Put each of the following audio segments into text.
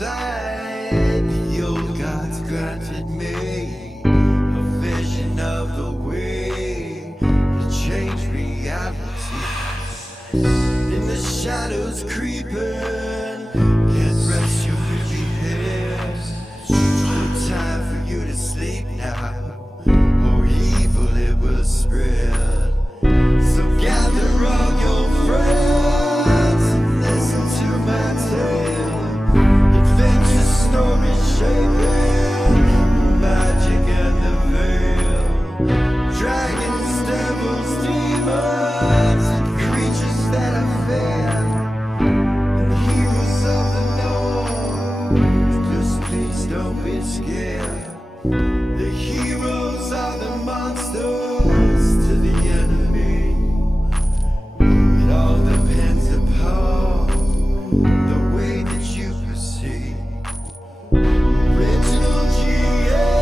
inside. The old gods granted me a vision of the way to change reality. In the shadows creeping, can't rest your weary head. No time for you to sleep now, or evil it will spread. So gather all your friends and listen to my tale. Adventure story shaping the magic and the veil. Dragons, devils, demons, and creatures that are fair, and heroes of the north. Just please don't be scared. The heroes are the monsters to the enemy. It all depends upon the way that you proceed. Original GM,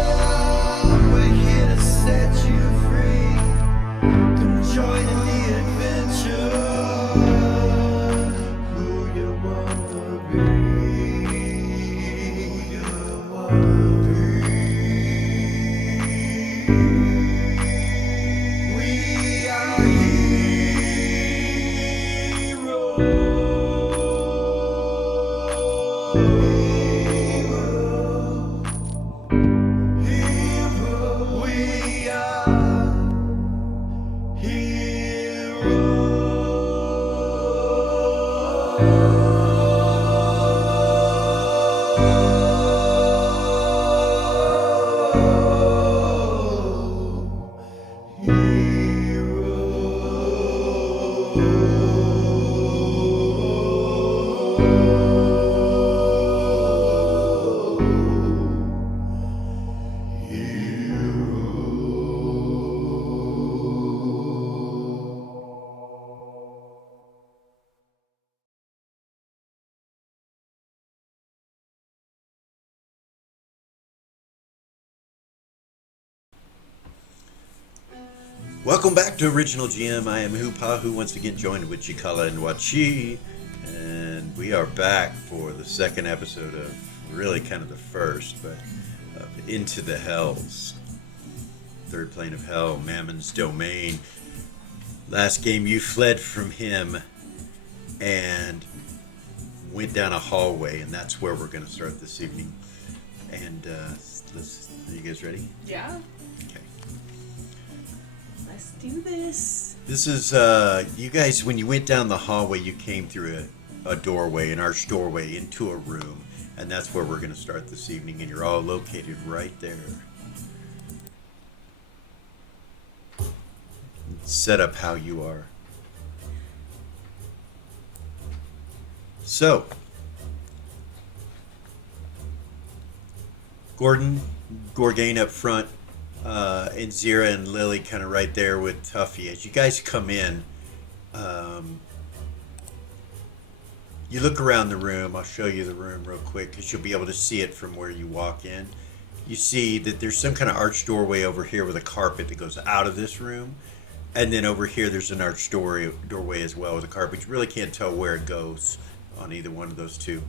we're here to set you free. Come join in the adventure. Who you wanna be? Who you wanna be? We are heroes. We are Welcome back to Original GM. I am Hupahu, once again joined with Cikala and Wachi, and we are back for the second episode of really kind of the first, but of Into the Hells, third plane of hell, Mammon's domain. Last game you fled from him and went down a hallway, and that's where we're going to start this evening. And are you guys ready? Yeah. Okay. Let's do this. This is, you guys, when you went down the hallway, you came through a doorway, an arched doorway, into a room. And that's where we're going to start this evening, and you're all located right there. Set up how you are. So, Gordon, Gorgain up front, and Zira and Lily kind of right there with Tuffy. As you guys come in, you look around the room. I'll show you the room real quick because you'll be able to see it from where you walk in. You see that there's some kind of arched doorway over here with a carpet that goes out of this room. And then over here there's an arched doorway as well with a carpet. You really can't tell where it goes on either one of those two.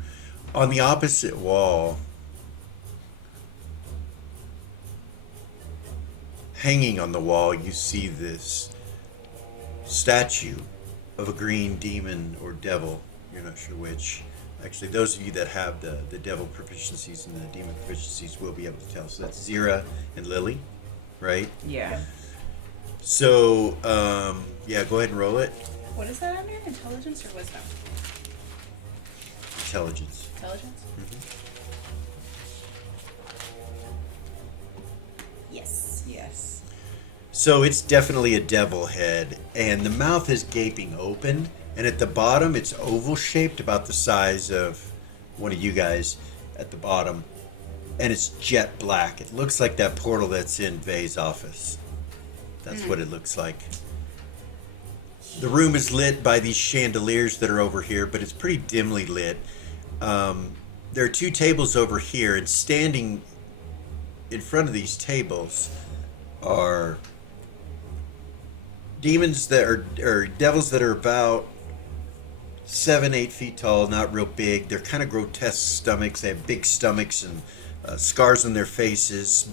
On the opposite wall, hanging on the wall, you see this statue of a green demon or devil. You're not sure which. Actually, those of you that have the devil proficiencies and the demon proficiencies will be able to tell. So that's Zira and Lily, right? Yeah. So, yeah, go ahead and roll it. What is that under? Intelligence or wisdom? Intelligence. Intelligence? Yes. Yes. So it's definitely a devil head, and the mouth is gaping open, and at the bottom it's oval shaped, about the size of one of you guys at the bottom, and it's jet black. It looks like that portal that's in Vay's office. That's what it looks like. The room is lit by these chandeliers that are over here, but it's pretty dimly lit. There are two tables over here, and standing in front of these tables are demons that are, or devils that are about 7, 8 feet tall, not real big. They're kind of grotesque stomachs. They have big stomachs and scars on their faces,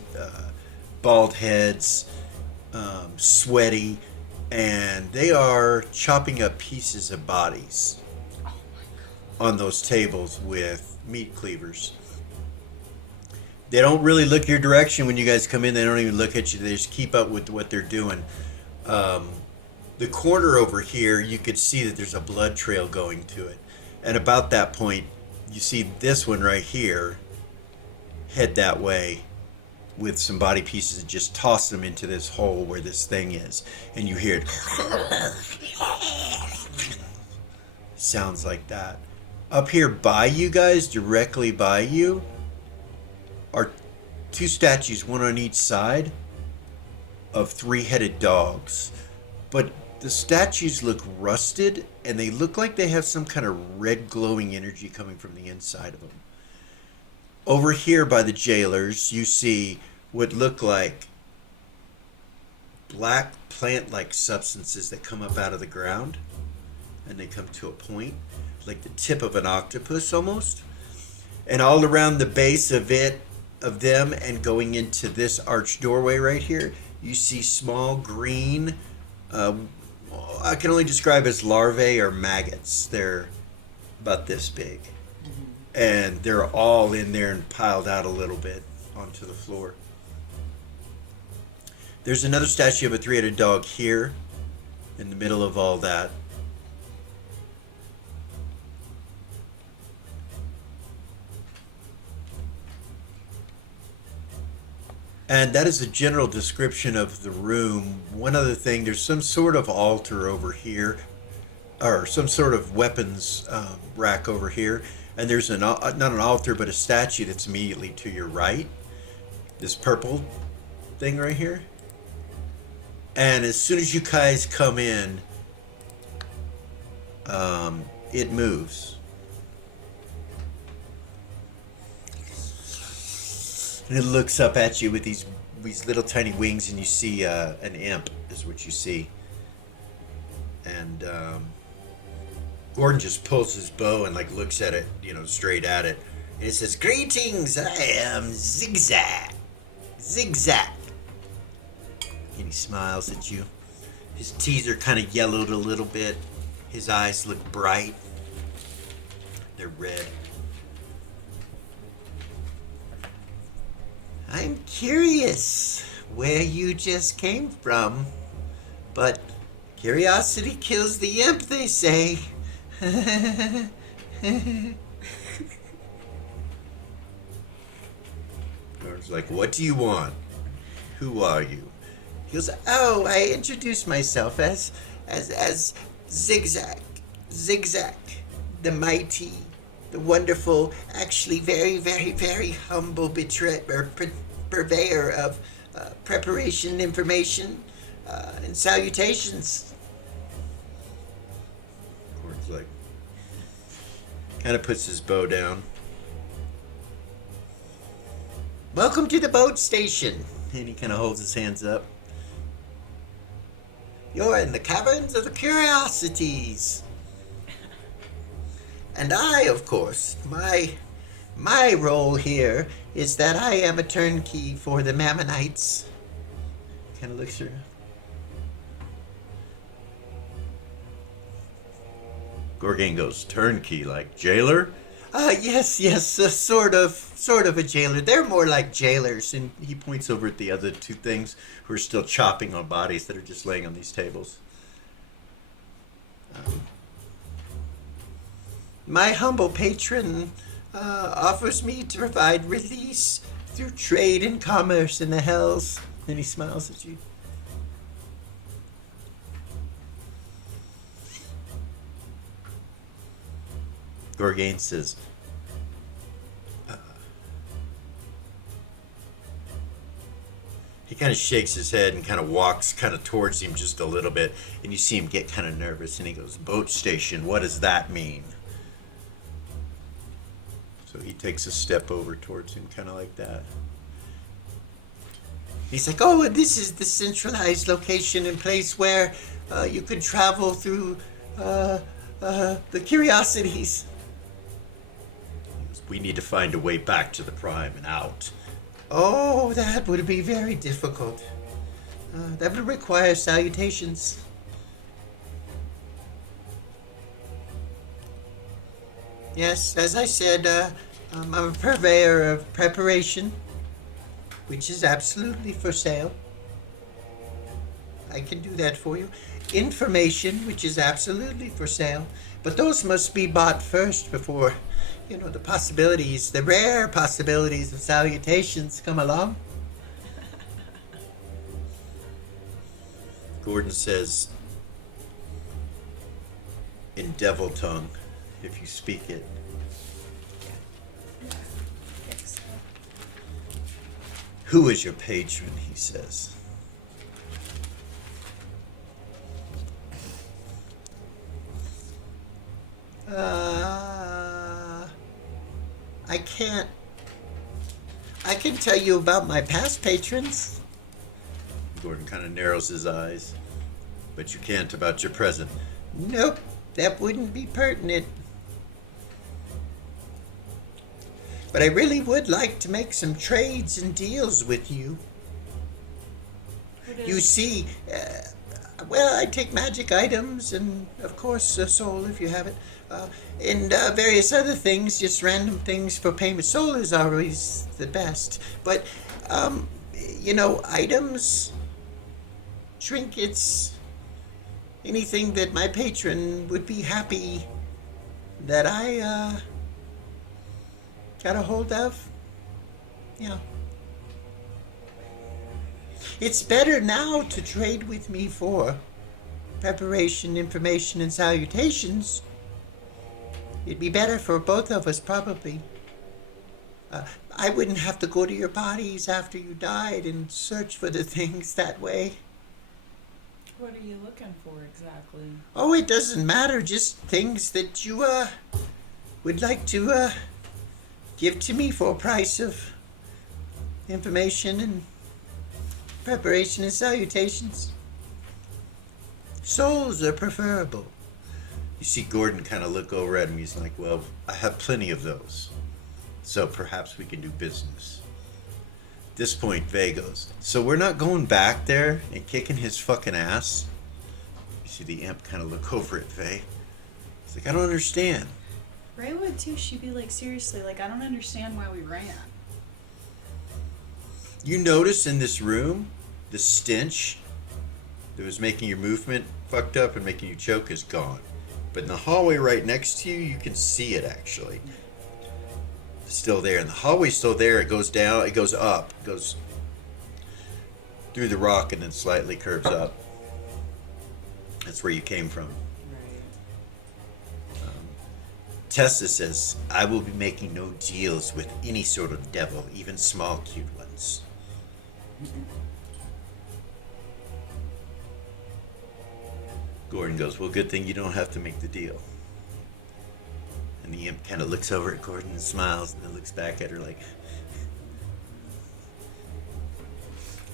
bald heads, sweaty, and they are chopping up pieces of bodies on those tables with meat cleavers. They don't really look your direction when you guys come in. They don't even look at you. They just keep up with what they're doing. The corner over here, you could see that there's a blood trail going to it. And about that point, you see this one right here head that way with some body pieces and just toss them into this hole where this thing is. And you hear it. Sounds like that. Up here by you guys, directly by you, are 2 statues, one on each side, of 3-headed dogs. But the statues look rusted, and they look like they have some kind of red glowing energy coming from the inside of them. Over here by the jailers, you see what look like black plant-like substances that come up out of the ground, and they come to a point, like the tip of an octopus almost. And all around the base of them, and going into this arched doorway right here, you see small green, I can only describe as larvae or maggots. They're about this big. And they're all in there and piled out a little bit onto the floor. There's another statue of a 3-headed dog here in the middle of all that. And that is a general description of the room. One other thing, there's some sort of altar over here, or some sort of weapons rack over here. And there's not an altar, but a statue that's immediately to your right. This purple thing right here. And as soon as you guys come in, it moves. And it looks up at you with these little tiny wings, and you see an imp is what you see. And Gordon just pulls his bow and like looks at it, straight at it. And it says, "Greetings, I am Zig-Zak. Zig-Zak." And he smiles at you. His teeth are kind of yellowed a little bit. His eyes look bright. They're red. "I'm curious where you just came from, but curiosity kills the imp, they say." Gordon's like, "What do you want? Who are you?" He goes, "Oh, I introduced myself as Zig-Zak. Zig-Zak, the mighty, the wonderful, actually very, very, very humble purveyor of preparation, information, and salutations." Gordon's like, kind of puts his bow down. "Welcome to the boat station." And he kind of holds his hands up. "You're in the caverns of the curiosities. And I, of course, my role here is that I am a turnkey for the Mammonites." Kind of looks around. Gorgain goes, "Turnkey, like jailer?" Yes, sort of a jailer. They're more like jailers." And he points over at the other 2 things who are still chopping on bodies that are just laying on these tables. "My humble patron offers me to provide release through trade and commerce in the hells." And he smiles at you. Gorgain says, he kind of shakes his head and kind of walks kind of towards him just a little bit, and you see him get kind of nervous, and he goes, "Boat station, what does that mean?" So he takes a step over towards him, kind of like that. He's like, "Oh, this is the centralized location and place where you could travel through the curiosities. We need to find a way back to the Prime and out. Oh, that would be very difficult. That would require salutations. Yes, as I said, I'm a purveyor of preparation, which is absolutely for sale. I can do that for you. Information, which is absolutely for sale. But those must be bought first before, the possibilities, the rare possibilities of salutations come along. Gordon says, in devil tongue, if you speak it. Who is your patron, he says. I can tell you about my past patrons. Gordon kind of narrows his eyes. But you can't about your present. Nope, that wouldn't be pertinent. But I really would like to make some trades and deals with you. You see, I take magic items and, of course, soul if you have it. And various other things, just random things for payment. Soul is always the best. But, items, trinkets, anything that my patron would be happy that I got a hold of. It's better now to trade with me for preparation, information, and salutations. It'd be better for both of us, probably. I wouldn't have to go to your bodies after you died and search for the things that way. What are you looking for exactly? Oh, it doesn't matter. Just things that you would like to give to me for a price of information and preparation and salutations. Souls are preferable. You see Gordon kind of look over at him. He's like, well, I have plenty of those. So perhaps we can do business. At this point, Vay goes, so we're not going back there and kicking his fucking ass? You see the imp kind of look over at Vay. He's like, I don't understand. Ray would too. She'd be like, seriously, I don't understand why we ran. You notice in this room, the stench that was making your movement fucked up and making you choke is gone. But in the hallway right next to you, you can see it actually. It's still there. And the hallway's still there. It goes down, it goes up, it goes through the rock and then slightly curves up. That's where you came from. Tessa says, I will be making no deals with any sort of devil, even small, cute ones. Gordon goes, well, good thing you don't have to make the deal. And the imp kind of looks over at Gordon and smiles and then looks back at her like...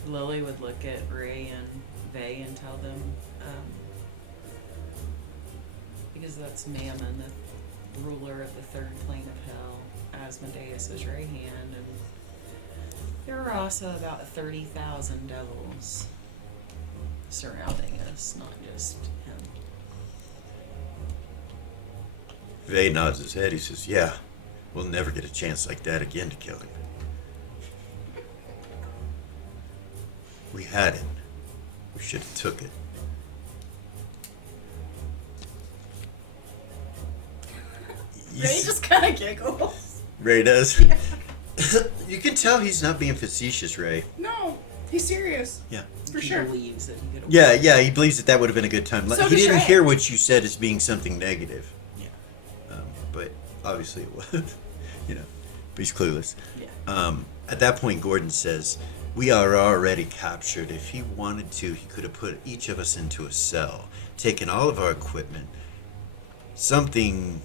Lily would look at Ray and Vay and tell them, because that's Mammon, the ruler of the third plane of hell, Asmodeus' right hand, and there are also about 30,000 devils surrounding us, not just him. Vay nods his head. He says, yeah, we'll never get a chance like that again to kill him. We had it. We should have took it. Ray just kind of giggles. Ray does. You can tell he's not being facetious, Ray. No, he's serious. Yeah. For He sure. believes that he could have Yeah, he believes that would have been a good time. So He does didn't Ray. hear what you said as being something negative. Yeah. But obviously it was. But he's clueless. Yeah. At that point, Gordon says, we are already captured. If he wanted to, he could have put each of us into a cell, taken all of our equipment. Something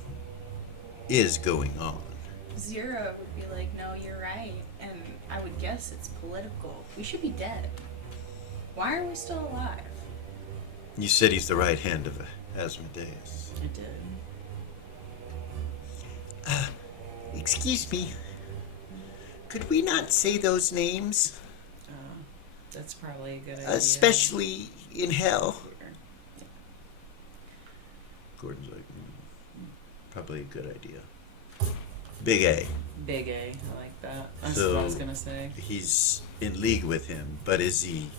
is going on. Zero would be like, no, you're right. And I would guess it's political. We should be dead. Why are we still alive? You said he's the right hand of Asmodeus. It did. Excuse me. Could we not say those names? That's probably a good idea. Especially in hell. Gordon's like, probably a good idea. Big A. Big A. I like that. That's So- what I was gonna say. He's in league with him, but is he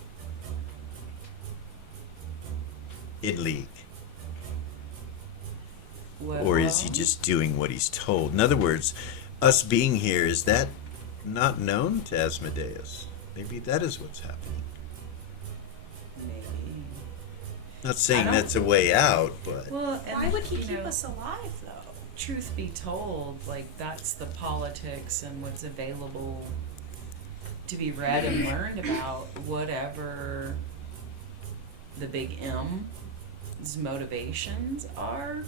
in league? What, Or is he just doing what he's told? In other words, us being here, is that not known to Asmodeus? Maybe that is what's happening. Maybe. Not saying I don't- that's a way out, but Well, and, Why would he you keep know, us alive, though? Truth be told, like, that's the politics and what's available to be read and learned about. Whatever the big M's motivations are,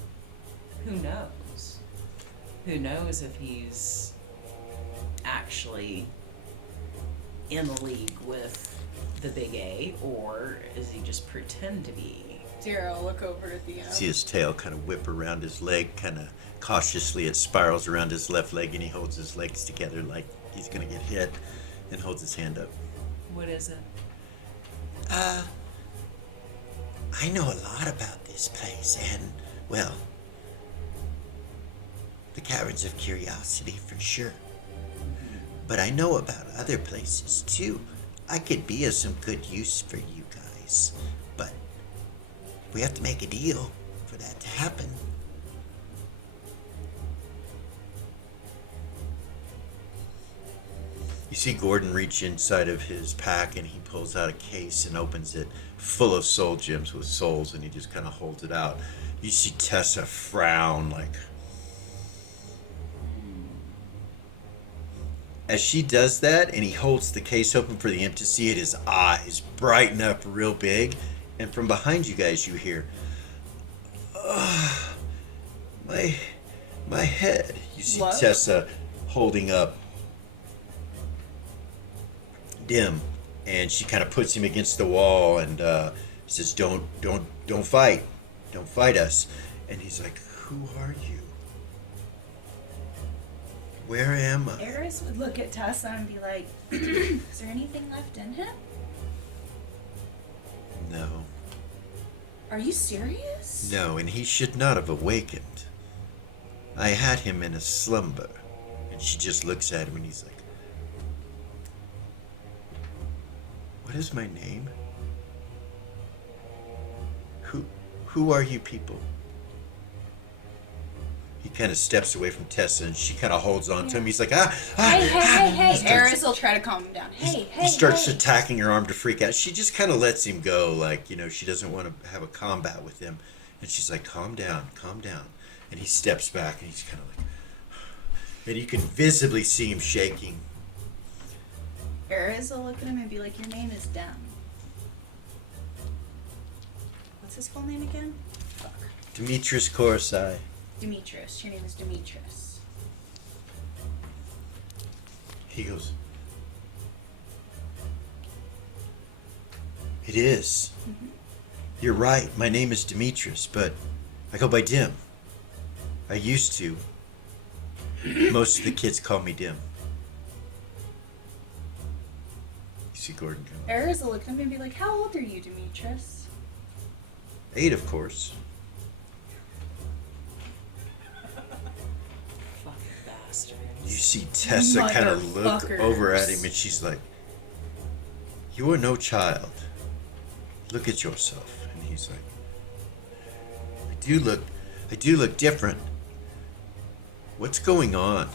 who knows? Who knows if he's actually in the league with the big A, or is he just pretend to be? Zero, look over at the see his tail kind of whip around his leg, kind of cautiously it spirals around his left leg, and he holds his legs together like he's going to get hit and holds his hand up. What is it? I know a lot about this place and, well, the Caverns of Curiosity for sure. But I know about other places too. I could be of some good use for you guys, but we have to make a deal for that to happen. You see Gordon reach inside of his pack and he pulls out a case and opens it full of soul gems with souls, and he just kind of holds it out. You see Tessa frown like, as she does that, and he holds the case open for the imp to see it, his eyes brighten up real big, and from behind you guys you hear, my head. You see What? Tessa holding up Dim, and she kind of puts him against the wall and says, don't fight us. And he's like, who are you? Where am I? Eris would look at Tessa and be like, is there anything left in him? No, Are you serious? no, and he should not have awakened. I had him in a slumber. And she just looks at him and he's like, what is my name? Who are you people? He kind of steps away from Tessa and she kind of holds on to him. He's like, Hey. Eris will try to calm him down. Hey. He starts attacking her arm to freak out. She just kind of lets him go, like, she doesn't want to have a combat with him. And she's like, calm down. And he steps back and he's kind of like, and you can visibly see him shaking. Eris will look at him and be like, your name is Dem. What's his full name again? Fuck. Demetrius Corsai. Demetrius. Your name is Demetrius. He goes, it is. You're right. My name is Demetrius, but I go by Dim. I used to. Most of the kids call me Dim. You see Gordon come. Eris will look at him and be like, how old are you, Demetrius? 8, of course. Fucking bastards. You see Tessa kind of look Motherfuckers. over at him and she's like, you are no child. Look at yourself. And he's like, I do look different. What's going on?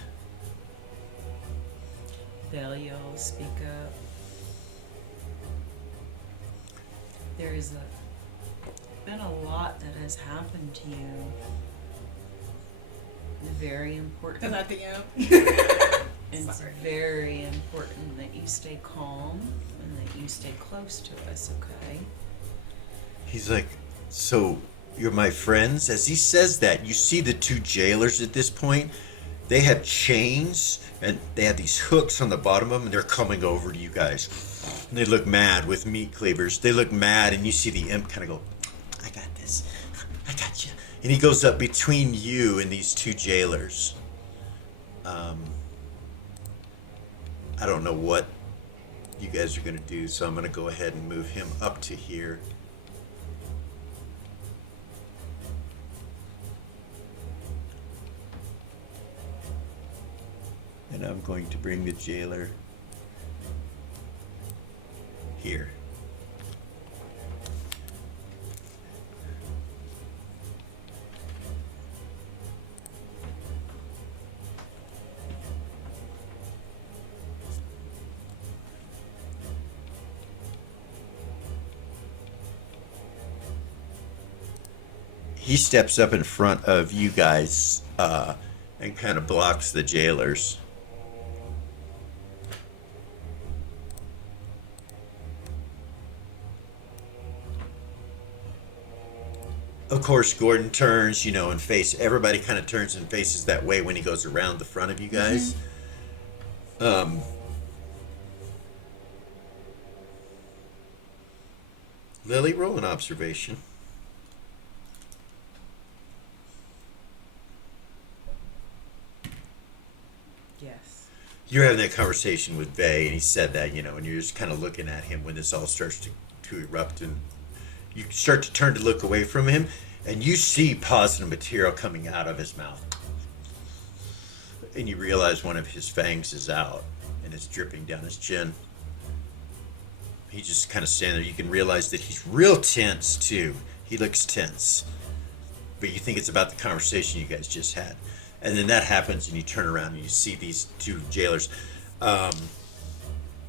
Belial, speak up. There is been a lot that has happened to you. Very important. Is that the imp? It's Sorry. very important that you stay calm and that you stay close to us, okay? He's like, so you're my friends? As he says that, you see the 2 jailers at this point. They have chains and they have these hooks on the bottom of them, and they're coming over to you guys. And they look mad with meat cleavers. They look mad, and you see the imp kind of go, I got and he goes up between you and these two jailers. I don't know what you guys are going to do, so I'm going to go ahead and move him up to here. And I'm going to bring the jailer here. He steps up in front of you guys and kind of blocks the jailers. Of course, Gordon turns, and everybody kind of turns and faces that way when he goes around the front of you guys. Lily, roll an observation. Yes. You're having that conversation with Vay, and he said that, and you're just kind of looking at him when this all starts to erupt, and you start to turn to look away from him, and you see positive material coming out of his mouth. And you realize one of his fangs is out, and it's dripping down his chin. He's just kind of standing there. You can realize that he's real tense, too. He looks tense. But you think it's about the conversation you guys just had. And then that happens, and you turn around, and you see these two jailers.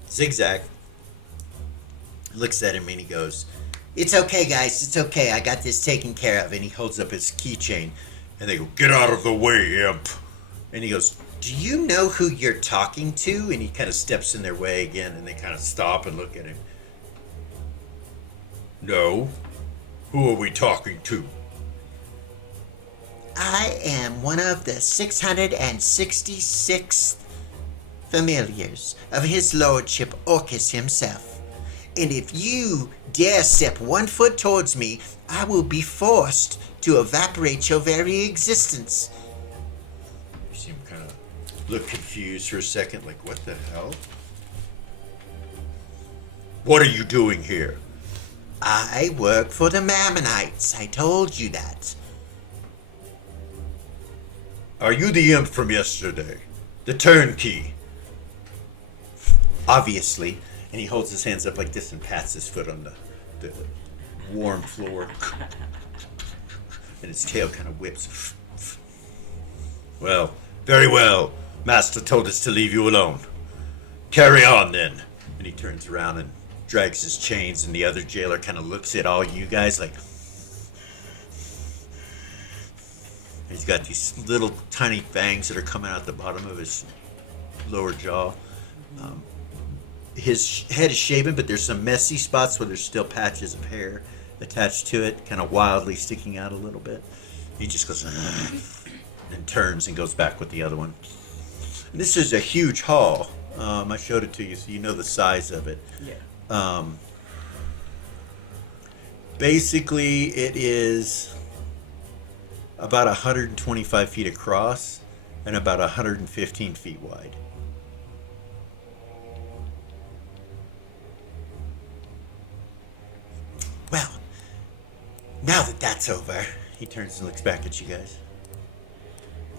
Zig-Zak looks at him, and he goes, "It's okay, guys. It's okay. I got this taken care of." And he holds up his keychain, and they go, "Get out of the way, imp." And he goes, "Do you know who you're talking to?" And he kind of steps in their way again, and they kind of stop and look at him. "No. Who are we talking to?" I am one of the 666th familiars of his lordship Orcus himself. And if you dare step 1 foot towards me, I will be forced to evaporate your very existence. You see him kind of look confused for a second, like, what the hell? "What are you doing here?" I work for the Mammonites. I told you that. "Are you the imp from yesterday? The turnkey?" Obviously. And he holds his hands up like this and pats his foot on the warm floor. And his tail kind of whips. "Well, very well. Master told us to leave you alone. Carry on, then." And he turns around and drags his chains, and the other jailer kind of looks at all you guys like... He's got these little tiny fangs that are coming out the bottom of his lower jaw. His head is shaven, but there's some messy spots where there's still patches of hair attached to it, kind of wildly sticking out a little bit. He just goes and turns and goes back with the other one. And this is a huge hall. I showed it to you, so you know the size of it. Yeah. Basically, it is about 125 feet across and about 115 feet wide. Well, now that that's over, He turns and looks back at you guys.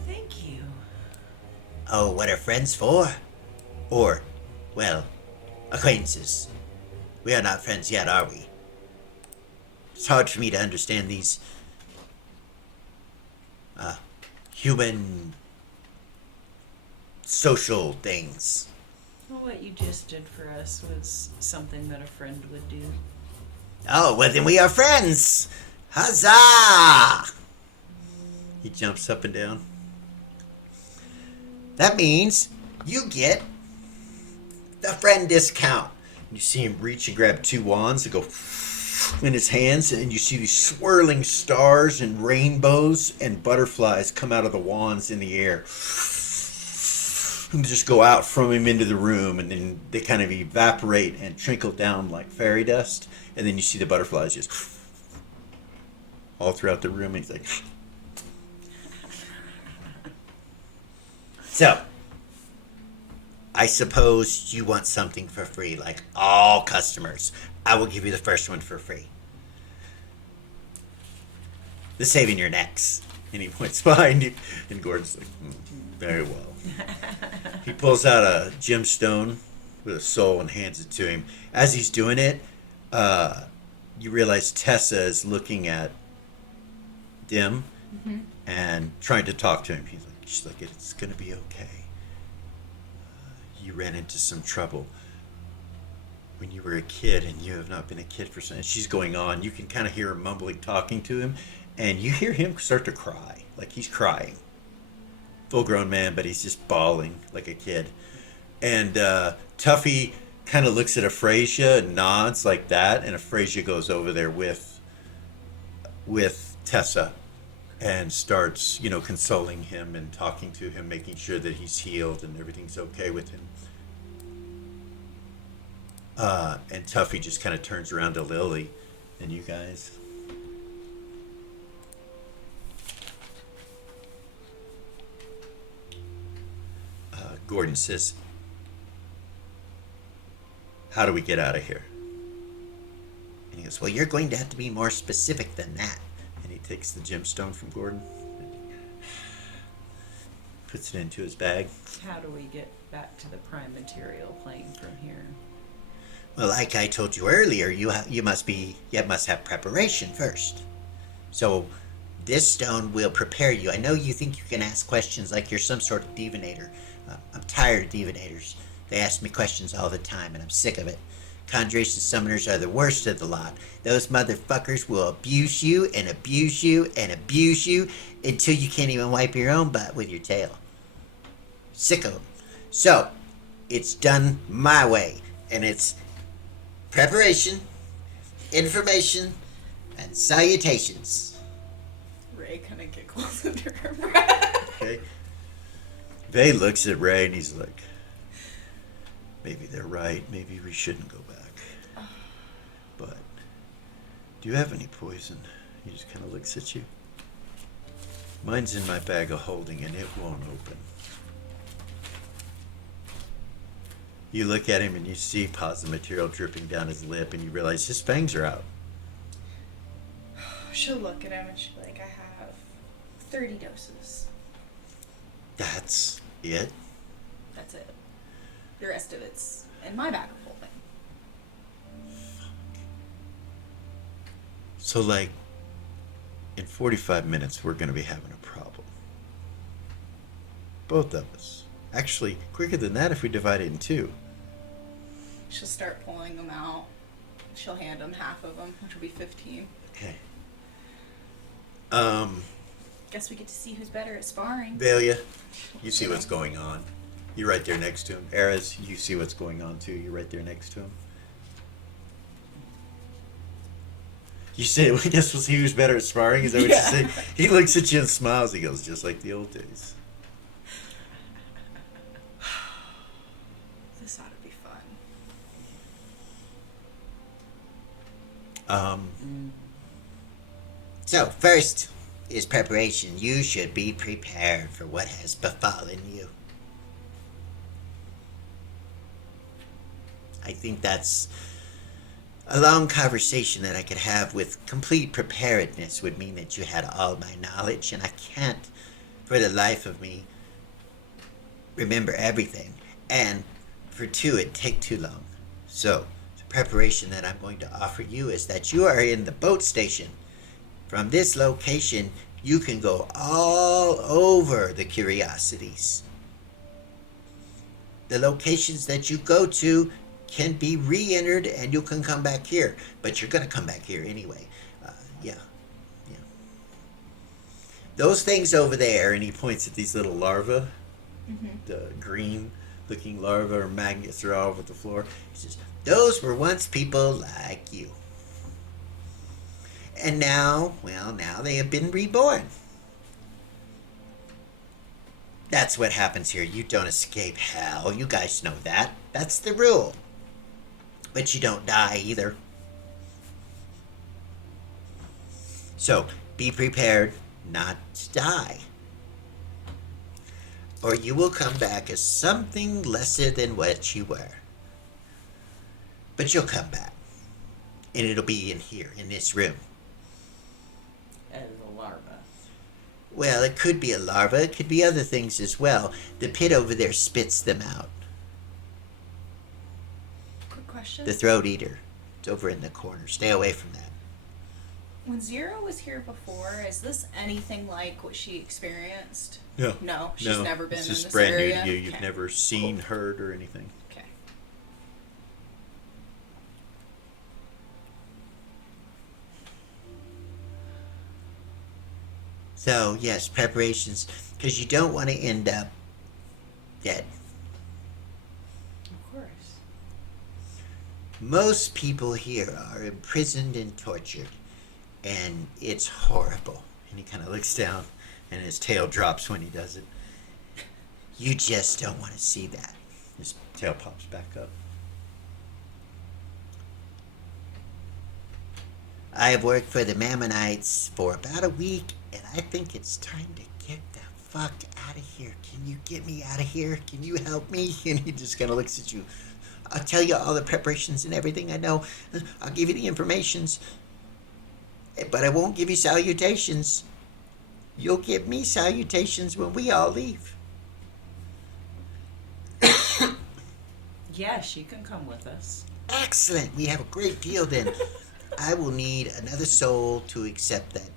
Thank you. oh, what are friends for? Or, well, acquaintances. We are not friends yet, are we? It's hard for me to understand these human social things. Well, what you just did for us was something that a friend would do. Oh, well then we are friends! Huzzah! He jumps up and down. That means you get the friend discount. You see him reach and grab two wands and go in his hands, and you see these swirling stars and rainbows and butterflies come out of the wands in the air. And just go out from him into the room, and then they kind of evaporate and trickle down like fairy dust. And then you see the butterflies just all throughout the room. And he's like, So, I suppose you want something for free, like all customers. I will give you the first one for free. The saving your necks. And he points behind you, and Gordon's like, very well. He pulls out a gemstone with a soul and hands it to him. As he's doing it, you realize Tessa is looking at Dim and trying to talk to him. She's like, it's gonna be okay. You ran into some trouble when you were a kid, and you have not been a kid for some. And she's going on. You can kind of hear her mumbling, talking to him, and you hear him start to cry, like he's crying. Full-grown man, but he's just bawling like a kid. And Tuffy kind of looks at Euphrasia and nods like that, and Euphrasia goes over there with Tessa and starts, consoling him and talking to him, making sure that he's healed and everything's okay with him. And Tuffy just kind of turns around to Lily and you guys. Gordon says, how do we get out of here? And he goes, well, you're going to have to be more specific than that. And he takes the gemstone from Gordon, puts it into his bag. How do we get back to the prime material plane from here? Well, like I told you earlier, you must have preparation first. So this stone will prepare you. I know you think you can ask questions like you're some sort of divinator. I'm tired of divinators. They ask me questions all the time, and I'm sick of it. Conjuration summoners are the worst of the lot. Those motherfuckers will abuse you and abuse you and abuse you until you can't even wipe your own butt with your tail. Sick of them. So, it's done my way, and it's preparation, information, and salutations. Ray kind of giggles under her breath. Okay. Vay looks at Ray and he's like, maybe they're right. Maybe we shouldn't go back. But do you have any poison? He just kind of looks at you. Mine's in my bag of holding and it won't open. You look at him and you see plasma material dripping down his lip and you realize his fangs are out. She'll look at him and she'll be like, I have 30 doses. That's it? That's it. The rest of it's in my bag of holding. So, like, in 45 minutes, we're going to be having a problem. Both of us. Actually, quicker than that if we divide it in two. She'll start pulling them out. She'll hand him half of them, which will be 15. Okay. Guess we get to see who's better at sparring. Valia, you see what's going on. You're right there next to him. Eris, you see what's going on too. You're right there next to him. You say, well, I guess we'll see who's better at sparring. Is that what you say? He looks at you and smiles. He goes, just like the old days. This ought to be fun. So, first is preparation. You should be prepared for what has befallen you. I think that's a long conversation that I could have with complete preparedness would mean that you had all my knowledge, and I can't, for the life of me, remember everything. And for two, it'd take too long. So, the preparation that I'm going to offer you is that you are in the boat station. From this location, you can go all over the curiosities. The locations that you go to can be re-entered and you can come back here. But you're going to come back here anyway. Yeah. Those things over there, and he points at these little larvae, the green-looking larvae or maggots are all over the floor. He says, those were once people like you. And now they have been reborn. That's what happens here. You don't escape hell. You guys know that. That's the rule. But you don't die either. So, be prepared not to die. or you will come back as something lesser than what you were. But you'll come back, and it'll be in here, in this room. As a larva. Well, it could be a larva, it could be other things as well. The pit over there spits them out. Quick question. The throat eater. It's over in the corner. Stay away from that. When Zero was here before, is this anything like what she experienced? No. No, she's never been It's in just this brand area. new to you. You've Okay. never seen, heard, or anything. Okay. So, yes, preparations, because you don't want to end up dead. Of course. Most people here are imprisoned and tortured, and it's horrible. And he kind of looks down, and his tail drops when he does it. You just don't want to see that. His tail pops back up. I have worked for the Mammonites for about a week, and I think it's time to get the fuck out of here. Can you get me out of here? Can you help me? And he just kind of looks at you. I'll tell you all the preparations and everything I know. I'll give you the informations, but I won't give you salutations. You'll give me salutations when we all leave. Yes, you can come with us. Excellent. We have a great deal then. I will need another soul to accept that.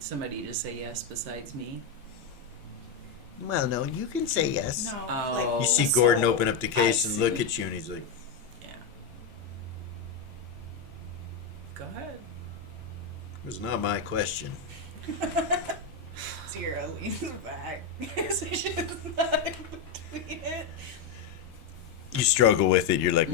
Somebody to say yes besides me. Well, no, you can say yes. No. Oh. You see a Gordon soul. open up the case I and see. look at you, and he's like, Yeah. Go ahead. "It was not my question." Zero leans back. So she's not between it. You struggle with it. You're like,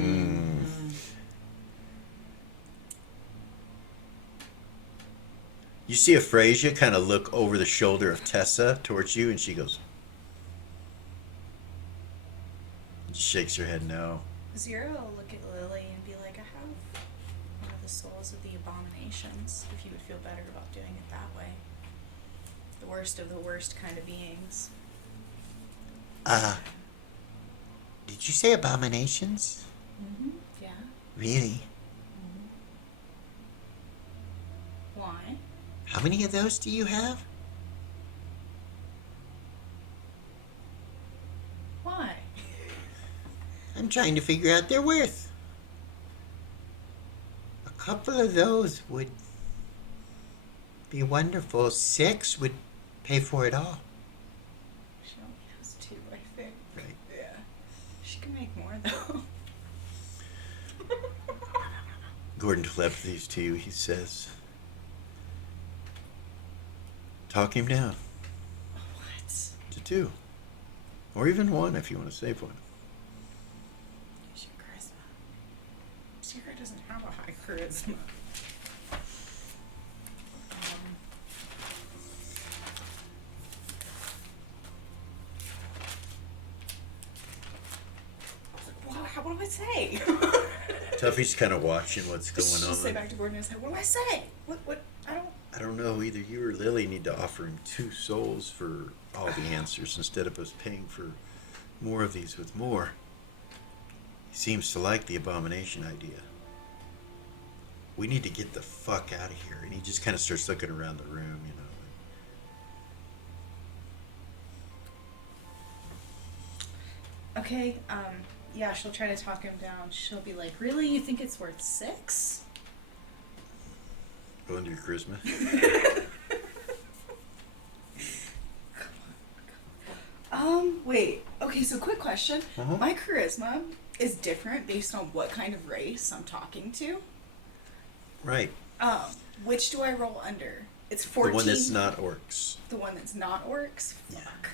You see Euphrasia kind of look over the shoulder of Tessa towards you, and she goes, shakes her head no. Zero will look at Lily and be like, I have one of the souls of the abominations, if you would feel better about doing it that way. The worst of the worst kind of beings. Did you say abominations? Mm-hmm. Yeah. Really? Why? How many of those do you have? Why? I'm trying to figure out their worth. A couple of those would be wonderful. 6 would pay for it all. She only has 2, I think. Right. Yeah. She can make more, though. Gordon telepathies to you. He says, talk him down What? to 2. Or even 1 if you want to save 1. Use your charisma. Zero doesn't have a high charisma. What do I say? Tuffy's kind of watching what's going Just say on. back to Gordon and say, what do I say? What? I don't know. Either you or Lily need to offer him 2 souls for all the answers instead of us paying for more of these with more. He seems to like the abomination idea. We need to get the fuck out of here. And he just kind of starts looking around the room, you know. Okay, yeah, she'll try to talk him down. She'll be like, really? You think it's worth 6? Go into your charisma. Wait. Okay, so quick question. Uh-huh. My charisma is different based on what kind of race I'm talking to. Right. Which do I roll under? It's 14. The one that's not orcs. The one that's not orcs? Yeah. Fuck.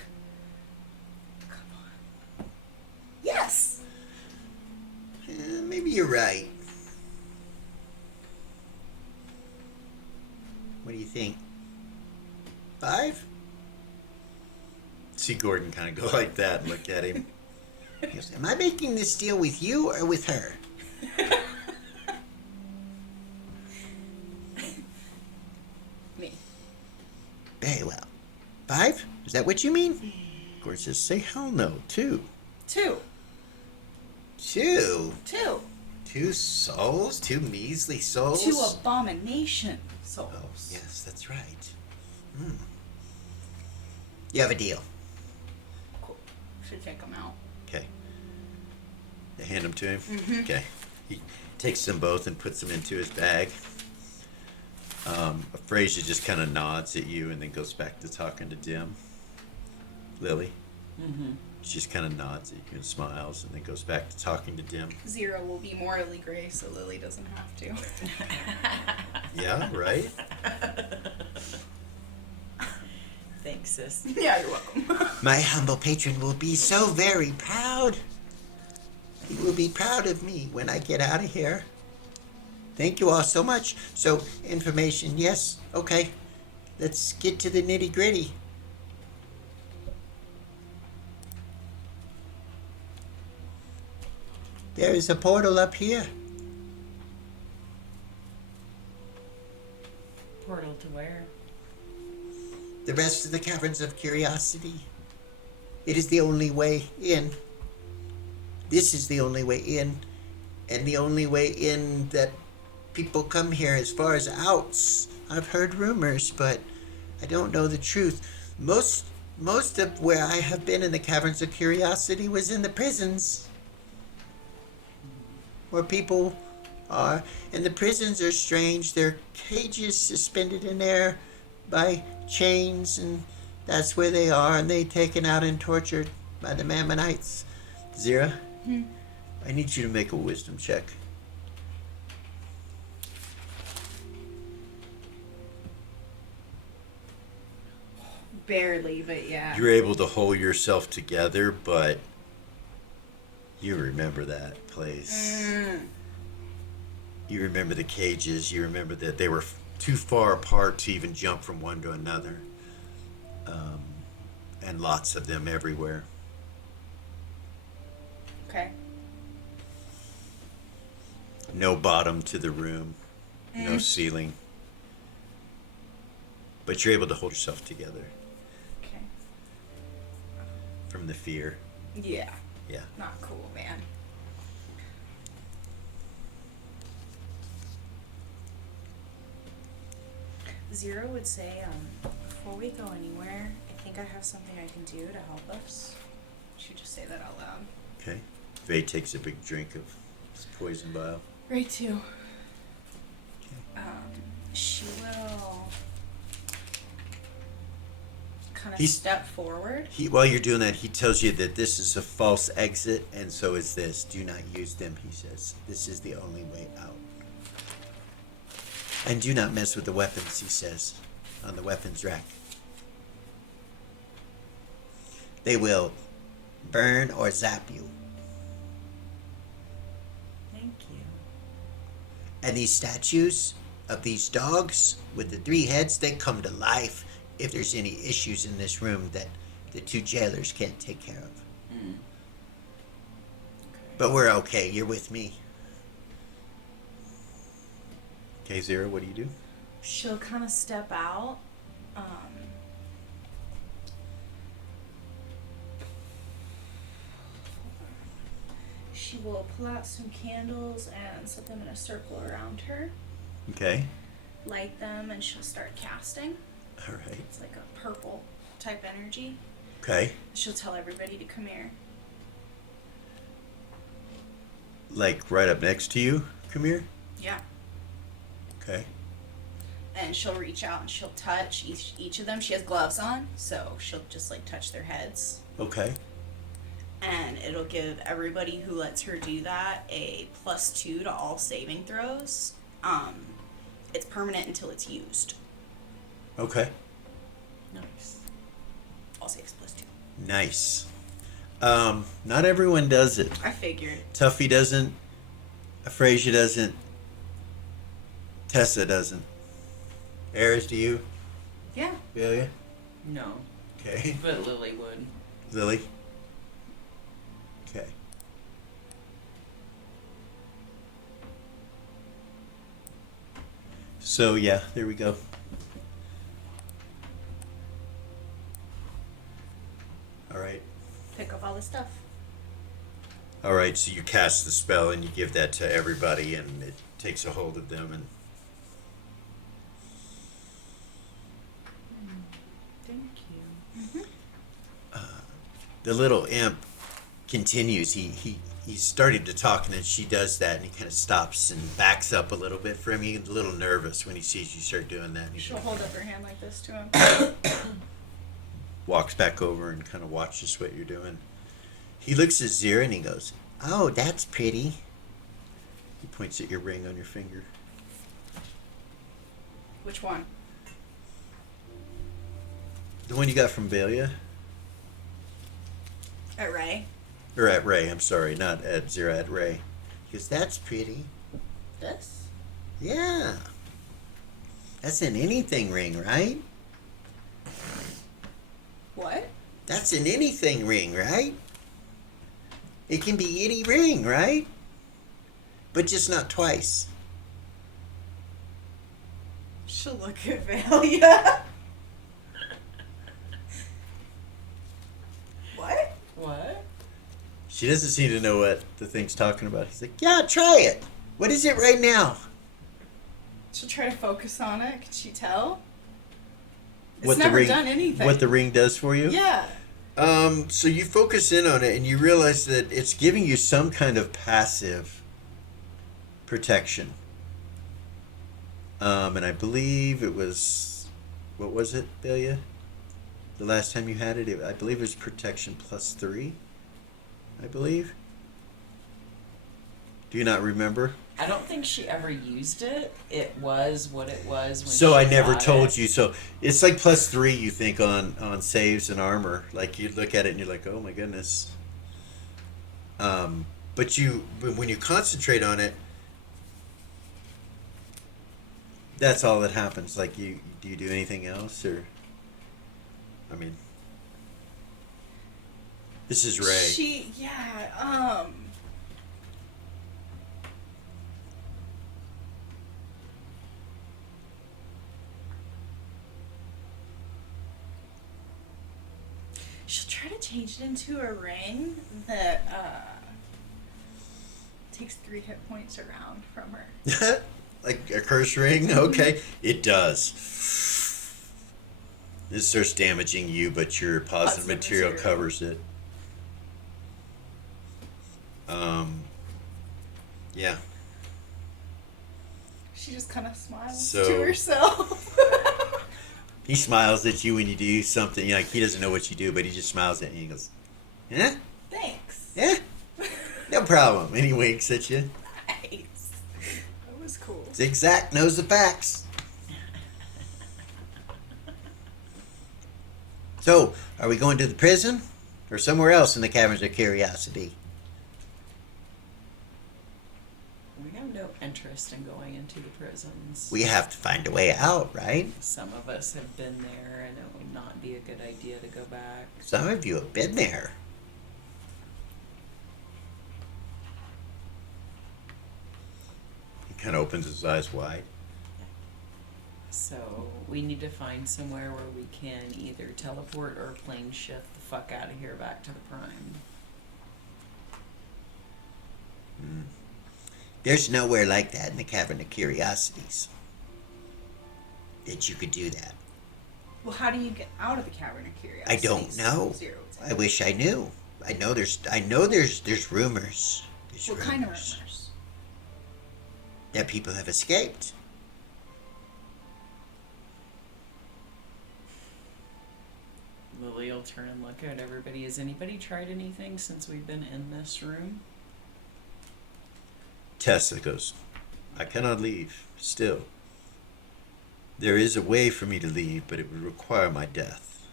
Come on. Yes! Maybe you're right. What do you think? 5? See Gordon kind of go like that and look at him. He goes, am I making this deal with you or with her? Me. Very well. 5? Is that what you mean? Of course, just say hell no. Two. Two. Two? Two. 2 souls? 2 measly souls? Two abomination souls. Oh, yes, that's right. Hmm. You have a deal. Cool. Should take them out. Okay. They hand them to him? Okay. He takes them both and puts them into his bag. Frazier just kind of nods at you and then goes back to talking to Dim. Lily? Mm-hmm. She just kind of nods at you and smiles and then goes back to talking to Dim. Zero will be morally gray, so Lily doesn't have to. Yeah, right? Thanks, sis. Yeah, you're welcome. My humble patron will be so very proud. He will be proud of me when I get out of here. Thank you all so much. So, information, yes, okay. Let's get to the nitty gritty. There is a portal up here. Portal to where? The rest of the Caverns of Curiosity. It is the only way in. This is the only way in. And the only way in that people come here as far as outs. I've heard rumors, but I don't know the truth. Most of where I have been in the Caverns of Curiosity was in the prisons. Where people are. And the prisons are strange. They're cages suspended in air by chains, and that's where they are, and they're taken out and tortured by the Mammonites. Zira, I need you to make a wisdom check. Barely, but yeah. You're able to hold yourself together, but you remember that place. You remember the cages. You remember that they were too far apart to even jump from one to another. And lots of them everywhere. Okay. No bottom to the room. No ceiling. But you're able to hold yourself together Okay. from the fear. Yeah. Yeah. Not cool, man. Zero would say, before we go anywhere, I think I have something I can do to help us. Should just say that out loud. Okay. Vay takes a big drink of this poison vial. Ray too. She will kind of He's- step forward. While you're doing that, he tells you that this is a false exit, and so is this. Do not use them, he says. This is the only way out. And do not mess with the weapons, he says, on the weapons rack. They will burn or zap you. Thank you. And these statues of these dogs with the 3 heads, they come to life if there's any issues in this room that the 2 jailers can't take care of. But we're okay. You're with me. Okay, Zero, what do you do? She'll kind of step out. She will pull out some candles and set them in a circle around her, Okay. light them, and she'll start casting. All right. It's like a purple type energy. Okay. She'll tell everybody to come here. Like right up next to you, come here. Yeah. Okay. And she'll reach out and she'll touch each of them. She has gloves on, so she'll just like touch their heads. Okay. And it'll give everybody who lets her do that a +2 to all saving throws. It's permanent until it's used. Okay. Nice. All saves +2. Nice. Not everyone does it. I figured. Tuffy doesn't. Frazier doesn't. Tessa doesn't. Eris, do you? Yeah. Yeah. No, Okay. but Lily would. Lily? Okay. So, yeah, there we go. the stuff. All right, so you cast the spell and you give that to everybody, and it takes a hold of them. And Thank you. the little imp continues. He's starting to talk, and then she does that, and he kind of stops and backs up a little bit for him. He's a little nervous when he sees you start doing that. And he She'll hold up her hand like this to him. walks back over and kind of watches what you're doing. He looks at Zira and he goes, "Oh, that's pretty." He points at your ring on your finger. Which one? The one you got from Valia? At Ray. Or at Ray, I'm sorry, not at Zira, at Ray. He goes, "That's pretty." This? Yeah. That's an anything ring, right? What? That's an anything ring, right? It can be any ring, right? But just not twice. She'll look at Valia. What? What? She doesn't seem to know what the thing's talking about. He's like, "Yeah, try it. What is it right now?" She'll try to focus on it. Can she tell? It's What the never ring- done anything. What the ring does for you? Yeah. So you focus in on it and you realize that it's giving you some kind of passive protection. And I believe it was, what was it, Belia? The last time you had it, I believe it was protection +3, I believe. Do you not remember? I don't think she ever used it. It was what it was when So she I never got told it. you. So it's like +3, you think, on saves and armor. Like you look at it and you're like, "Oh my goodness." But when you concentrate on it, that's all that happens. Like do you do anything else, or? I mean, this is Ray. She'll try to change it into a ring that takes 3 hit points around from her. Like a curse ring? Okay. It does. This starts damaging you, but your positive material covers it. Yeah. She just kind of smiles So- to herself. He smiles at you when you do something. Like he doesn't know what you do, but he just smiles at you and he goes, "Yeah? Thanks. Yeah? No problem." And he winks at you. Nice. That was cool. Zig-Zak knows the facts. So, are we going to the prison? Or somewhere else in the Caverns of Curiosity? We have no interest in going into the prisons. We have to find a way out, right? Some of us have been there, and it would not be a good idea to go back. Some of you have been there. He kind of opens his eyes wide. So we need to find somewhere where we can either teleport or plane shift the fuck out of here back to the Prime. There's nowhere like that in the Cavern of Curiosities that you could do that. Well, how do you get out of the Cavern of Curiosity? I don't know. I wish I knew. I know there's rumors. There's What kind of rumors? that people have escaped. Lily will turn and look at everybody. Has anybody tried anything since we've been in this room? Tessa goes, "I cannot leave. Still. There is a way for me to leave, but it would require my death.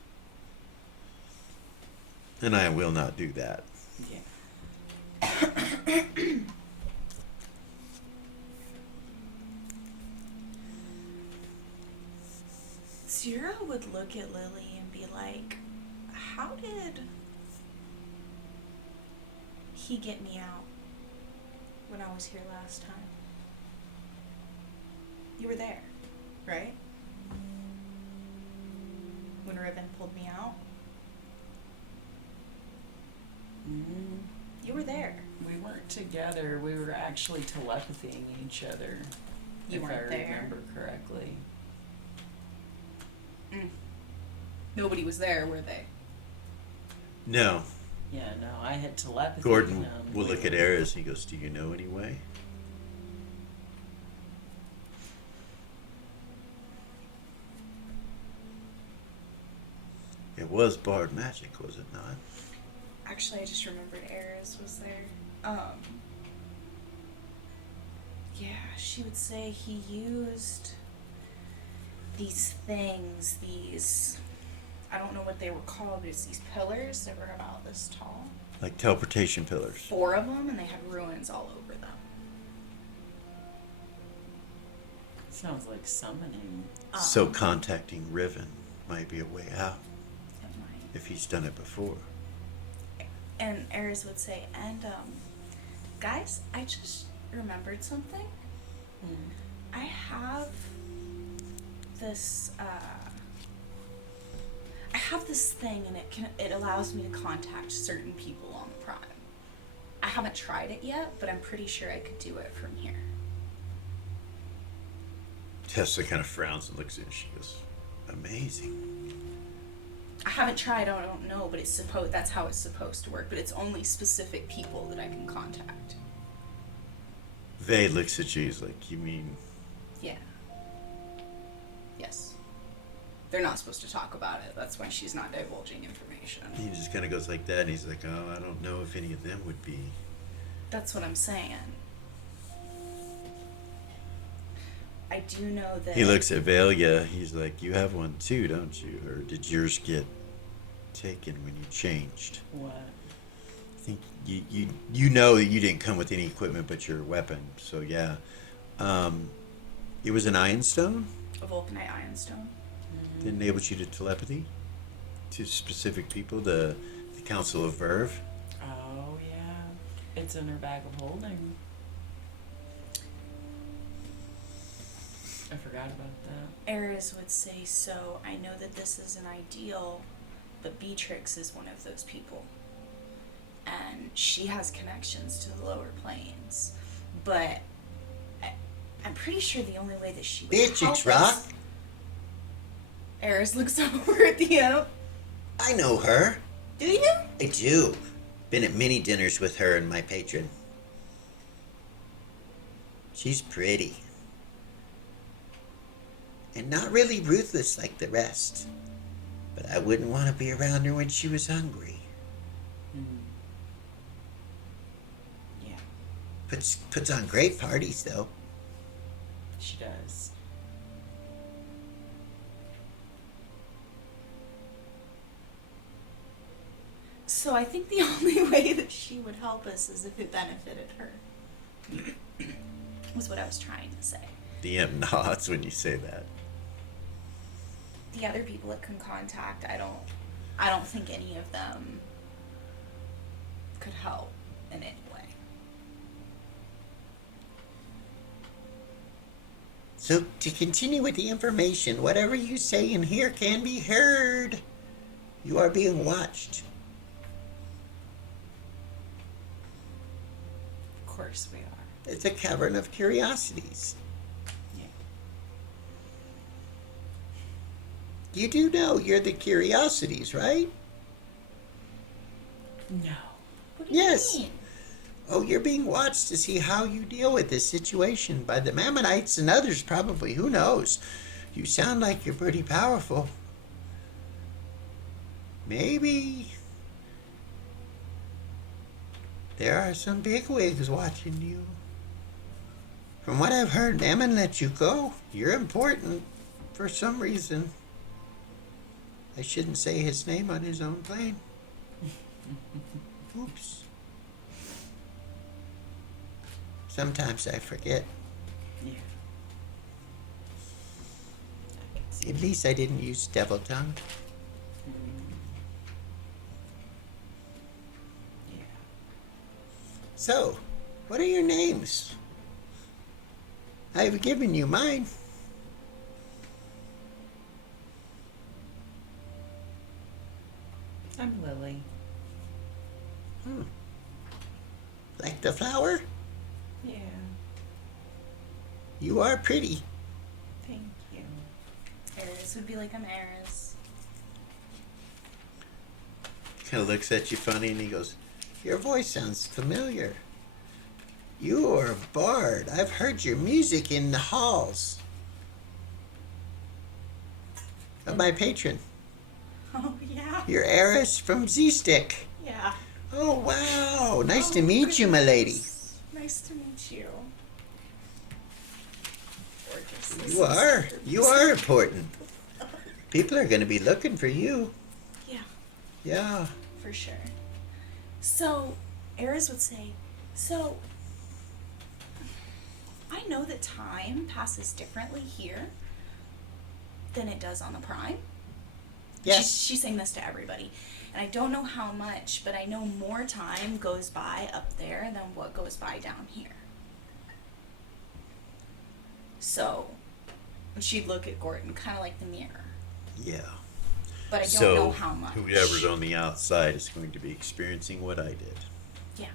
And I will not do that." Yeah. Zira would look at Lily and be like, "How did he get me out when I was here last time? You were there, right? When Ribbon pulled me out?" Mm, You were there. we weren't together. We were actually telepathying each other. You if weren't I there. remember correctly. Nobody was there, were they? No. Yeah, no, I had telepathy. Gordon will look at Eris. He goes, "Do you know any way?" It was barred magic, was it not? Actually, I just remembered Eris was there. Yeah, she would say he used these things, I don't know what they were called, but it's these pillars that were about this tall. Like teleportation pillars. 4 of them, and they had ruins all over them. Sounds like summoning. So contacting Riven might be a way out It might. if he's done it before. And Eris would say, and guys, I just remembered something. I have this thing, and it allows me to contact certain people on the Prime. I haven't tried it yet, but I'm pretty sure I could do it from here. Tessa kind of frowns and looks at it. She goes, "Amazing." I haven't tried, I don't know, but that's how it's supposed to work, but it's only specific people that I can contact. Vay looks at you. He's like, "You mean?" Yeah. Yes. They're not supposed to talk about it. That's why she's not divulging information. He just kind of goes like that, and he's like, "Oh, I don't know if any of them would be." That's what I'm saying. I do know that... He looks at Valia. He's like, "You have one too, don't you? Or did yours get taken when you changed?" What? I think you know that you didn't come with any equipment but your weapon. So yeah, it was an Iron Stone A Vulcanite Iron Stone. that enabled you to telepathy to specific people. The Council of Verve. Oh, yeah. It's in her bag of holding. I forgot about that. Eris would say, so I know that this isn't ideal, but Beatrix is one of those people. And she has connections to the lower planes. But I'm pretty sure the only way that she would Beatrix help Rock? us... Eris looks over at the imp. I know her. Do you? I do. Been at many dinners with her and my patron. She's pretty. And not really ruthless like the rest. But I wouldn't want to be around her when she was hungry. Yeah. Puts on great parties, though. She does. So I think the only way that she would help us is if it benefited her. Was what I was trying to say. The imp nods when you say that. The other people it can contact, I don't think any of them could help in any way. So, to continue with the information, whatever you say in here can be heard. You are being watched. Of course we are. It's a cavern of curiosities. Yeah. You do know you're the curiosities, right? No. What do you Yes. mean? Oh, you're being watched to see how you deal with this situation by the Mammonites and others, probably. Who knows? You sound like you're pretty powerful. Maybe there are some bigwigs watching you. From what I've heard, Ammon let you go. You're important for some reason. I shouldn't say his name on his own plane. Oops. Sometimes I forget. Yeah. At least I didn't use devil tongue. Yeah. So, what are your names? I've given you mine. I'm Lily. Hmm. like the flower? Yeah. You are pretty. Thank you. Eris would be like, I'm Eris. Kind of looks at you funny and he goes, your voice sounds familiar. You are a bard. I've heard your music in the halls of my patron. Oh, yeah. You're Eris from Z-Stick. Yeah. Oh, wow. Nice to meet you, my lady. Nice to meet you. Gorgeous. This You is are. super You are important. People are going to be looking for you. Yeah, Yeah. for sure. So, Eris would say, so, I know that time passes differently here than it does on the Prime. Yes. She's saying this to everybody. And I don't know how much, but I know more time goes by up there than what goes by down here. So, she'd look at Gordon kind of like the mirror. Yeah. But I don't So know how much. whoever's on the outside is going to be experiencing what I did Yeah.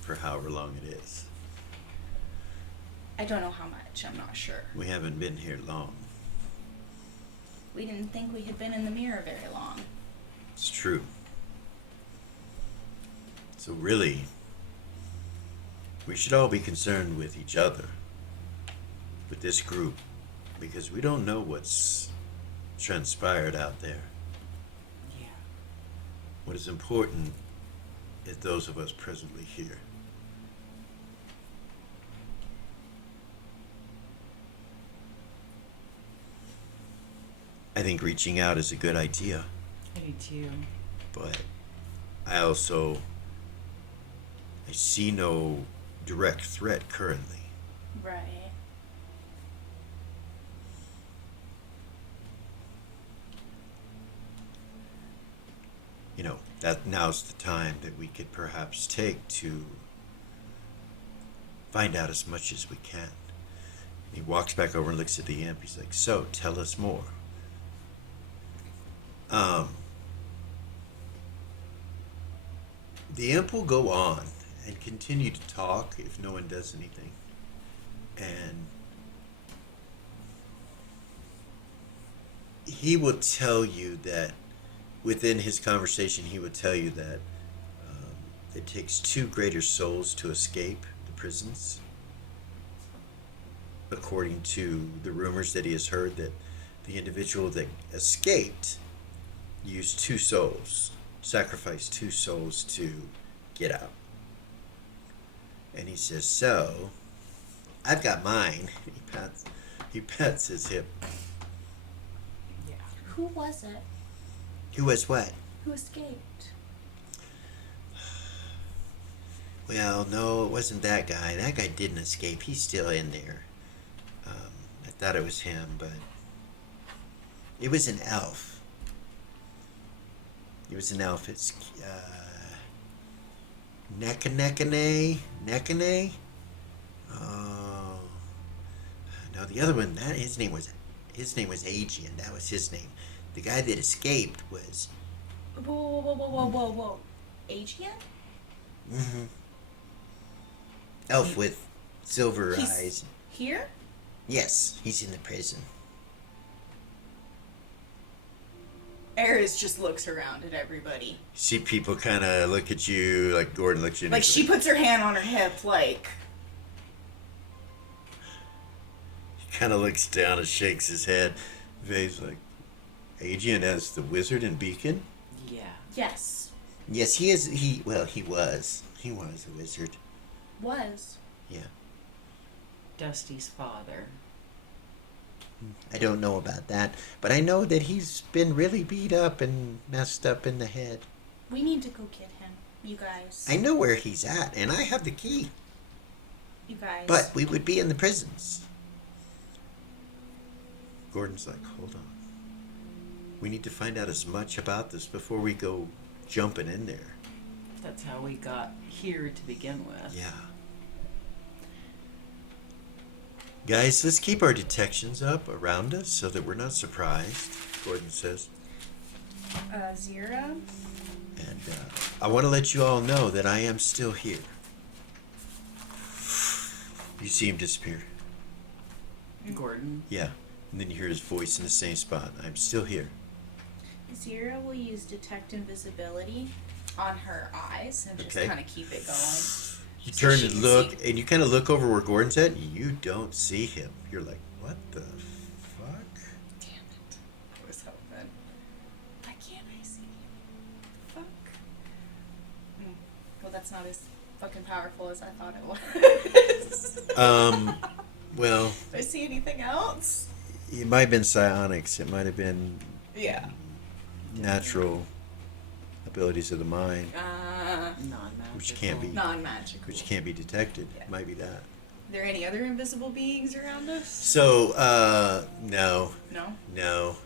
for however long it is. I don't know how much. I'm not sure. We haven't been here long. We didn't think we had been in the mirror very long. It's true. So really, we should all be concerned with each other, with this group, because we don't know what's transpired out there. Yeah. What is important is those of us presently here. I think reaching out is a good idea, I do too. but I see no direct threat currently. Right. You know, that now's the time that we could perhaps take to find out as much as we can. And he walks back over and looks at the imp. He's like, so, tell us more. The imp will go on and continue to talk if no one does anything. And he will tell you that within his conversation, he would tell you that it takes two greater souls to escape the prisons. According to the rumors that he has heard, that the individual that escaped used two souls, sacrificed two souls to get out. And he says, so, I've got mine. He pats his hip. Yeah. Who was it? Who was what? Who escaped? Well, no, it wasn't that guy. That guy didn't escape. He's still in there. I thought it was him, but it was an elf. It was an elf. It's Nekane? Oh no, the other one. His name was Aegean. That was his name. The guy that escaped was. Whoa. Aegean? Mm-hmm. Elf with silver He's eyes. here? Yes, he's in the prison. Eris just looks around at everybody. See people kind of look at you, like Gordon looks at you. and Like, he's she puts her hand on her hip, like... He kind of looks down and shakes his head. Vay's like, Aegean as the wizard in Beacon? Yeah. Yes. Yes, he is. He was. He was a wizard. Was. Yeah. Dusty's father. I don't know about that, but I know that he's been really beat up and messed up in the head. We need to go get him, you guys. I know where he's at, and I have the key. You guys. But we would be in the prisons. Gordon's like, hold on. We need to find out as much about this before we go jumping in there. That's how we got here to begin with. Yeah. Guys, let's keep our detections up around us so that we're not surprised, Gordon says. Zira? And I want to let you all know that I am still here. You see him disappear. Gordon. Yeah. And then you hear his voice in the same spot. I'm still here. Zira will use detect invisibility on her eyes and just Okay. kind of keep it going. You So turn she and can look, see. and you kind of look over where Gordon's at, and you don't see him. You're like, what the fuck? Damn it. I was hoping. Why can't I see you? Fuck. Well, that's not as fucking powerful as I thought it was. Well, Do I see anything else? it might have been psionics. It might have been Yeah. natural abilities of the mind, Non-magical. Which can't be- Non-magical. which can't be detected. Yeah. Might be that. Are there any other invisible beings around us? So, no. No? No.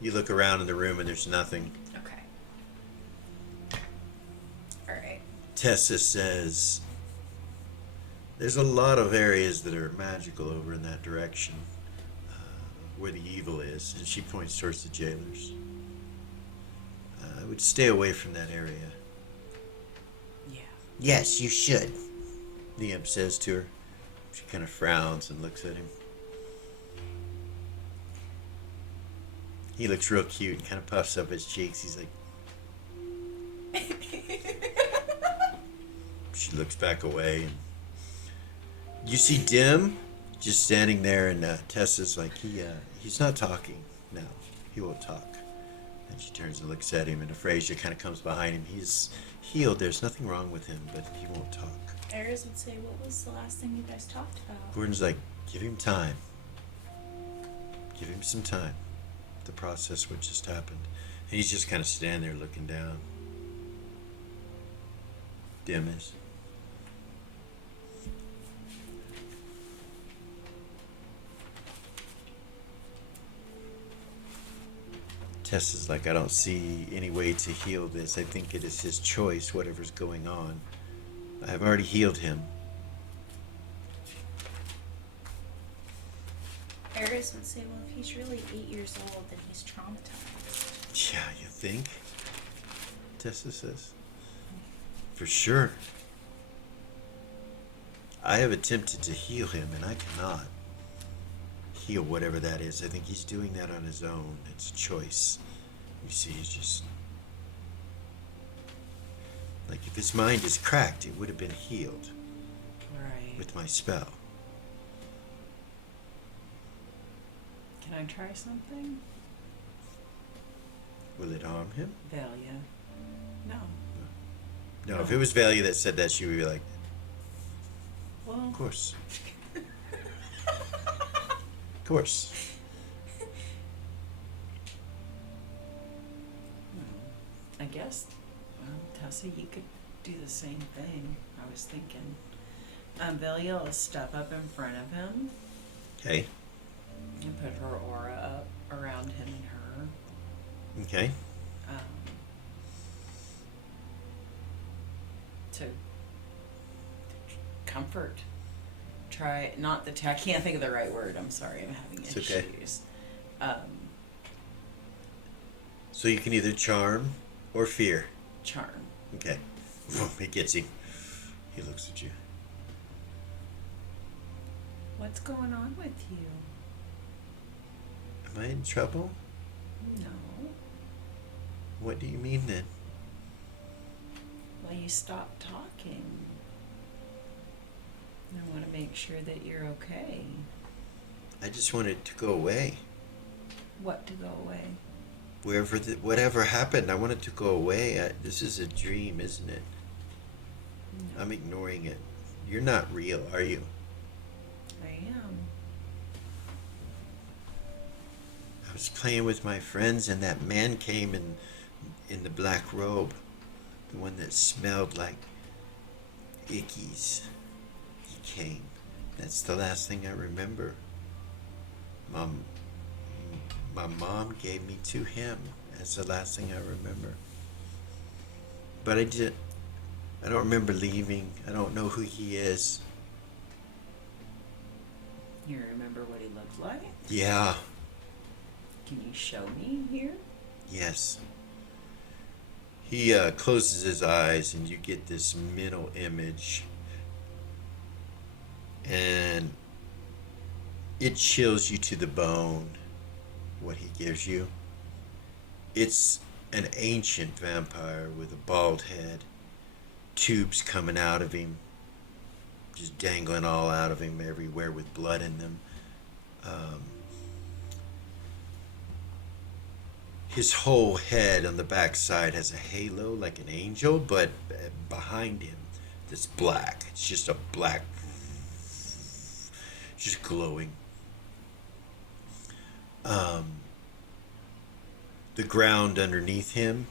You look around in the room, and there's nothing. Okay. Alright. Tessa says, there's a lot of areas that are magical over in that direction, where the evil is, and she points towards the jailers. I would stay away from that area. Yeah. Yes, you should. The imp says to her. She kind of frowns and looks at him. He looks real cute and kind of puffs up his cheeks. He's like, she looks back away, and you see Dim just standing there, and Tessa's like, he's not talking now. He won't talk. And she turns and looks at him, and Frazier kind of comes behind him. He's healed. There's nothing wrong with him, but he won't talk. Eris would say, what was the last thing you guys talked about? Gordon's like, give him time. Give him some time to process what just happened. And he's just kind of standing there looking down. Dim is. Tessa's like, I don't see any way to heal this. I think it is his choice, whatever's going on. I've already healed him. Eris would say, well, if he's really 8 years old, then he's traumatized. Yeah, you think? Tessa says. For sure. I have attempted to heal him, and I cannot heal whatever that is. I think he's doing that on his own. It's a choice. You see, he's just... Like, if his mind is cracked, it would have been healed Right. with my spell. Can I try something? Will it harm him? Valia. No. No, if it was Valia that said that, she would be like, Well, of course. Of course. I guess, well, Tessa, you could do the same thing. I was thinking. Valia will step up in front of him Okay. and put her aura up around him and her. Okay. To comfort. Try, not the, I can't think of the right word. I'm sorry, I'm having It's issues. okay. So you can either charm or fear. Charm. Okay. It gets him. He looks at you. What's going on with you? Am I in trouble? No. What do you mean then? Well, you stopped talking. I want to make sure that you're okay. I just wanted to go away. What to go away? Whatever happened, I wanted to go away. This is a dream, isn't it? No, I'm ignoring it. You're not real, are you? I am. I was playing with my friends, and that man came in the black robe, the one that smelled like ickies. He came. That's the last thing I remember. My mom gave me to him. That's the last thing I remember. But I don't remember leaving. I don't know who he is. You remember what he looked like? Yeah. Can you show me here? Yes. He closes his eyes, and you get this mental image. and it chills you to the bone what he gives you. It's an ancient vampire with a bald head, tubes coming out of him, just dangling all out of him everywhere with blood in them. His whole head on the backside has a halo like an angel, but behind him, it's black. It's just a black, just glowing. The ground underneath him,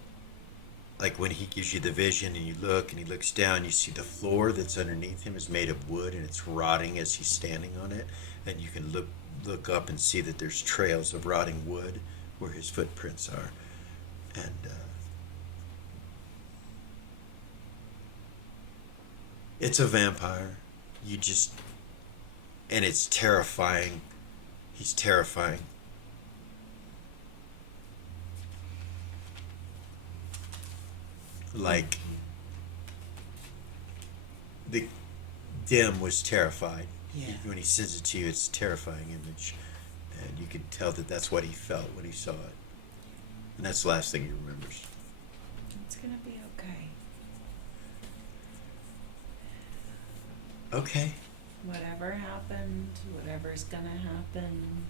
like when he gives you the vision and you look and he looks down, you see the floor that's underneath him is made of wood and it's rotting as he's standing on it, and you can look up and see that there's trails of rotting wood where his footprints are. And it's a vampire. And it's terrifying. He's terrifying. Like, the Dim was terrified. Yeah. When he sends it to you, it's a terrifying image. And you can tell that that's what he felt when he saw it. And that's the last thing he remembers. It's gonna be okay. Okay. Whatever happened, whatever's gonna happen.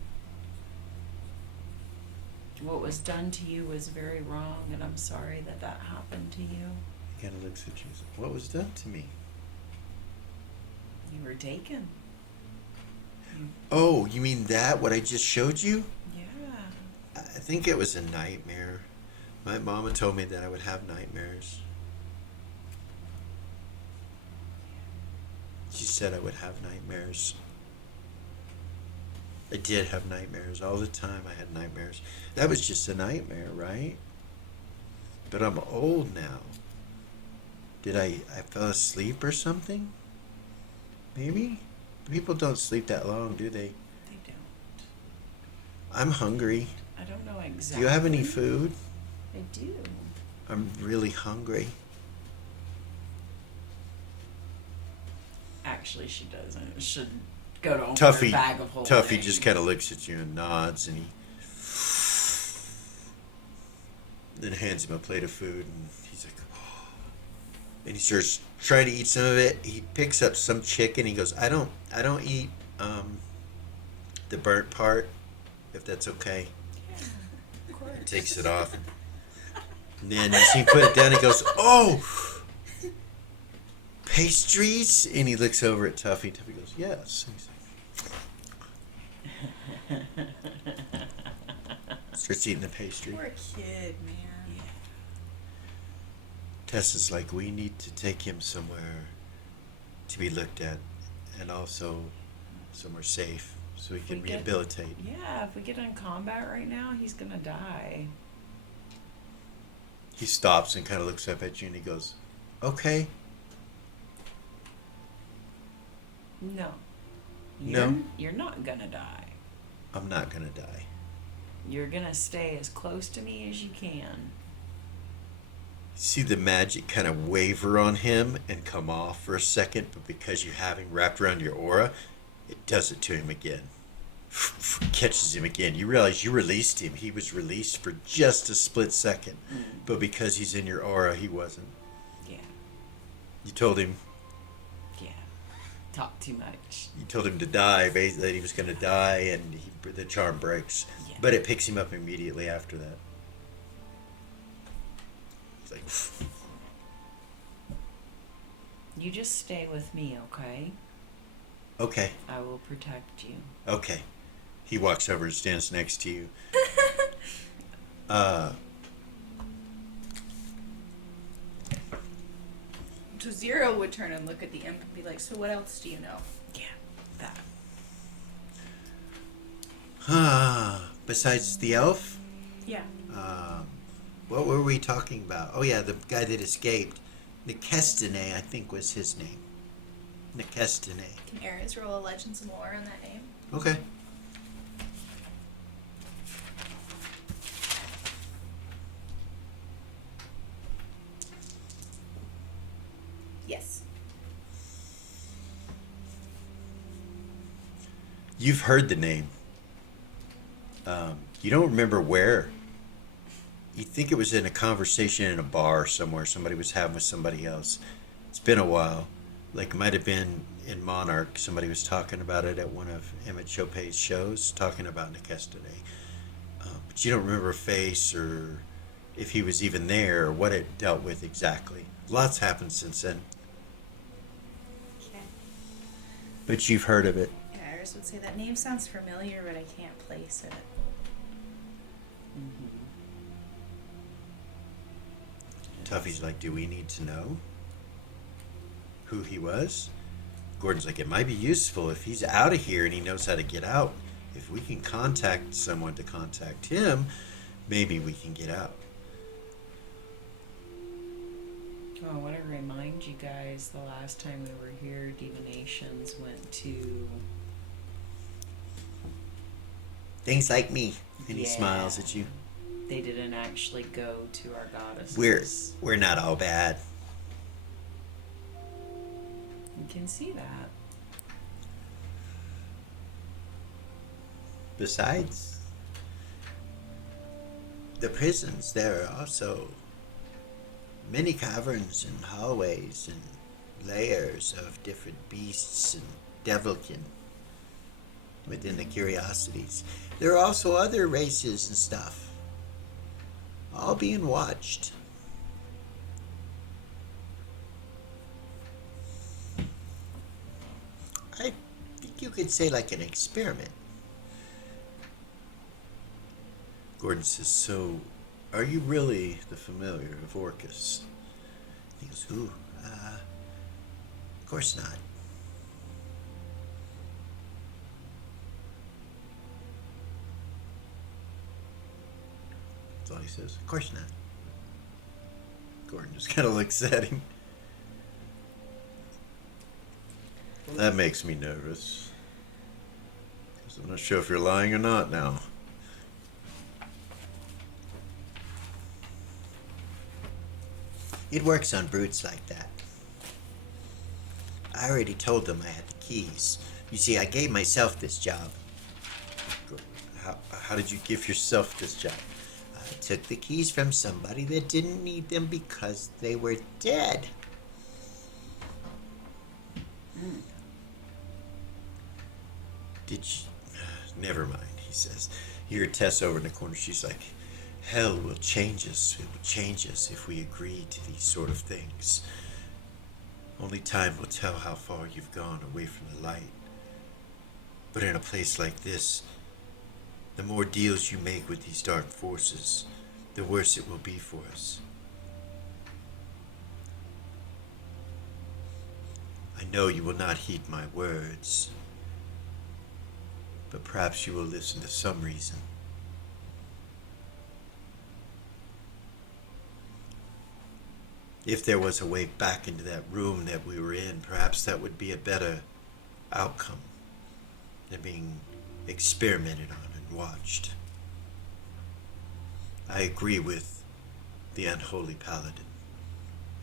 What was done to you was very wrong, and I'm sorry that that happened to you. He kind of looks at you and says, what was done to me? You were taken. Oh, you mean that? What I just showed you? Yeah. I think it was a nightmare. My mama told me that I would have nightmares. She said I would have nightmares. I did have nightmares. All the time I had nightmares. That was just a nightmare, right? But I'm old now. Did I fell asleep or something? Maybe? People don't sleep that long, do they? They don't. I'm hungry. I don't know exactly. Do you have any food? I do. I'm really hungry. Actually, she doesn't. Should go to open Tuffy, her bag of whole Tuffy things. just kind of looks at you and nods, and he then hands him a plate of food, and he's like, oh. And he starts trying to eat some of it. He picks up some chicken. He goes, I don't eat the burnt part, if that's okay. Yeah, of course. And takes it off. And then you see him put it down. He goes, oh, pastries? And he looks over at Tuffy. Tuffy goes, yes. And he's like, starts eating the pastry. Poor kid, man. Tessa's like, we need to take him somewhere to be looked at, and also somewhere safe so he can rehabilitate. Yeah, if we get in combat right now, he's gonna die. He stops and kind of looks up at you, and he goes, okay. No. No? You're not gonna die. I'm not going to die. You're gonna stay as close to me as you can. See the magic kind of waver on him and come off for a second, but because you have him wrapped around your aura, it does it to him again. Catches him again. You realize you released him. He was released for just a split second, but because he's in your aura, he wasn't. Yeah. You told him. Yeah. Talk too much. You told him to die, that he was going to die, and the charm breaks. Yeah. But it picks him up immediately after that. It's like, You just stay with me, okay? okay, I will protect you. okay. He walks over and stands next to you. So Zero would turn and look at the imp and be like, so what else do you know? Yeah. That. Besides the elf, Yeah. what were we talking about? Oh yeah, the guy that escaped. Nikestine, I think was his name. Nikestine. Can Ares roll a Legends and Lore on that name? Okay. Yes. You've heard the name. You don't remember where. You think it was in a conversation in a bar somewhere somebody was having with somebody else. It's been a while. Like, it might have been in Monarch. Somebody was talking about it at one of Emmett Chopay's shows, talking about Nekesta Day. But you don't remember a face or if he was even there or what it dealt with exactly. Lots happened since then. Okay. But you've heard of it. Yeah, Iris would say that name sounds familiar, but I can't place it. Tuffy's like, do we need to know who he was? Gordon's like, it might be useful if he's out of here and he knows how to get out. If we can contact someone to contact him, maybe we can get out. Oh, I want to remind you guys, the last time we were here, divinations went to... Things like me. And he Yeah. smiles at you. They didn't actually go to our goddesses. We're not all bad. You can see that. Besides the prisons, there are also many caverns and hallways and layers of different beasts and devilkin within the curiosities. There are also other races and stuff, all being watched. I think you could say like an experiment. Gordon says, so are you really the familiar of Orcus? He goes, ooh, of course not. That's all he says. Of course not. Gordon just kind of looks at him. That makes me nervous. 'Cause I'm not sure if you're lying or not now. It works on brutes like that. I already told them I had the keys. You see, I gave myself this job. How did you give yourself this job? I took the keys from somebody that didn't need them because they were dead. Did you... Never mind, he says. You hear Tess over in the corner. She's like, hell will change us. It will change us if we agree to these sort of things. Only time will tell how far you've gone away from the light. But in a place like this, the more deals you make with these dark forces, the worse it will be for us. I know you will not heed my words, but perhaps you will listen to some reason. If there was a way back into that room that we were in, perhaps that would be a better outcome than being experimented on and watched. I agree with the unholy paladin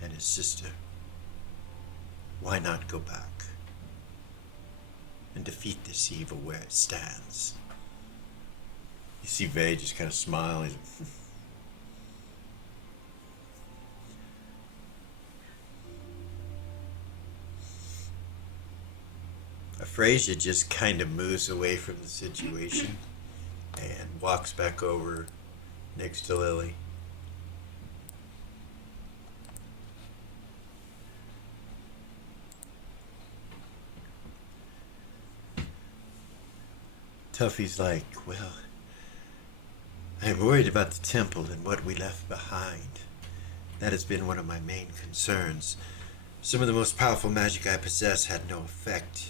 and his sister. Why not go back and defeat this evil where it stands? You see Vay just kind of smiling. Frazier just kind of moves away from the situation and walks back over next to Lily. Tuffy's like, well, I'm worried about the temple and what we left behind. That has been one of my main concerns. Some of the most powerful magic I possess had no effect.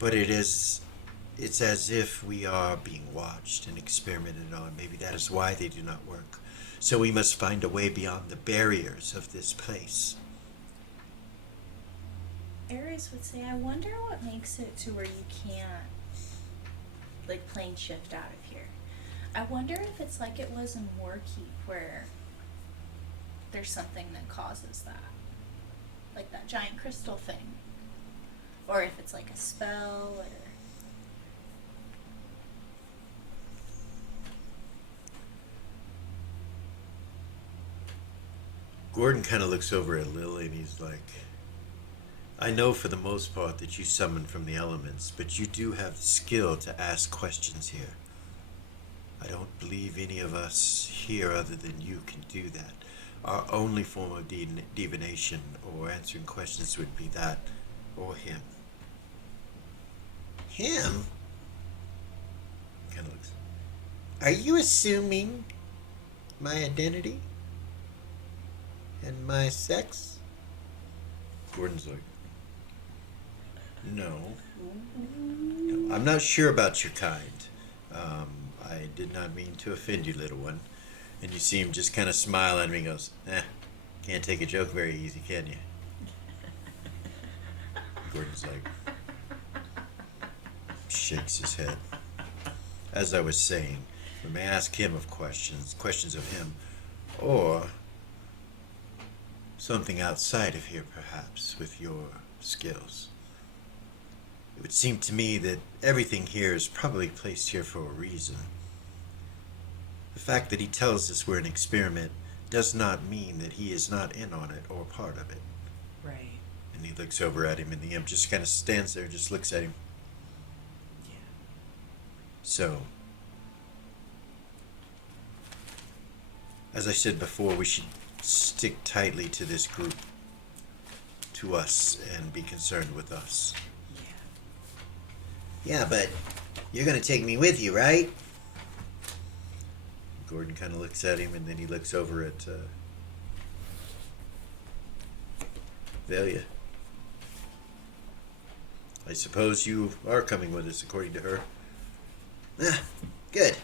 But it's as if we are being watched and experimented on. Maybe that is why they do not work. So we must find a way beyond the barriers of this place. Aries would say, I wonder what makes it to where you can't, like, plane shift out of here. I wonder if it's like it was in Warkeep, where there's something that causes that. Like that giant crystal thing. Or if it's like a spell or... Gordon kind of looks over at Lily and he's like, I know for the most part that you summon from the elements, but you do have the skill to ask questions here. I don't believe any of us here other than you can do that. Our only form of divination or answering questions would be that or him. Him? Kind of looks. Are you assuming my identity? And my sex? Gordon's like, no. No, I'm not sure about your kind. I did not mean to offend you, little one. And you see him just kind of smile at me and goes, can't take a joke very easy, can you? Gordon's like, shakes his head. As I was saying, we may ask him of questions of him, or something outside of here, perhaps, with your skills. It would seem to me that everything here is probably placed here for a reason. The fact that he tells us we're an experiment does not mean that he is not in on it or part of it. Right. And he looks over at him, and the imp just kind of stands there, just looks at him. Yeah. So, as I said before, we should stick tightly to this group, to us, and be concerned with us. Yeah, but you're gonna take me with you, right? Gordon kind of looks at him, and then he looks over at Velia. I suppose you are coming with us, according to her. Ah, good.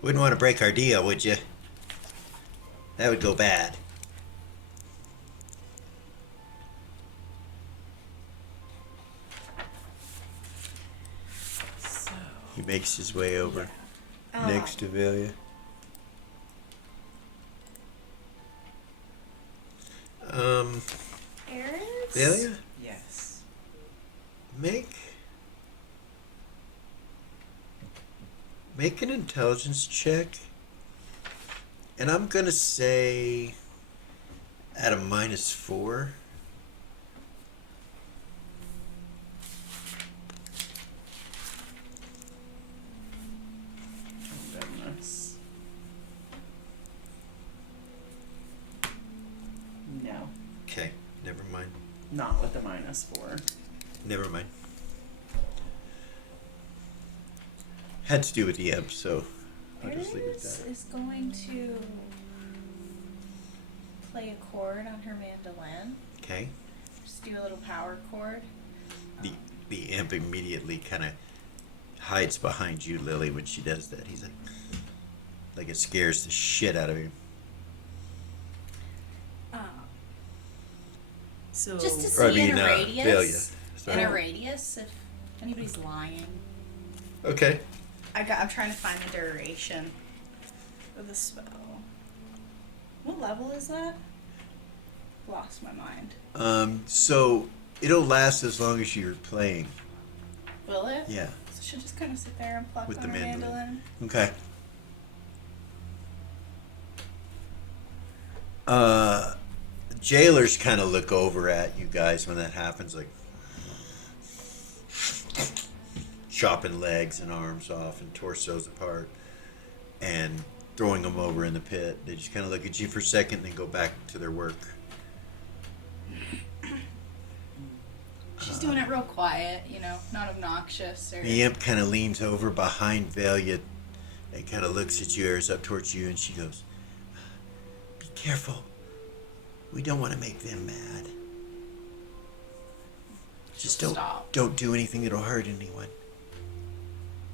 Wouldn't want to break our deal, would you? That would go bad. So, He makes his way over Oh. next to Velia. Eris? Velia, yes. make an intelligence check, and I'm gonna say at a -4. Oh, goodness. No, Okay, never mind. not with the -4. Never mind. Had to do with the imp, so I'll just leave it at Eris that. is going to play a chord on her mandolin. Okay. Just do a little power chord. The imp immediately kind of hides behind you, Lily, when she does that. He's like it scares the shit out of him. So, Just to Or, I see in mean, a Velia. radius. In Sorry. a radius, if anybody's lying. Okay. I'm trying to find the duration of the spell. What level is that? Lost my mind. So it'll last as long as you're playing. Will it? Yeah. So she'll just kind of sit there and pluck With on the her mandolin. mandolin. Okay. Jailers kind of look over at you guys when that happens, like chopping legs and arms off and torsos apart and throwing them over in the pit. They just kind of look at you for a second and then go back to their work. She's doing it real quiet, not obnoxious or. The imp kind of leans over behind Velia and kind of looks at you, airs up towards you, and she goes, "Be careful. We don't want to make them mad. Just Stop. don't do anything that'll hurt anyone."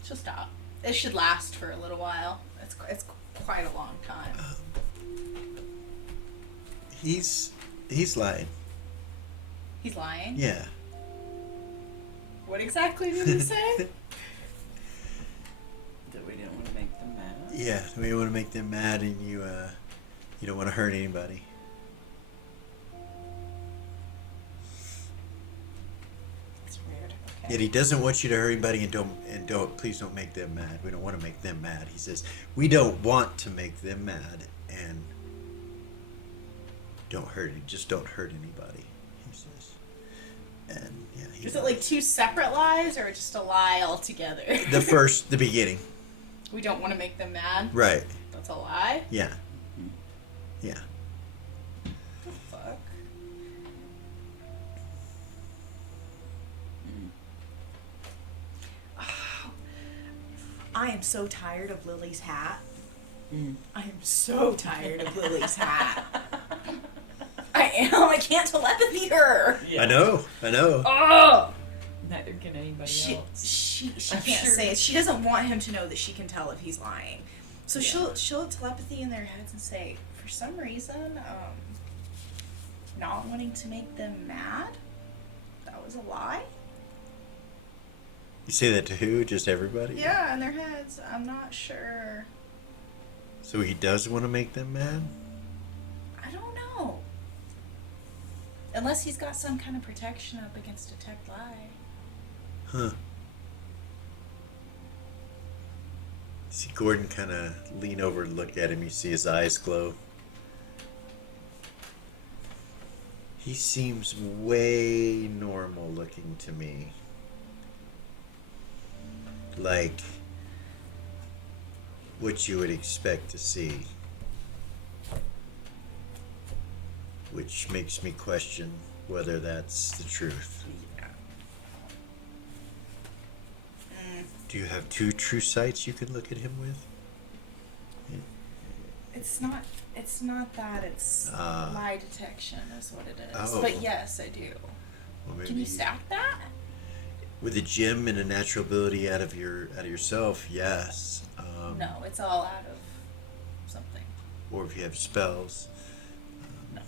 She'll stop. It should last for a little while. It's quite a long time. He's lying. He's lying? Yeah. What exactly did he say? that we didn't want to make them mad. Yeah, we don't want to make them mad, and you don't want to hurt anybody. Yet he doesn't want you to hurt anybody, and don't please don't make them mad. We don't want to make them mad. He says we don't want to make them mad, and just don't hurt anybody. He says, and yeah. Is it like two separate lies or just a lie altogether? the beginning? We don't want to make them mad. Right. That's a lie. Yeah. Yeah. The fuck. I am so tired of Lily's hat. I am so tired of Lily's hat. I am. I can't telepathy her. I know. Oh! Neither can anybody She else. she I'm can't sure. say it. She doesn't want him to know that she can tell if he's lying. So Yeah. she'll telepathy in their heads and say, for some reason, not wanting to make them mad. That was a lie. You say that to who? Just everybody? Yeah, in their heads. I'm not sure. So he does want to make them mad? I don't know. Unless he's got some kind of protection up against a tech lie. Huh. See Gordon kind of lean over and look at him. You see his eyes glow. He seems way normal looking to me. Like what you would expect to see. Which makes me question whether that's the truth. Do you have two true sights you can look at him with? It's not that. It's Ah. lie detection is what it is. Oh. But yes, I do. Well, maybe Can you stack that? with a gem and a natural ability out of yourself? Yes. No, it's all out of something. Or if you have spells. No.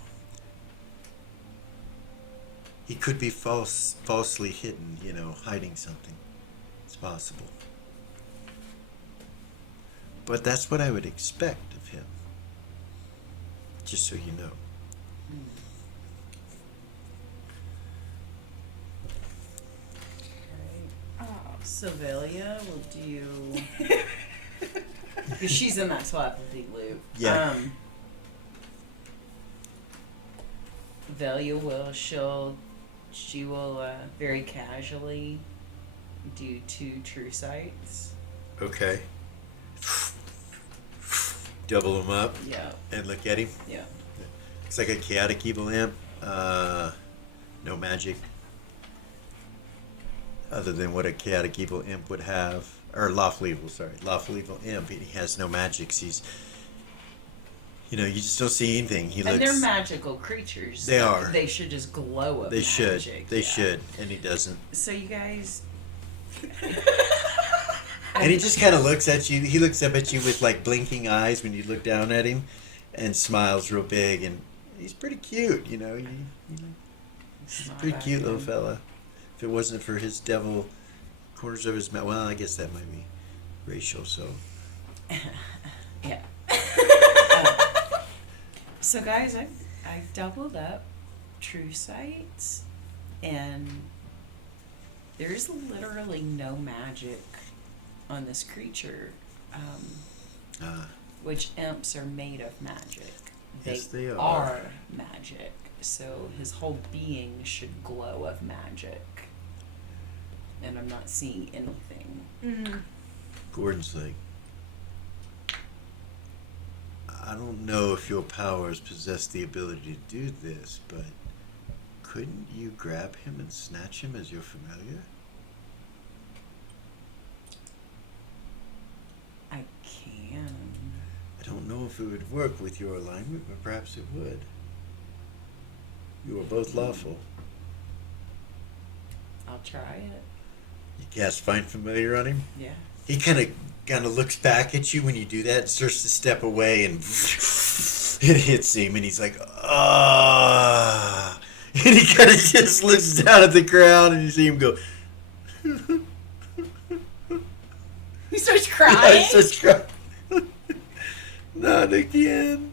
He could be falsely hidden, hiding something. It's possible. But that's what I would expect of him. Just so you know. Sylvelia will do. Because she's in that telepathy loop. Yeah. Velia will. She will very casually do 2 true sights. Okay. Double him up Yeah. and look at him. Yeah. It's like a chaotic evil imp. No magic. Other than what a chaotic evil imp would have. Or lawful evil imp. He has no magics. He's, you just don't see anything. He looks. And they're magical creatures. They are. They should just glow of They should. magic. They yeah. should. And he doesn't. So you guys. And he just kind of looks at you. He looks up at you with like blinking eyes when you look down at him, and smiles real big. And he's pretty cute, He's a pretty cute little fella. If it wasn't for his devil corners of his mouth, well, I guess that might be racial. So Yeah. So guys, I've doubled up true sights, and there's literally no magic on this creature, which imps are made of magic. Yes, they are. are magic, so his whole being should glow of magic. And I'm not seeing anything. Gordon's like, I don't know if your powers possess the ability to do this, but couldn't you grab him and snatch him as your familiar? I can. I don't know if it would work with your alignment, but perhaps it would. You are both lawful. I'll try it. You cast Find Familiar on him. Yeah. He kind of looks back at you when you do that and starts to step away, and it hits him, and he's like, ah. And he kind of just looks down at the ground, and you see him go. He starts Yeah, crying. he starts crying. Not again.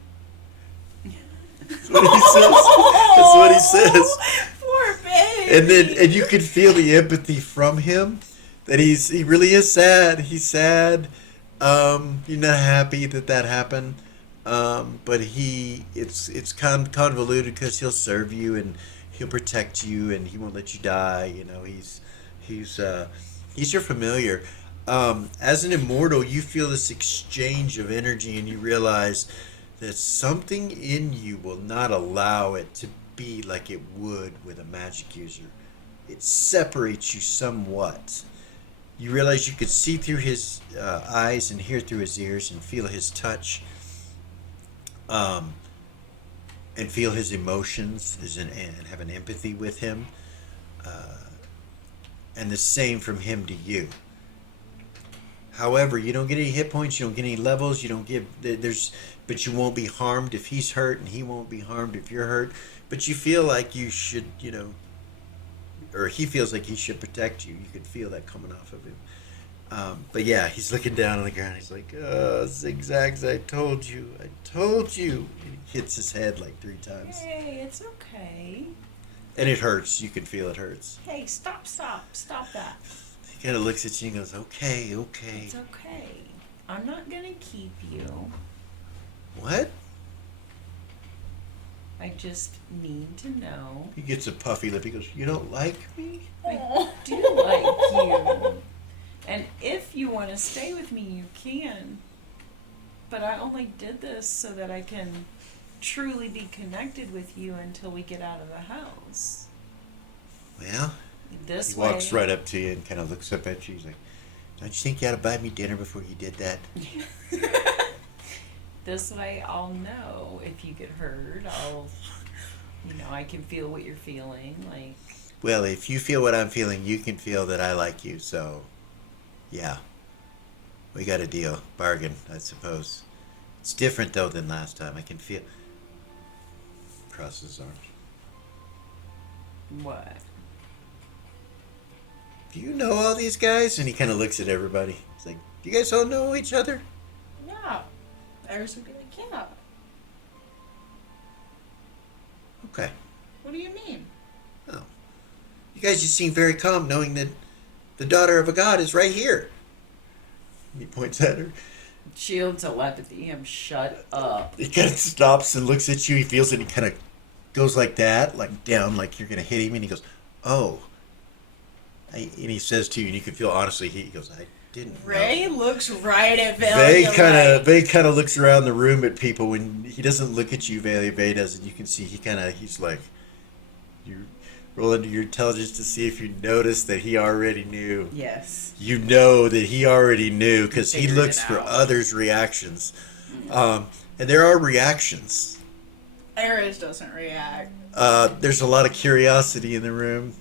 That's what he says. That's what he says. Poor babe. and you could feel the empathy from him that he really is sad. He's sad. You're not happy that happened. But it's convoluted because he'll serve you and he'll protect you and he won't let you die. You know, he's your familiar. As an immortal, you feel this exchange of energy and you realize that something in you will not allow it to be like it would with a magic user. It separates you somewhat. You realize you could see through his eyes and hear through his ears and feel his touch, and feel his emotions and have an empathy with him, and the same from him to you. However, you don't get any hit points, you don't get any levels, you don't get but you won't be harmed if he's hurt, and he won't be harmed if you're hurt. But you feel like you should, or he feels like he should protect you. You could feel that coming off of him. But yeah, he's looking down on the ground. He's like, Zig-Zags, I told you. And he hits his head like 3 times. Hey, it's okay. And it hurts. You can feel it hurts. Hey, stop that. He kind of looks at you and goes, okay. It's okay. I'm not gonna keep you. What? I just need to know. He gets a puffy lip. He goes, you don't like me? I do like you. And if you want to stay with me, you can. But I only did this so that I can truly be connected with you until we get out of the house. Well, This he way. walks right up to you and kind of looks up at you. He's like, don't you think you ought to buy me dinner before you did that? This way I'll know if you get hurt. I can feel what you're feeling. Like, Well, if you feel what I'm feeling, you can feel that I like you. So, yeah. We got a deal. Bargain, I suppose. It's different, though, than last time. I can feel... Crosses his arms. what? Do you know all these guys? And he kind of looks at everybody. He's like, do you guys all know each other? Yeah. There's a good yeah. Okay. What do you mean? Oh. You guys just seem very calm knowing that the daughter of a god is right here. And he points at her. Shield telepathy him. Shut up. He kind of stops and looks at you. He feels it. And he kind of goes like that, like down, like you're going to hit him. And he goes, oh. And he says to you, and you can feel honestly, he goes, I didn't know. Ray looks right at Valia. Vay kind of looks around the room at people. When he doesn't look at you, Vay does, and you can see he's like, you roll into your intelligence to see if you notice that he already knew. Yes. You know that he already knew because he Figured looks it for out. others' reactions, and there are reactions. Ares doesn't react. There's a lot of curiosity in the room.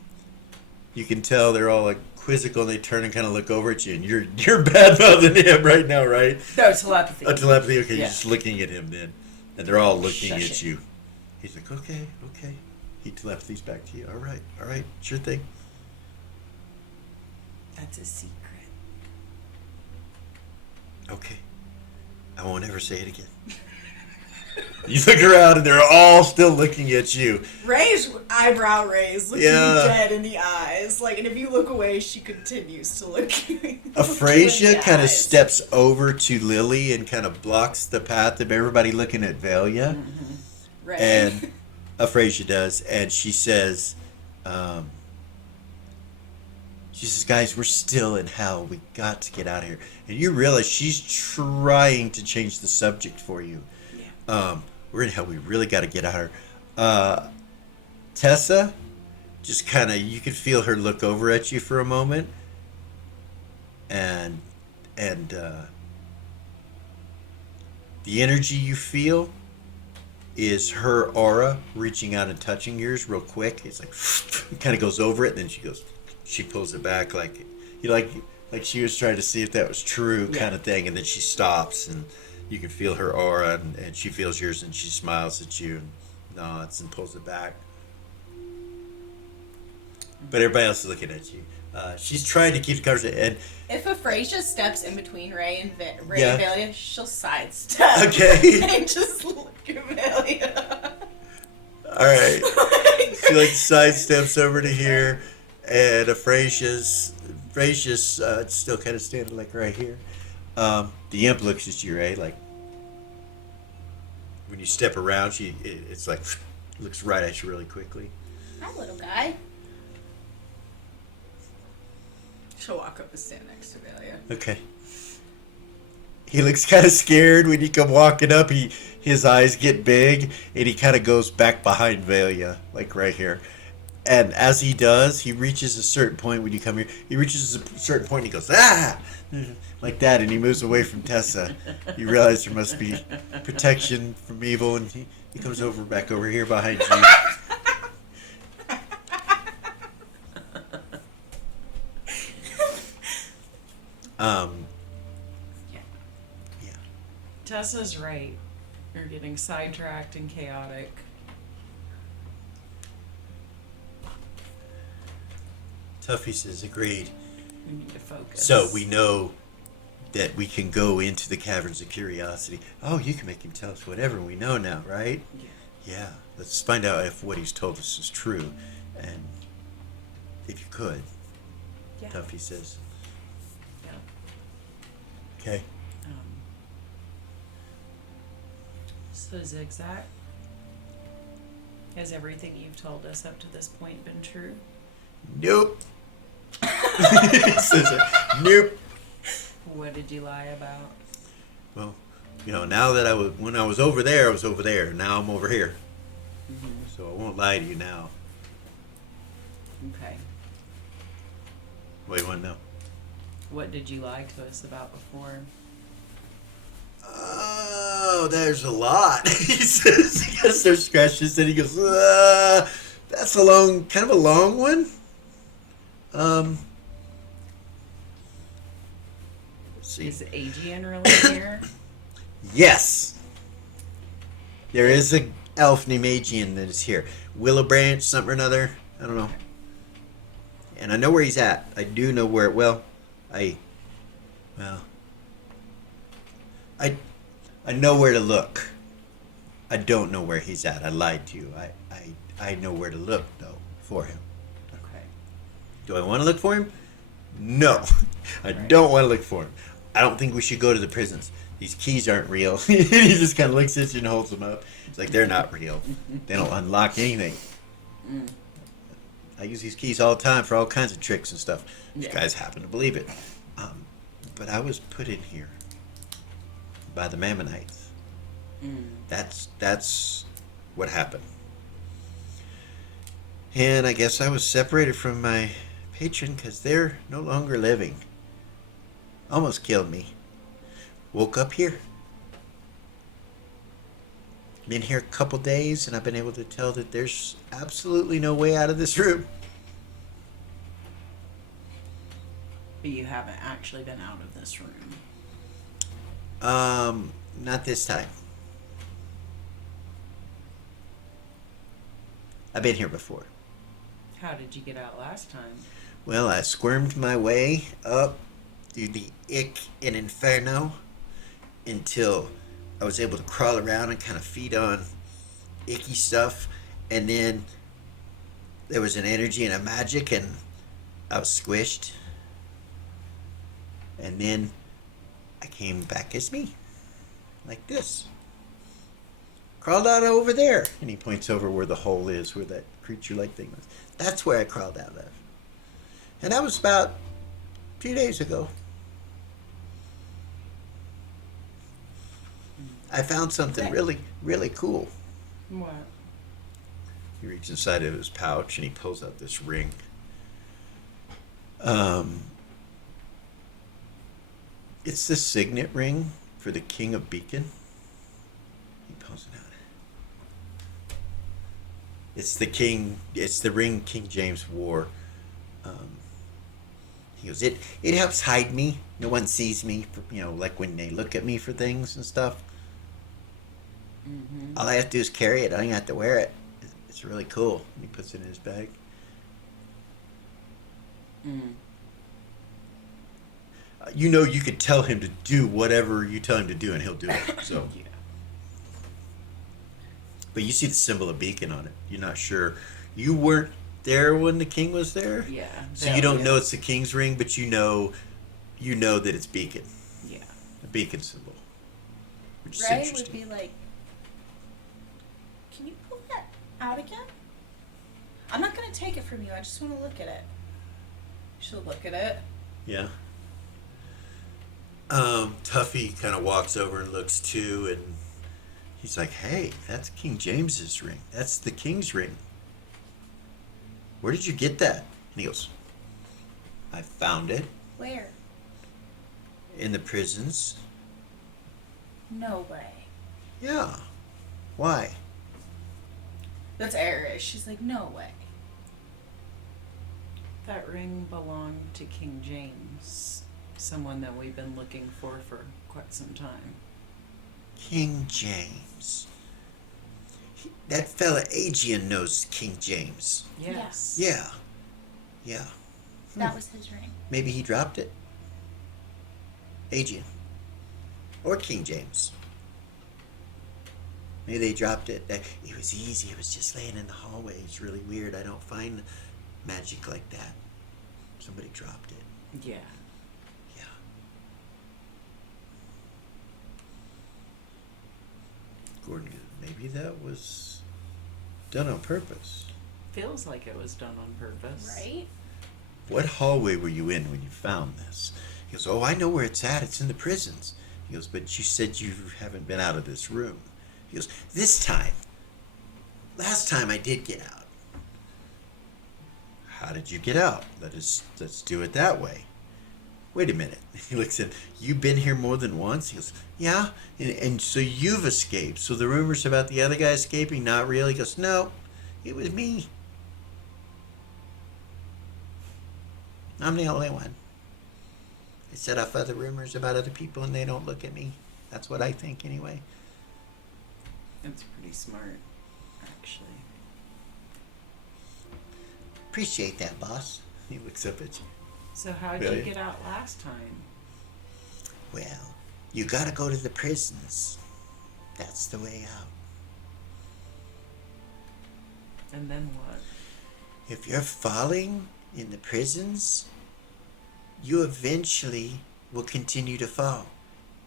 You can tell they're all like quizzical, and they turn and kind of look over at you, and you're bad mouthing him right now, right? No, telepathy. Oh, telepathy. Okay, Yeah. you're just looking at him then, and they're all looking Shush at it. you. He's like, okay. He telepathies back to you. All right, sure thing. That's a secret. Okay, I won't ever say it again. You look around, and they're all still looking at you. Ray's eyebrow raised, looking Yeah. you dead in the eyes. Like, and if you look away, she continues to look you. Aphrasia kind of steps over to Lily and kind of blocks the path of everybody looking at Valia. Ray. And Aphrasia does, and she says, guys, we're still in hell. We got to get out of here. And you realize she's trying to change the subject for you. We're in hell. We really got to get out of here. Tessa, just kind of, you could feel her look over at you for a moment. And the energy you feel is her aura reaching out and touching yours real quick. It's like, kind of goes over it, and then she pulls it back like she was trying to see if that was true, kind of thing, and then she stops, and you can feel her aura, and she feels yours, and she smiles at you and nods and pulls it back. But everybody else is looking at you. She's trying to keep the conversation, and If Aphrasia steps in between Ray and Yeah. Valia, she'll sidestep. Okay. And just look at Valia. all right. She like sidesteps over to here, and Frasia's still kind of standing like right here. The imp looks at you, right? Like when you step around, it's like looks right at you really quickly. Hi, little guy. She'll walk up and stand next to Velia. Okay. He looks kind of scared when you come walking up. His eyes get big, and he kind of goes back behind Velia, like right here. And as he does, he reaches a certain point when you come here. He reaches a certain point, and he goes, ah! Like that, and he moves away from Tessa. You realize there must be protection from evil, and he comes back over here behind you. Yeah. Tessa's right. You're getting sidetracked and chaotic. Tuffy says, agreed. We need to focus. So we know that we can go into the caverns of curiosity. Oh, you can make him tell us whatever we know now, right? Yeah. Let's find out if what he's told us is true. And if you could, Yeah. Tuffy says. Yeah. Okay. So Zig-Zak, has everything you've told us up to this point been true? Nope. He says it. Nope. What did you lie about? Well, now that when I was over there, I was over there. Now I'm over here. Mm-hmm. So I won't lie to you now. Okay. What do you want to know? What did you lie to us about before? Oh, there's a lot. He says, he goes, starts scratching his head. He goes, that's kind of a long one. Let's see. Is Aegean really here? Yes. There is a elf named Aegean that is here. Willow Branch, something or another. I don't know. And I know where he's at. I do know where, I know where to look. I don't know where he's at. I lied to you. I know where to look, though, for him. Okay. Do I want to look for him? No. I don't want to look for him. I don't think we should go to the prisons. These keys aren't real. He just kind of looks at you and holds them up. It's like, they're not real. They don't unlock anything. I use these keys all the time for all kinds of tricks and stuff. You guys happen to believe it. But I was put in here by the Mammonites. That's what happened. And I guess I was separated from my patron because they're no longer living. Almost killed me. Woke up here. Been here a couple days, and I've been able to tell that there's absolutely no way out of this room. But you haven't actually been out of this room. Not this time. I've been here before. How did you get out last time? Well, I squirmed my way up through the ick and inferno until I was able to crawl around and kind of feed on icky stuff, and then there was an energy and a magic, and I was squished, and then I came back as me, like this. Crawled out over there, and he points over where the hole is, where that creature-like thing was. That's where I crawled out of, and that was about 2 days ago. I found something really, really cool. What? He reaches inside of his pouch and he pulls out this ring. It's the signet ring for the King of Beacon. He pulls it out. It's the ring King James wore. He goes, it helps hide me. No one sees me, like when they look at me for things and stuff. Mm-hmm. All I have to do is carry it. I don't even have to wear it. It's really cool. And he puts it in his bag. You could tell him to do whatever you tell him to do, and he'll do it. So, Yeah. but you see the symbol of beacon on it. You're not sure. You weren't there when the king was there? Yeah. So you don't know it's the king's ring, but you know that it's beacon. Yeah. A beacon symbol. Which is Ray would interesting. be like, can you pull that out again? I'm not going to take it from you. I just want to look at it. She'll look at it. Yeah. Tuffy kind of walks over and looks too, and he's like, hey, that's King James's ring. That's the king's ring. Where did you get that? And he goes, I found it Where? in the prisons. No way. Yeah. Why? That's Irish. She's like, no way. That ring belonged to King James, someone that we've been looking for quite some time. King James. That fella Aegean knows King James. Yes. Yeah. Yeah. That was his ring. Maybe he dropped it. Aegean. Or King James. Maybe they dropped it. It was easy. It was just laying in the hallway. It's really weird. I don't find magic like that. Somebody dropped it. Yeah. Yeah. Gordon, maybe that was done on purpose. Feels like it was done on purpose. Right? What hallway were you in when you found this? He goes, oh, I know where it's at. It's in the prisons. He goes, but you said you haven't been out of this room. He goes, This time. Last time I did get out. how did you get out? Let's do it that way. Wait a minute. He looks at, you've been here more than once? He goes, yeah. And so you've escaped. So the rumors about the other guy escaping, not real? He goes, no, it was me. I'm the only one. I set off other rumors about other people and they don't look at me. That's what I think anyway. It's pretty smart, actually. Appreciate that, boss. He looks up at you. So how'd Really? you get out last time? Well, you gotta go to the prisons. That's the way out. And then what? If you're falling in the prisons, you eventually will continue to fall.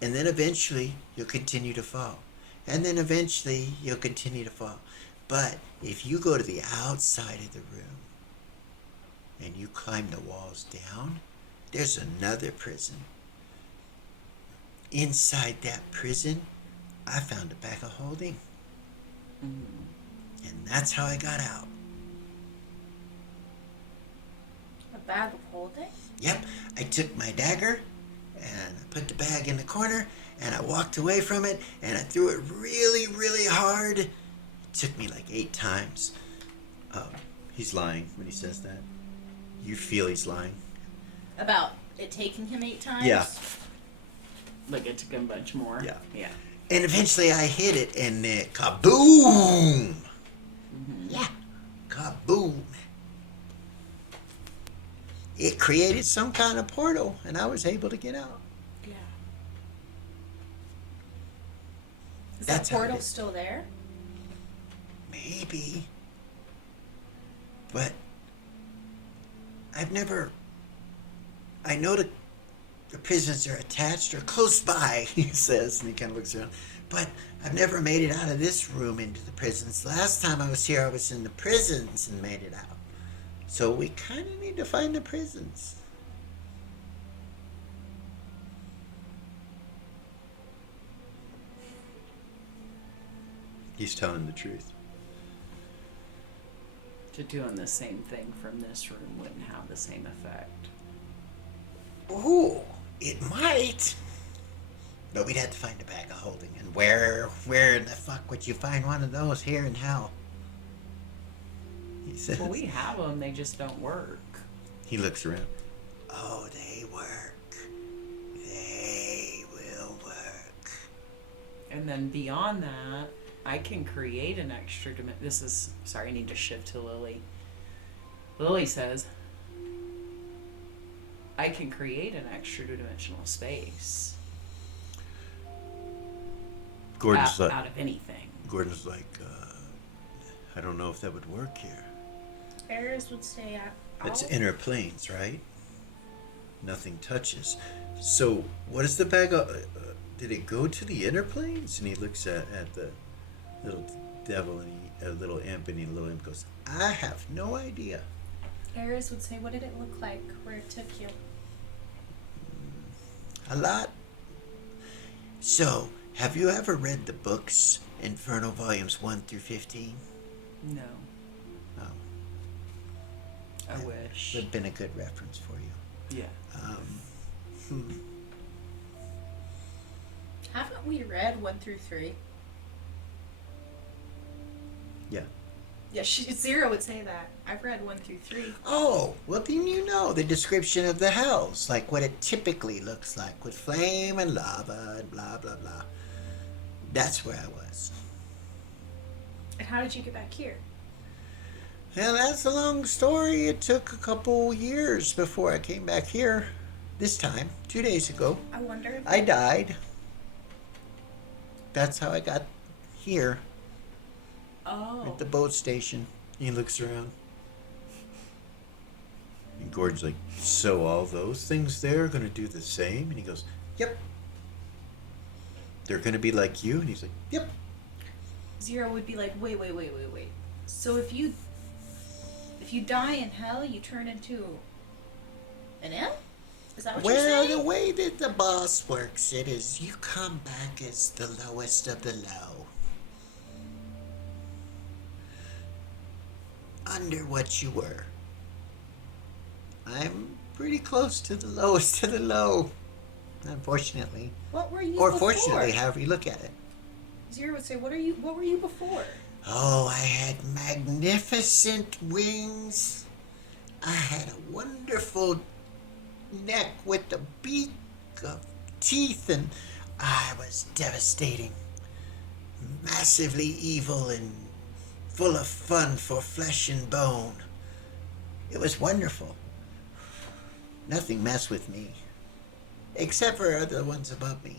And then eventually you'll continue to fall. And then eventually you'll continue to fall. But if you go to the outside of the room and you climb the walls down, there's another prison. Inside that prison, I found a bag of holding. And that's how I got out. A bag of holding? Yep, I took my dagger and I put the bag in the corner and I walked away from it and I threw it really, really hard. It took me like 8 times. He's lying when he says that. You feel he's lying. About it taking him 8 times? Yeah. Like it took a bunch more? Yeah. Yeah. And eventually I hit it and it kaboom! Yeah, kaboom. It created some kind of portal and I was able to get out. Yeah. Is That's that how it portal is. still there? Maybe. But I've never. I know the prisons are attached or close by, he says, and he kind of looks around. But I've never made it out of this room into the prisons. Last time I was here, I was in the prisons and made it out. So we kind of need to find the prisons. He's telling the truth. To doing the same thing from this room wouldn't have the same effect. Ooh, it might. But we'd have to find a bag of holding. And where in the fuck would you find one of those here in hell? He says. Well, we have them, they just don't work. He looks around. Oh, they work. They will work. And then beyond that, I can create an extra dimension. Sorry, I need to shift to Lily. Lily says, I can create an extra dimensional space Gordon's out of anything. Gordon's like, I don't know if that would work here. Eris would say, That's I'll- inner planes, right? Nothing touches. So, what is the bag of... did it go to the inner planes? And he looks at the little devil, and a little imp, and the little imp goes, I have no idea. Eris would say, what did it look like where it took you? A lot. So, have you ever read the books, Inferno Volumes 1 through 15? No. Oh, I wish. would have been a good reference for you. Yeah. Haven't we read 1 through 3? Yeah. Yeah, Zero would say that. I've read 1 through 3. Oh, well then you know the description of the hells, like what it typically looks like with flame and lava and blah blah blah. That's where I was. And how did you get back here? Well, that's a long story. It took a couple years before I came back here. This time, 2 days ago, I wonder if I died. That's how I got here Oh. at the boat station. He looks around. And Gordon's like, so all those things there are going to do the same? And he goes, yep. They're going to be like you? And he's like, yep. Zero would be like, wait. So if you die in hell, you turn into an imp? Is that what you're Well, saying? the way that the boss works it is you come back as the lowest of the low. Under what you were. I'm pretty close to the lowest of the low, unfortunately. What were you Or before? fortunately, however you look at it. Zero would say, what were you before? Oh, I had magnificent wings. I had a wonderful neck with a beak of teeth, and I was devastating. Massively evil and full of fun for flesh and bone. It was wonderful. Nothing messed with me. Except for the ones above me.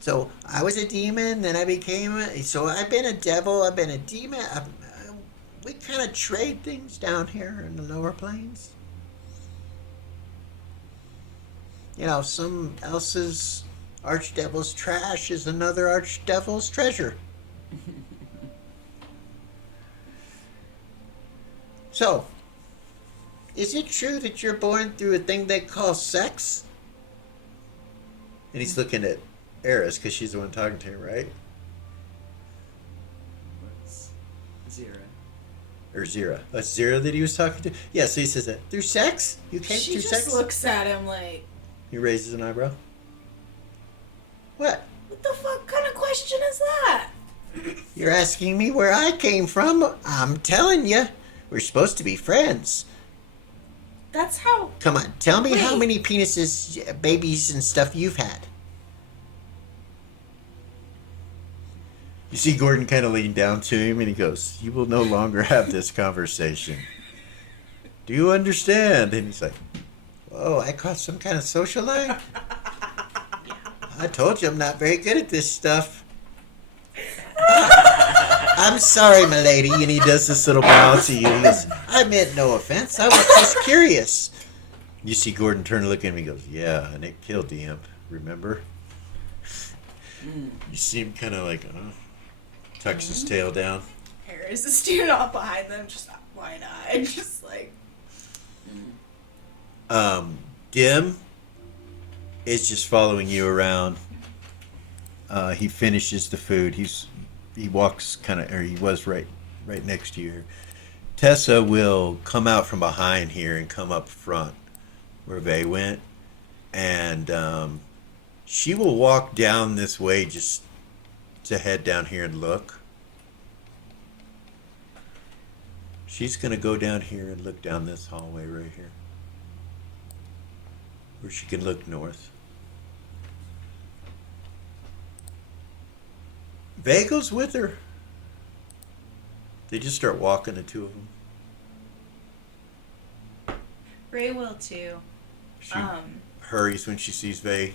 So I was a demon, then I became so I've been a devil, I've been a demon. We kind of trade things down here in the lower planes. You know, some else's archdevil's trash is another archdevil's treasure. So, is it true that you're born through a thing they call sex? And he's looking at Eris because she's the one talking to him, right? What's Zero? Or Zira. That's Zira that he was talking to? Yeah, so he says that. Through sex? You came She through just sex? looks at him like, He raises an eyebrow. What? what the fuck kind of question is that? You're asking me where I came from? I'm telling you, we're supposed to be friends. That's how. Come on, tell me how Wait. many penises, babies, and stuff you've had. You see Gordon kind of lean down to him and he goes, you will no longer have this conversation. Do you understand? And he's like, Whoa, I caught some kind of social line? I told you I'm not very good at this stuff. I'm sorry, milady. and he does this little bow to you. He goes, I meant no offense. I was just curious. you see Gordon turn and look at him and he goes, yeah, and it killed the imp, remember? You see him kind of like, tucks his tail down. Harris is standing off behind them, just wide-eyed, just like. Dim is just following you around. He finishes the food. He walks he was right next to you. Tessa will come out from behind here and come up front where Vay went, and she will walk down this way just to head down here and look. She's gonna go down here and look down this hallway right here, where she can look north. Vago's with her. They just start walking, the two of them. Ray will too. She hurries when she sees Vay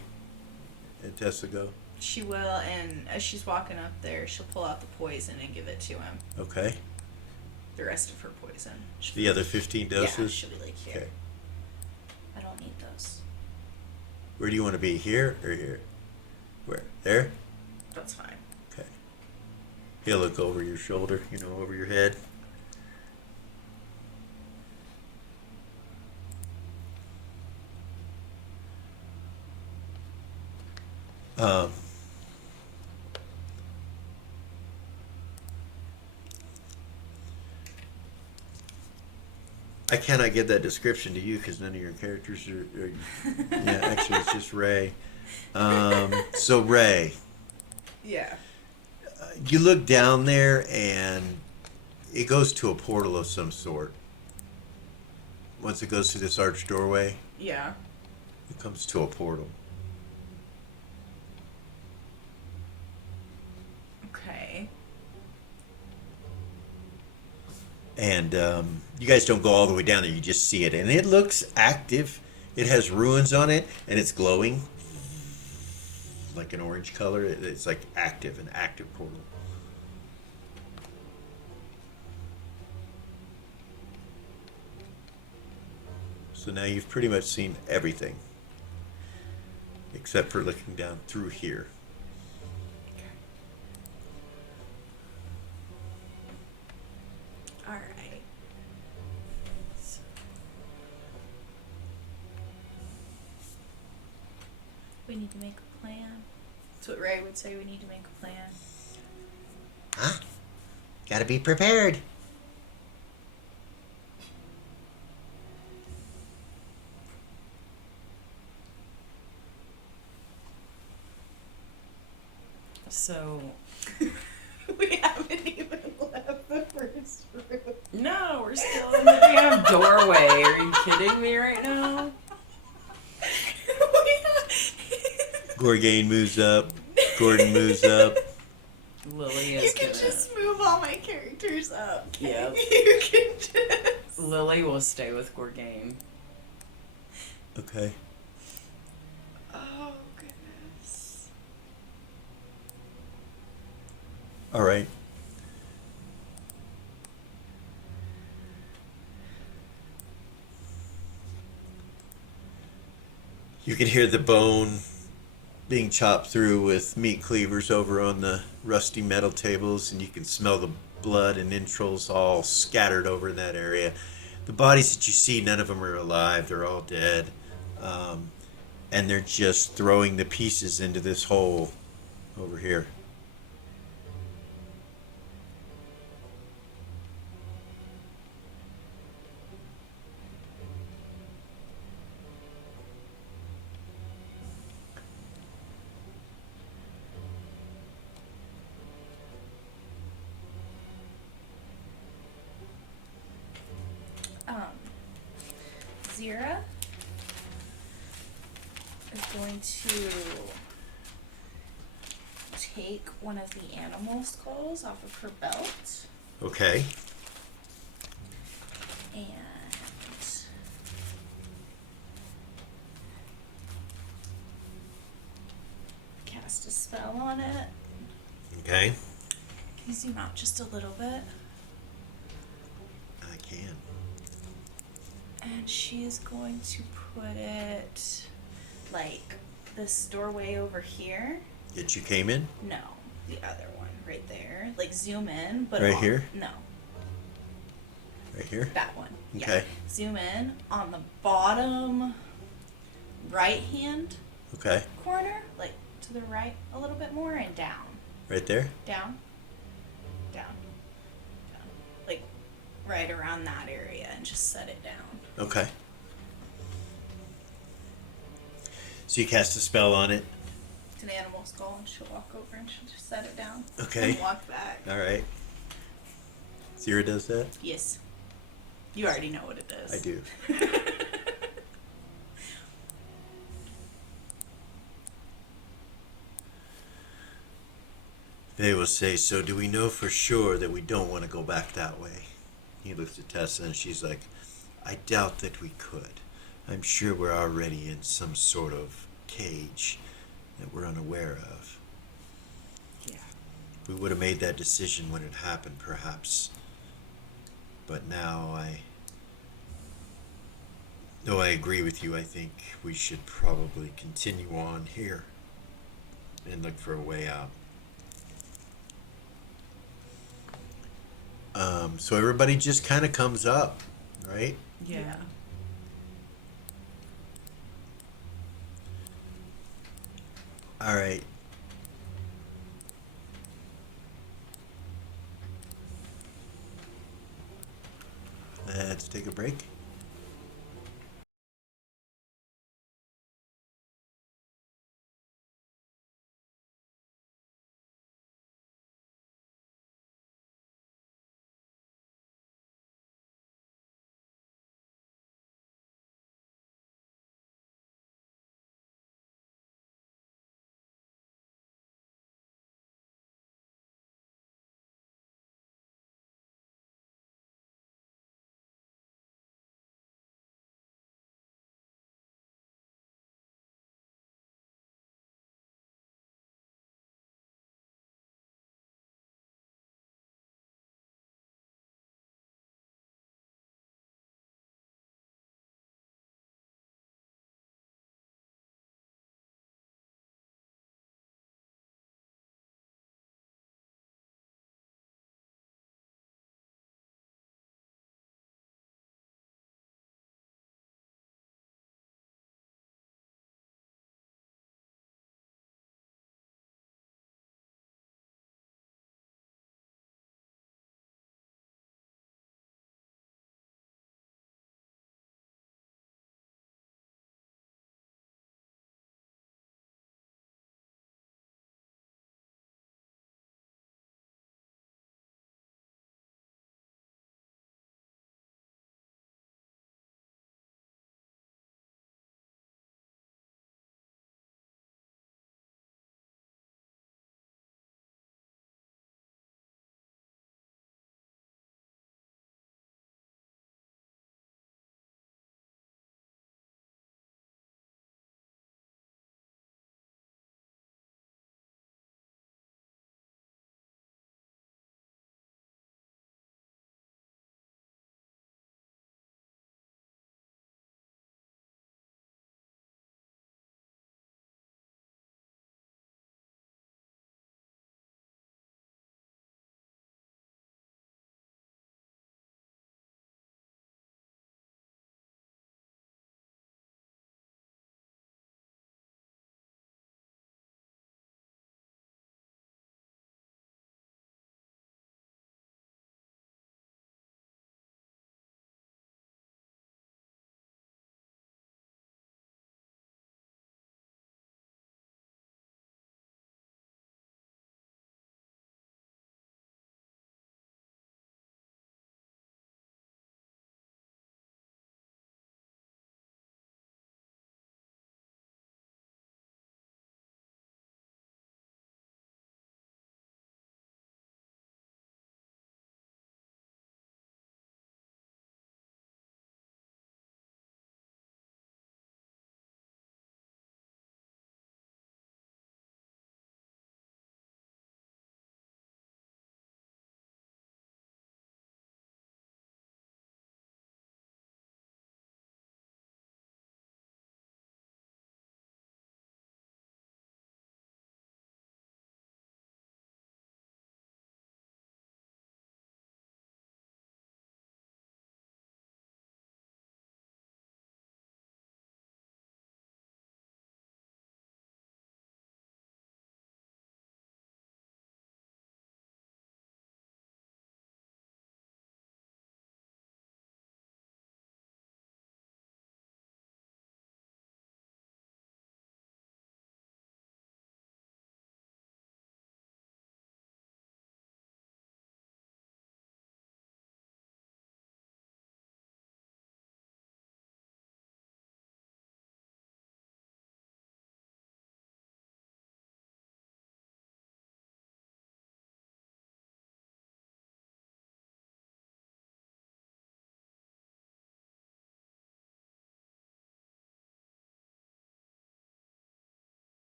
and Tessa go. She will, and as she's walking up there, she'll pull out the poison and give it to him. Okay. the rest of her poison. Should The other 15 Yeah, doses? should be like here. Okay. I don't need those. Where do you want to be? Here or here? Where? There? That's fine. Okay. He'll look over your shoulder, over your head. Um, I cannot give that description to you because none of your characters are yeah, actually, it's just Ray. So, Ray, Yeah. you look down there and it goes to a portal of some sort. Once it goes through this arched doorway, Yeah. it comes to a portal. Okay. And you guys don't go all the way down there, you just see it. And it looks active. It has ruins on it, and it's glowing like an orange color. It's like an active portal. So now you've pretty much seen everything, except for looking down through here. All right. We need to make a plan. That's what Ray would say. We need to make a plan. Huh? Gotta be prepared. So, We haven't even left the first room. no, we're still in the damn doorway. Are you kidding me right now? Gorgain moves up. Gordon moves up. Lily You is can gonna. just move all my characters up. Yep. You can just. Lily will stay with Gorgain. Okay. Oh goodness. All right. You can hear the bone being chopped through with meat cleavers over on the rusty metal tables, and you can smell the blood and entrails all scattered over in that area. The bodies that you see, none of them are alive. They're all dead. And they're just throwing the pieces into this hole over here. Zira is going to take one of the animal skulls off of her belt Okay. and cast a spell on it. Okay. Can you zoom out just a little bit? I can. And she is going to put it like this doorway over here. That you came in? No, the other one right there. Like zoom in, but Right here? No, Right here? that one. Yeah. Okay. Zoom in on the bottom right hand Okay. corner, like to the right a little bit more, and down, Right there? down, down, down, like right around that area, and just set it down. Okay. So you cast a spell on it. It's an animal skull, and she'll walk over and she'll just set it down. Okay. And walk back. All right. Zira does that? Yes. You already know what it is. I do. They will say, so do we know for sure that we don't want to go back that way? He looks at Tessa and she's like, I doubt that we could. I'm sure we're already in some sort of cage that we're unaware of. Yeah. We would have made that decision when it happened, perhaps But now I. No, I agree with you. I think we should probably continue on here and look for a way out. So everybody just kind of comes up, right? Yeah. All right. Let's take a break.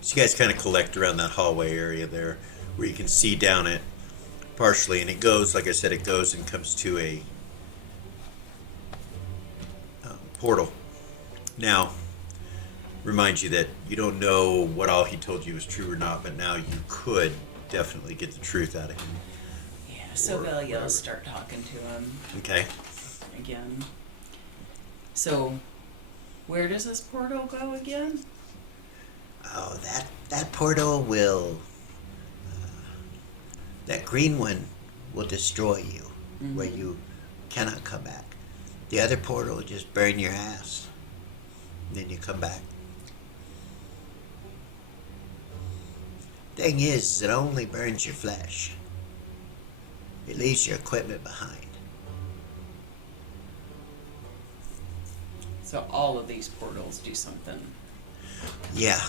So you guys kind of collect around that hallway area there, where you can see down it partially, and it goes, like I said, it goes and comes to a portal. Now, remind you that you don't know what all he told you is true or not, but now you could definitely get the truth out of him. Yeah, so Or Belia whatever. will start talking to him Okay. again. So, where does this portal go again? Oh, that portal will. That green one will destroy you, where you cannot come back. The other portal will just burn your ass. Then you come back. Thing is, it only burns your flesh. It leaves your equipment behind. So all of these portals do something. Yeah.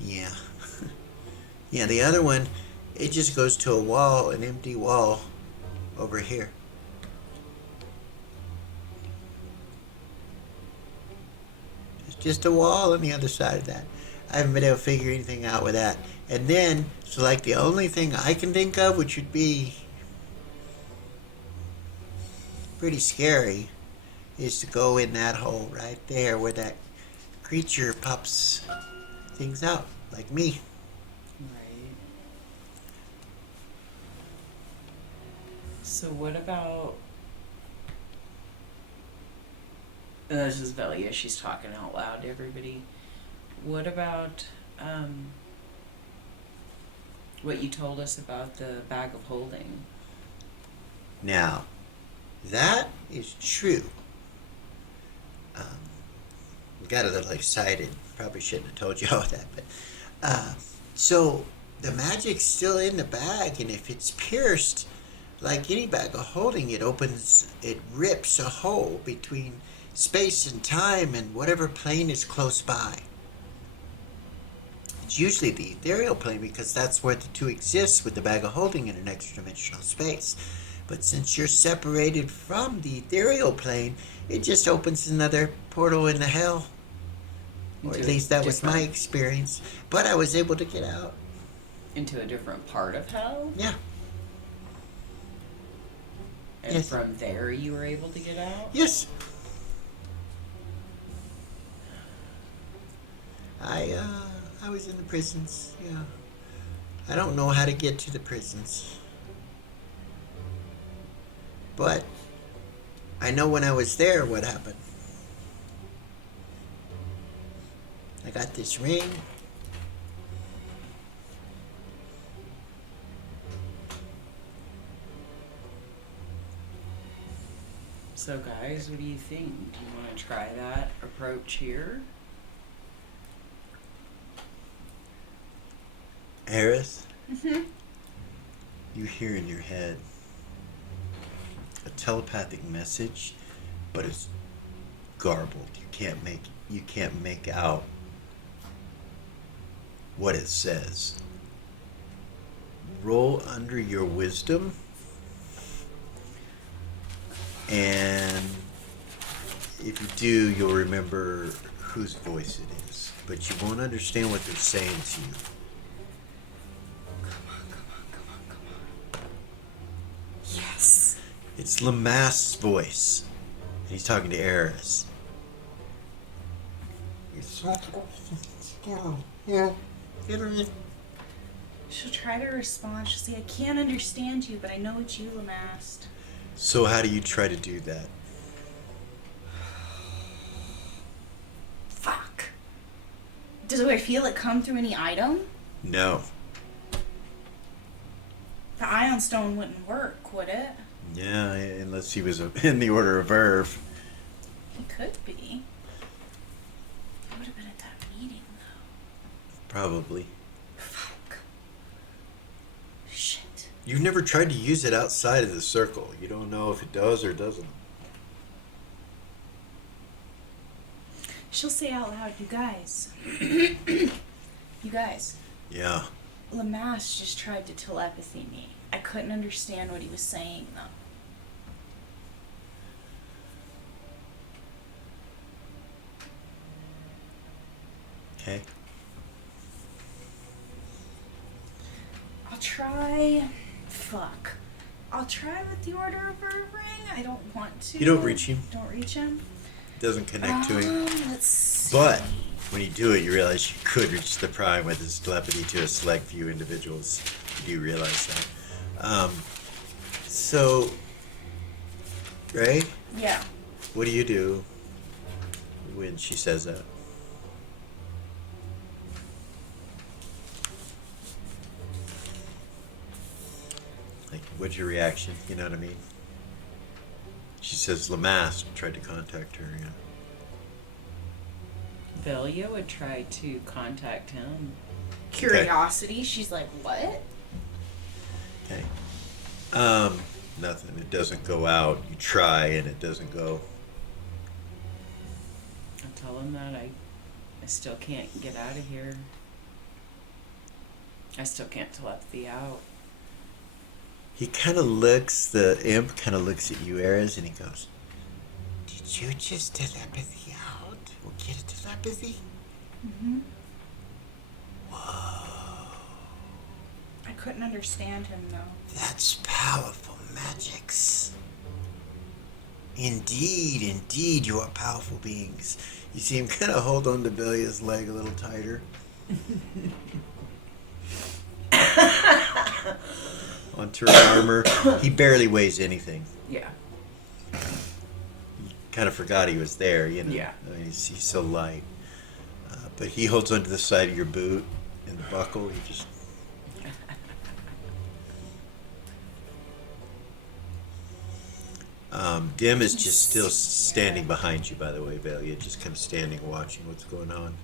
Yeah, the other one, it just goes to a wall, an empty wall over here. It's just a wall on the other side of that. I haven't been able to figure anything out with that. And then, so like the only thing I can think of, which would be pretty scary, is to go in that hole right there where that creature pops things out, like me. Right. So what about... this is Velia, she's talking out loud to everybody. What about what you told us about the bag of holding? Now, that is true. Got a little excited. Probably shouldn't have told you all that, but so the magic's still in the bag, and if it's pierced, like any bag of holding, it opens, it rips a hole between space and time and whatever plane is close by. It's usually the ethereal plane because that's where the two exist, with the bag of holding in an extra dimensional space. But since you're separated from the ethereal plane, it just opens another portal into hell. Or at Into a least that was my different- experience. But I was able to get out. Into a different part of hell? Yeah. And Yes. from there you were able to get out? Yes. I was in the prisons, yeah. I don't know how to get to the prisons. But I know when I was there what happened. I got this ring. So guys, what do you think? Do you want to try that approach here? Aerith, you hear in your head a telepathic message, but it's garbled. You can't make out what it says. Roll under your wisdom, and if you do, you'll remember whose voice it is, but you won't understand what they're saying to you. Yes. It's Lamast's voice, and he's talking to Eris. She'll try to respond. She'll say, I can't understand you, but I know it's you, Lamast. So how do you try to do that? Fuck. Do I feel it come through any item? No. The ion stone wouldn't work, would it? Yeah, unless he was in the Order of Verve. He could be. I would have been at that meeting, though. Probably. Fuck. Shit. You've never tried to use it outside of the circle. You don't know if it does or doesn't. She'll say out loud, you guys. You guys. Yeah. Lamass just tried to telepathy me. I couldn't understand what he was saying, though. Okay. try. Fuck. I'll try with the Order of Ring. I don't want to. You don't reach him. Don't reach him. Doesn't connect to him. Let's see. But when you do it, you realize you could reach the prime with his telepathy to a select few individuals. You do realize that. So, Ray, Yeah. what do you do when she says that? Like, what's your reaction? You know what I mean? She says Lamask tried to contact her. Yeah. Velia would try to contact him. Curiosity. She's like, what? Okay. Nothing. It doesn't go out. You try and it doesn't go. I tell him that I still can't get out of here. I still can't telepathy out. He kind of looks, the imp kind of looks at you, Ares, and he goes, Did you just telepathy out? Or get a telepathy? Mm-hmm. I couldn't understand him though. That's powerful magics. Indeed, you are powerful beings. you see him kind of hold on to Velia's leg a little tighter. Onto her armor. He barely weighs anything. Yeah. Kind of forgot he was there, you know. Yeah. I mean, he's so light. But he holds onto the side of your boot and the buckle. He just. Dim is just still standing behind you, by the way, Velia. Just kind of standing, watching what's going on.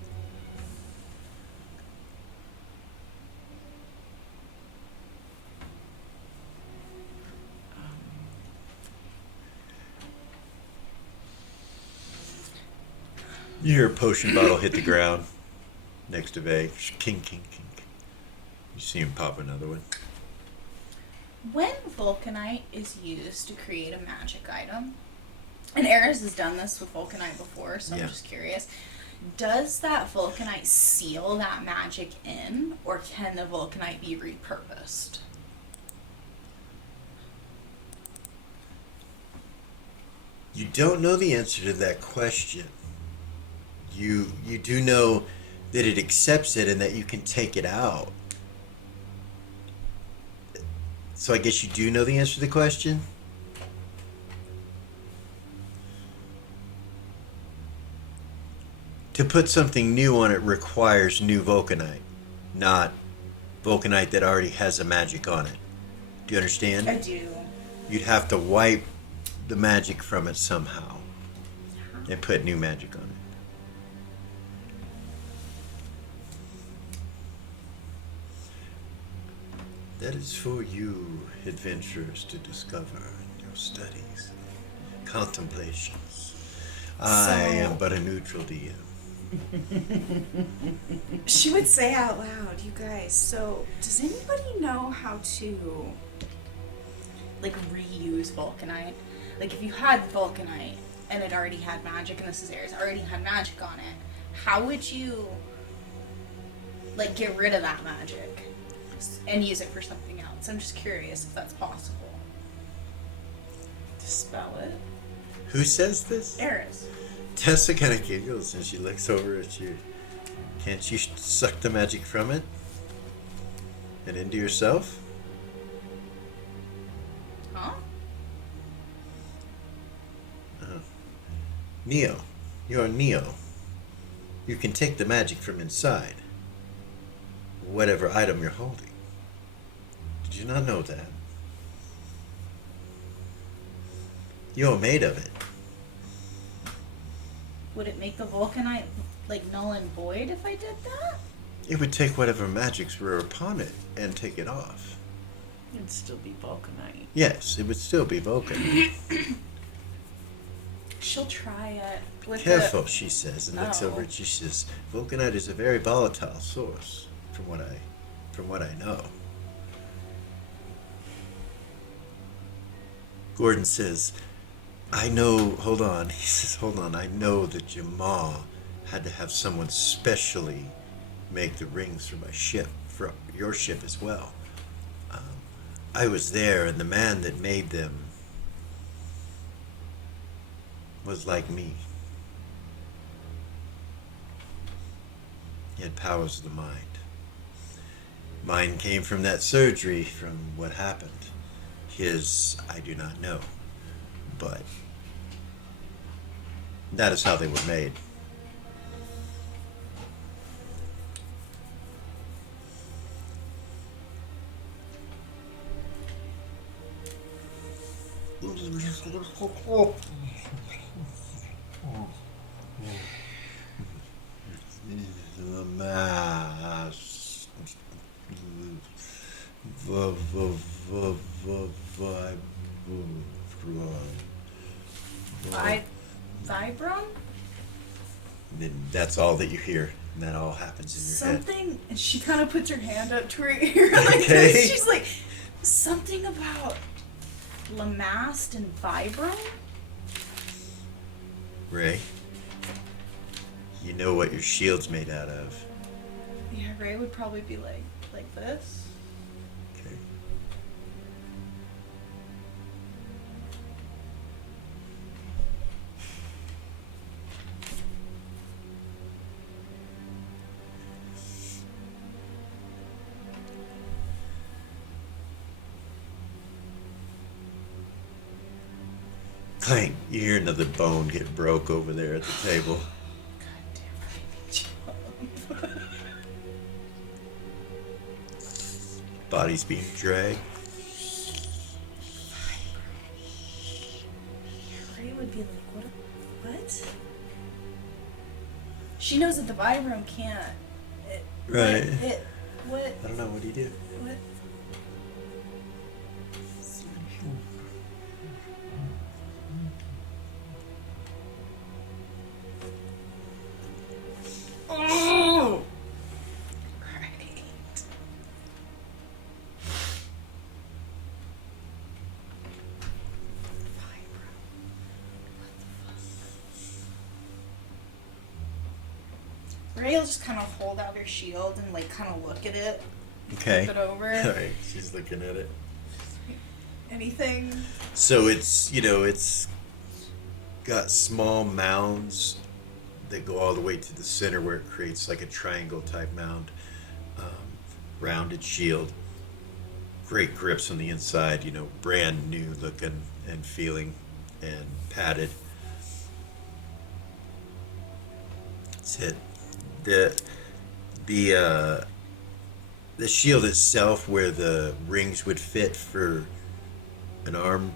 You hear a potion bottle hit the ground next to Vay. King, king, king. You see him pop another one. When vulcanite is used to create a magic item, and Ares has done this with vulcanite before, so Yeah. I'm just curious, does that vulcanite seal that magic in, or can the vulcanite be repurposed? You don't know the answer to that question. You do know that it accepts it and that you can take it out. So I guess you do know the answer to the question? To put something new on it requires new vulcanite, not vulcanite that already has a magic on it. Do you understand? I do. You'd have to wipe the magic from it somehow and put new magic on it. That is for you, adventurers, to discover in your studies, contemplations. I am but a neutral DM. She would say out loud, you guys, so does anybody know how to, like, reuse vulcanite? Like, if you had vulcanite and it already had magic, and this is Ares, already had magic on it, how would you, like, get rid of that magic and use it for something else? I'm just curious if that's possible. Dispel it. Who says this? Ares. Tessa kind of giggles and she looks over at you. Can't you suck the magic from it? And into yourself? Huh? Neo. You're Neo. You can take the magic from inside. Whatever item you're holding. Did you not know that? You're made of it. Would it make the vulcanite, like, null and void if I did that? It would take whatever magics were upon it and take it off. It'd still be vulcanite. Yes, it would still be Vulcan. She'll try it with Careful, she says, and looks No. over at you. She says, "Vulcanite is a very volatile source, from what I know." Gordon says, "I know." Hold on. He says, "Hold on. I know that Jamal had to have someone specially make the rings for my ship, for your ship as well. I was there, and the man that made them was like me. He had powers of the mind. Mine came from that surgery, from what happened. His, I do not know. But that is how they were made. Vibram? Then that's all that you hear, and that all happens in your head. Something, and she kind of puts her hand up to her ear like Okay. this. She's like, something about Lamast and Vibram? Ray, you know what your shield's made out of. Yeah, Ray would probably be like this. Okay. Clank, you hear another bone get broke over there at the table. Body's being dragged. Ray would be like, what? She knows that the Vibram can't. Right. What? I don't know, what do you do? What? Oh! Right. Ray will just kind of hold out her shield and like kind of look at it, Okay. flip it over. Alright, she's looking at it. Anything? So it's, it's got small mounds that go all the way to the center where it creates like a triangle type mound. Rounded shield. Great grips on the inside, brand new looking and feeling and padded. That's it. The shield itself, where the rings would fit for an arm,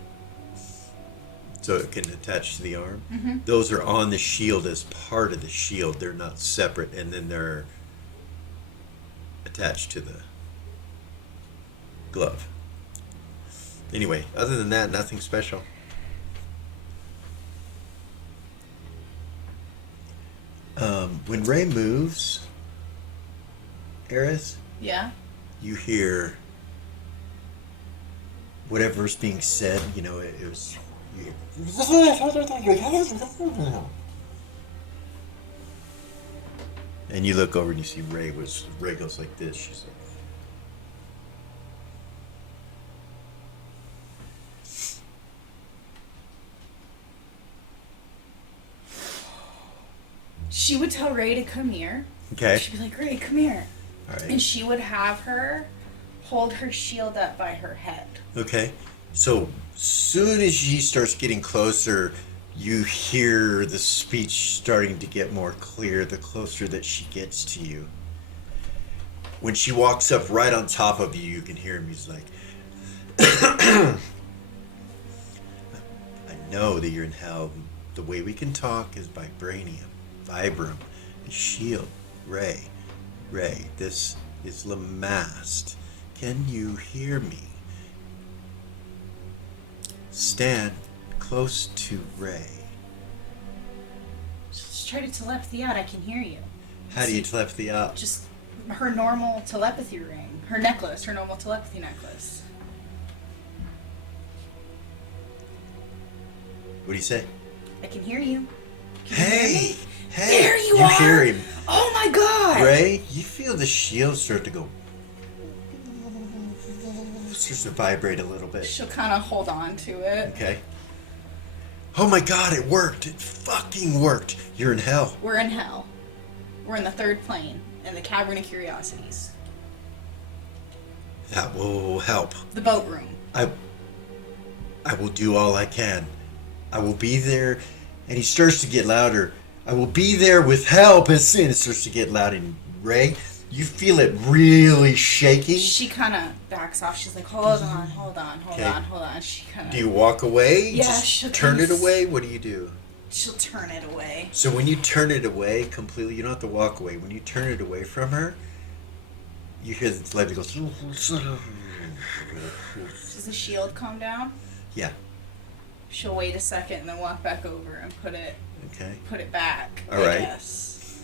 so it can attach to the arm. Mm-hmm. Those are on the shield as part of the shield. They're not separate, and then they're attached to the glove. Anyway, other than that, nothing special. When Ray moves, Eris, Yeah. you hear whatever's being said. It was. And you look over and you see Ray goes like this. She's like. She would tell Ray to come here. Okay. She'd be like, Ray, come here. All And right. she would have her hold her shield up by her head. Okay. So soon as she starts getting closer, you hear the speech starting to get more clear the closer that she gets to you. When she walks up right on top of you, you can hear him. He's like, I know that you're in hell. The way we can talk is vibranium, vibram, and shield. Ray, this is Lamast. Can you hear me? Stand close to Ray. Just try to telepathy out. I can hear you. How do you telepathy out? Just her normal telepathy ring. Her necklace. Her normal telepathy necklace. What do you say? I can hear you. Can you hear Hey! me? Hey! There you are! hear him. Oh my god! Ray, you feel the shield start to go starts to vibrate a little bit. She'll kind of hold on to it. Okay. Oh my God! It worked! It fucking worked! You're in hell. We're in hell. We're in the third plane, in the Cavern of Curiosities. That will help. The boat room. I will do all I can. I will be there. And he starts to get louder. I will be there with help. As soon as it starts to get loud. And Ray, you feel it really shaking. She kind of backs off. She's like, hold on. She kind Do of... you walk away? Yeah, Just she'll turn it just- away? What do you do? She'll turn it away. So when you turn it away completely, you don't have to walk away. When you turn it away from her, you hear the lady goes. Does the shield calm down? Yeah. She'll wait a second and then walk back over and put it back. All right. Yes.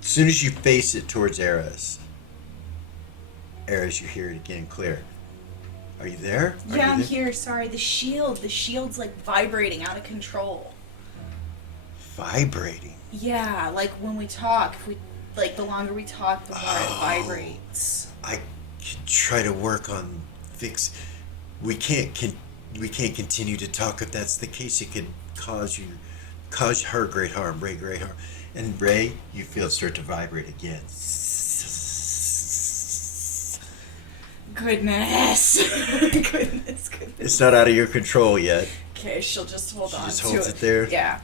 As soon as you face it towards Eris, you hear it again clear. Are you there? Yeah, I'm here. Sorry, the shield's like vibrating out of control. Vibrating. Yeah, like when we talk, the longer we talk, the more it vibrates. I can try to work on fix. We can't continue to talk if that's the case. It could cause her great harm, Ray great harm. And Ray, you feel it start to vibrate again. Goodness. Goodness. It's not out of your control yet. Okay, she'll just hold on Just to holds it there. Yeah.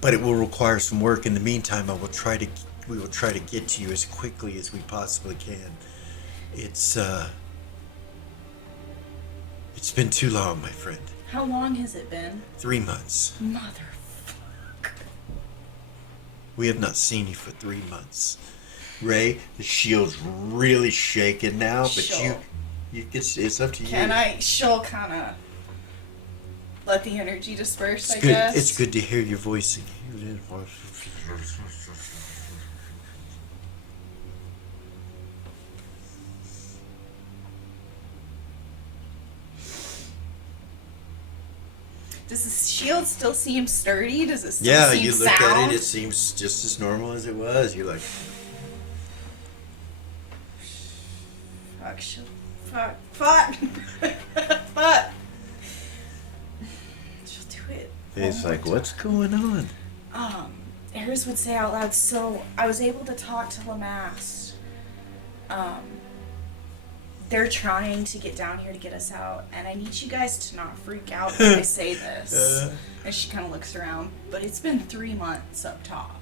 But it will require some work. In the meantime, we will try to get to you as quickly as we possibly can. It's been too long, my friend. How long has it been? 3 months. Motherfucker. We have not seen you for 3 months. Ray, the shield's really shaking now, but Sure. it's up to you. She'll kind of let the energy disperse, It's I good. guess. It's good to hear your voice again. Does the shield still seem sturdy? Does it still Yeah, seem you look sound? at it, it seems just as normal as it was. You're like, Fuck. Fuck. She'll do it. it's one like, more what's going on? Eris would say out loud, so I was able to talk to Lamass. They're trying to get down here to get us out, and I need you guys to not freak out when I say this. And she kind of looks around, but it's been 3 months up top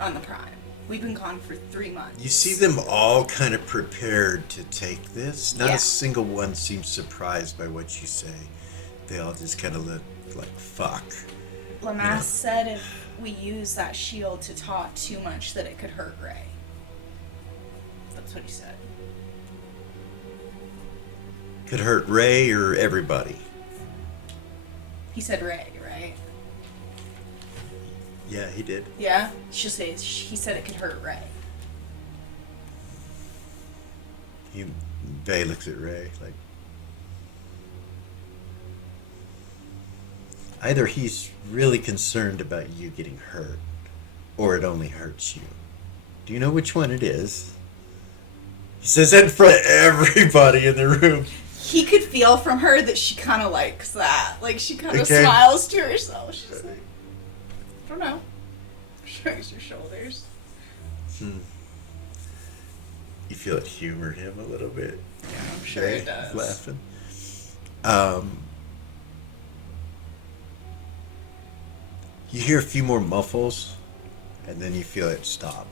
on the Prime. We've been gone for 3 months. You see them all kind of prepared to take this. Not Yeah. a single one seems surprised by what you say. They all just kind of look like, fuck. Lamass said if we use that shield to talk too much that it could hurt Ray. That's what he said. Could hurt Ray or everybody. He said Ray, right? Yeah, he did. Yeah? She'll say he said it could hurt Ray. Bay looks at Ray like, either he's really concerned about you getting hurt, or it only hurts you. Do you know which one it is? He says that in front of everybody in the room. He could feel from her that she kind of likes that. Like, she kind of Okay. smiles to herself. She's like, I don't know. Shrugs her shoulders. You feel it humor him a little bit. Yeah, I'm sure it does. Laughing. You hear a few more muffles, and then you feel it stop.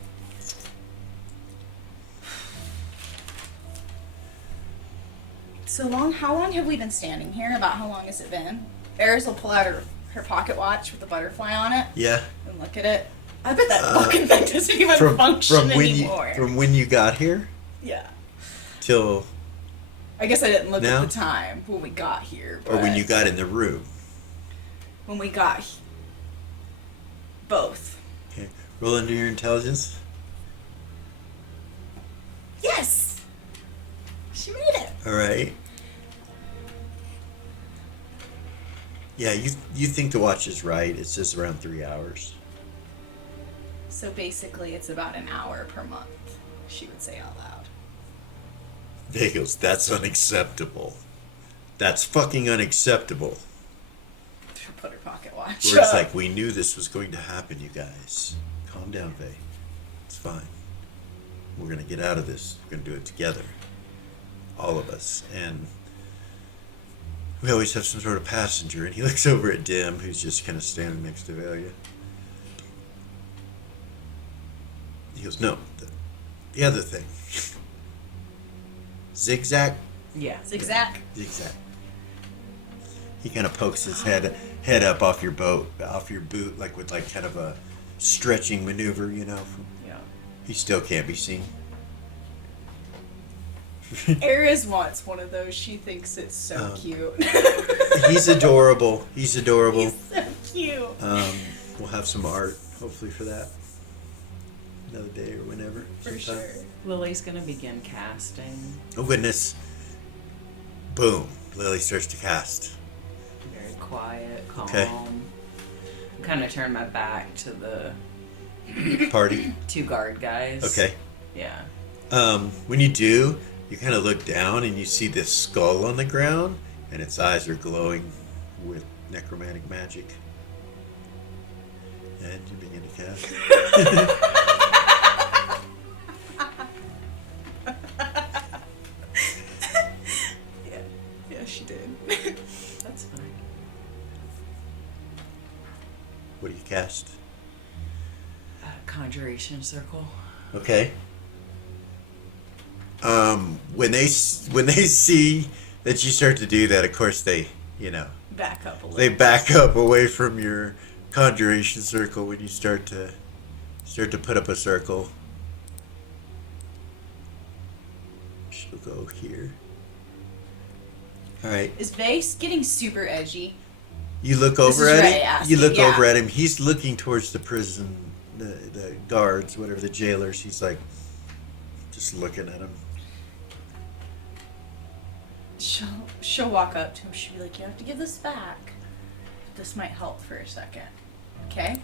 How long have we been standing here? About how long has it been? Eris will pull out her pocket watch with the butterfly on it Yeah. and look at it. I bet that fucking thing doesn't even function anymore. From when you got here Yeah. till, I guess I didn't look Now? at the time when we got here. or when but you got in the room. When we got both. Okay. Roll under your intelligence. Yes! She made it! All right. Yeah, you think the watch is right. It says around 3 hours. So basically, it's about an hour per month, she would say out loud. They goes, that's unacceptable. That's fucking unacceptable. She'll put her pocket watch. Where it's like, we knew this was going to happen, you guys. Calm down, Vay. It's fine. We're going to get out of this. We're going to do it together. All of us. And we always have some sort of passenger. And he looks over at Dim, who's just kind of standing next to Valia. He goes, no, the other thing. Zig-Zak? Yeah. Zig-Zak. Zig-Zak. He kind of pokes his head up off your boat, off your boot, like with like kind of a stretching maneuver, you know. Yeah. He still can't be seen. Aries wants one of those. She thinks it's so cute. He's adorable. He's adorable. He's so cute. We'll have some art, hopefully, for that. Another day or whenever. For sometime. sure. Lily's gonna begin casting. Oh, goodness. Boom. Lily starts to cast. Very quiet, calm. Okay. Kind of turn my back to the Party. 2 guard guys. Okay. Yeah. When you do, you kind of look down and you see this skull on the ground, and its eyes are glowing with necromantic magic. And you begin to cast. Yeah, she did. That's fine. What do you cast? Conjuration circle. Okay. When they see that you start to do that, of course they, Back up a little. they back up away from your conjuration circle when you start to put up a circle. She'll go here. All right. Is Vase getting super edgy? You look This over is at Ray him. asking, You look yeah. over at him. He's looking towards the prison, the guards, whatever, the jailers. He's like just looking at him. She'll walk up to him. She'll be like, "You have to give this back. This might help for a second, okay?"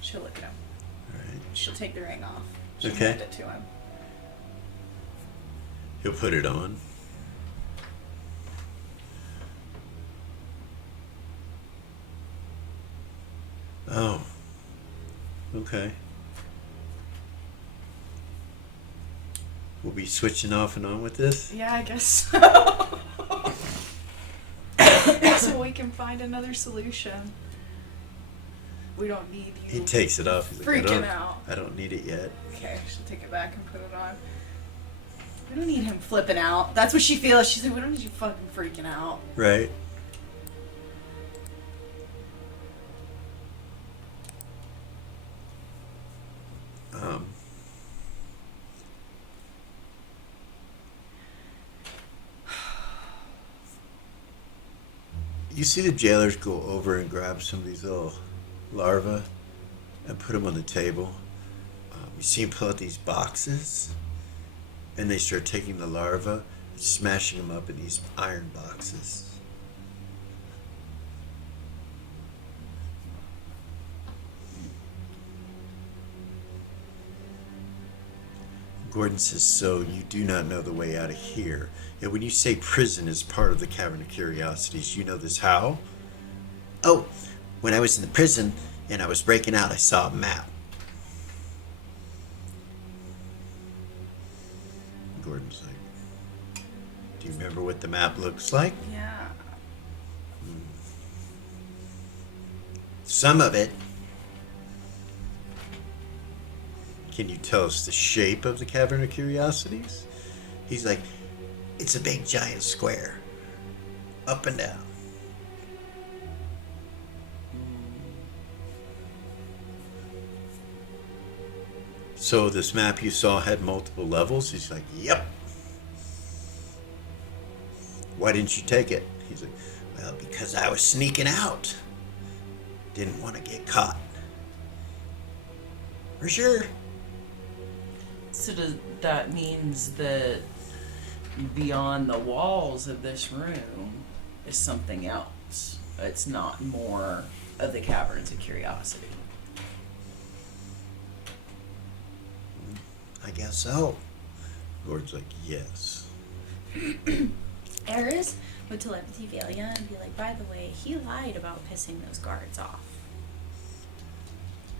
She'll look at him. All right. She'll take the ring off. She'll Okay. hand it to him. He'll put it on. Oh. Okay. We'll be switching off and on with this? Yeah, I guess so. So we can find another solution. We don't need you. He takes it off. He's like, Freaking out. I don't need it yet. Okay, she'll take it back and put it on. We don't need him flipping out. That's what she feels. She's like, we don't need you fucking freaking out. Right? You see the jailers go over and grab some of these little larvae and put them on the table. You see them pull out these boxes, and they start taking the larvae and smashing them up in these iron boxes. Gordon says, so you do not know the way out of here. And when you say prison is part of the Cavern of Curiosities, you know this how? Oh, when I was in the prison and I was breaking out, I saw a map. Gordon's like, do you remember what the map looks like? Yeah. Some of it. Can you tell us the shape of the Cavern of Curiosities? He's like, it's a big giant square. Up and down. So this map you saw had multiple levels? He's like, yep. Why didn't you take it? He's like, Well, because I was sneaking out. Didn't want to get caught. For sure. So that means that beyond the walls of this room is something else. It's not more of the Caverns of Curiosity. I guess so. Gordon's like, yes. Eris would telepathy Velia and be like, by the way, he lied about pissing those guards off.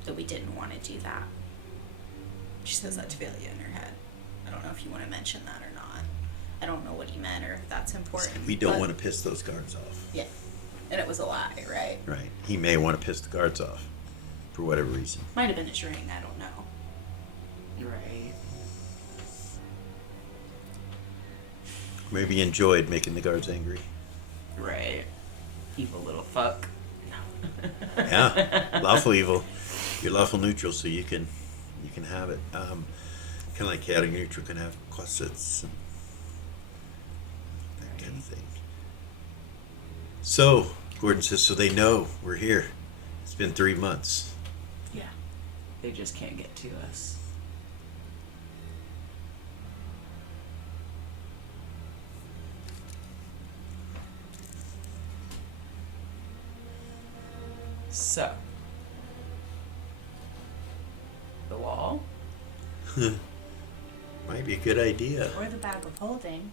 That we didn't want to do that. She says that to Velia in her head. I don't know if you want to mention that or not. I don't know what he meant or if that's important. We don't but- want to piss those guards off. Yeah. And it was a lie, right? Right. He may want to piss the guards off for whatever reason. Might have been his ring, I don't know. Right. Maybe he enjoyed making the guards angry. Right. Evil little fuck. Yeah. Lawful evil. You're lawful neutral, so you can have it. Kind of like chaotic neutral can have quasits and that kind of thing. So, Gordon says, so they know we're here. It's been 3 months. Yeah. They just can't get to us. So, the wall. Might be a good idea. Or the bag of holding.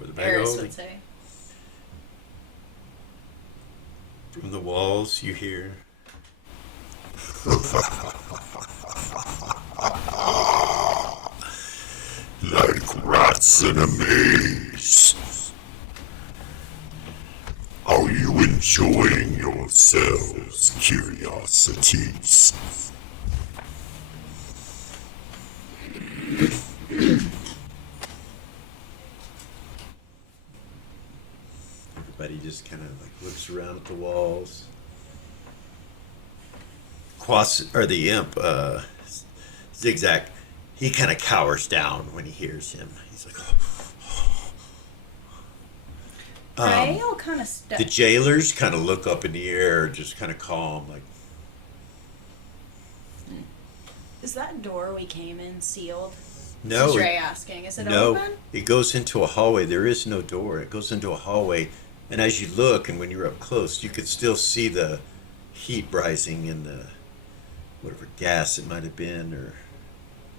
Or the bag of Eris holding. would say. From the walls, you hear. Like rats in a maze. Are you enjoying yourselves, curiosities? Everybody just kind of like looks around at the walls. Or the imp, Zig-Zak, he kind of cowers down when he hears him. He's like, Rael kind of the jailers kind of look up in the air, just kind of calm, like, Is that door we came in sealed? no. This is Ray asking. Is it No, open? it goes into a hallway. There is no door. It goes into a hallway, and as you look, and when you're up close, you could still see the heat rising in the whatever gas it might have been, or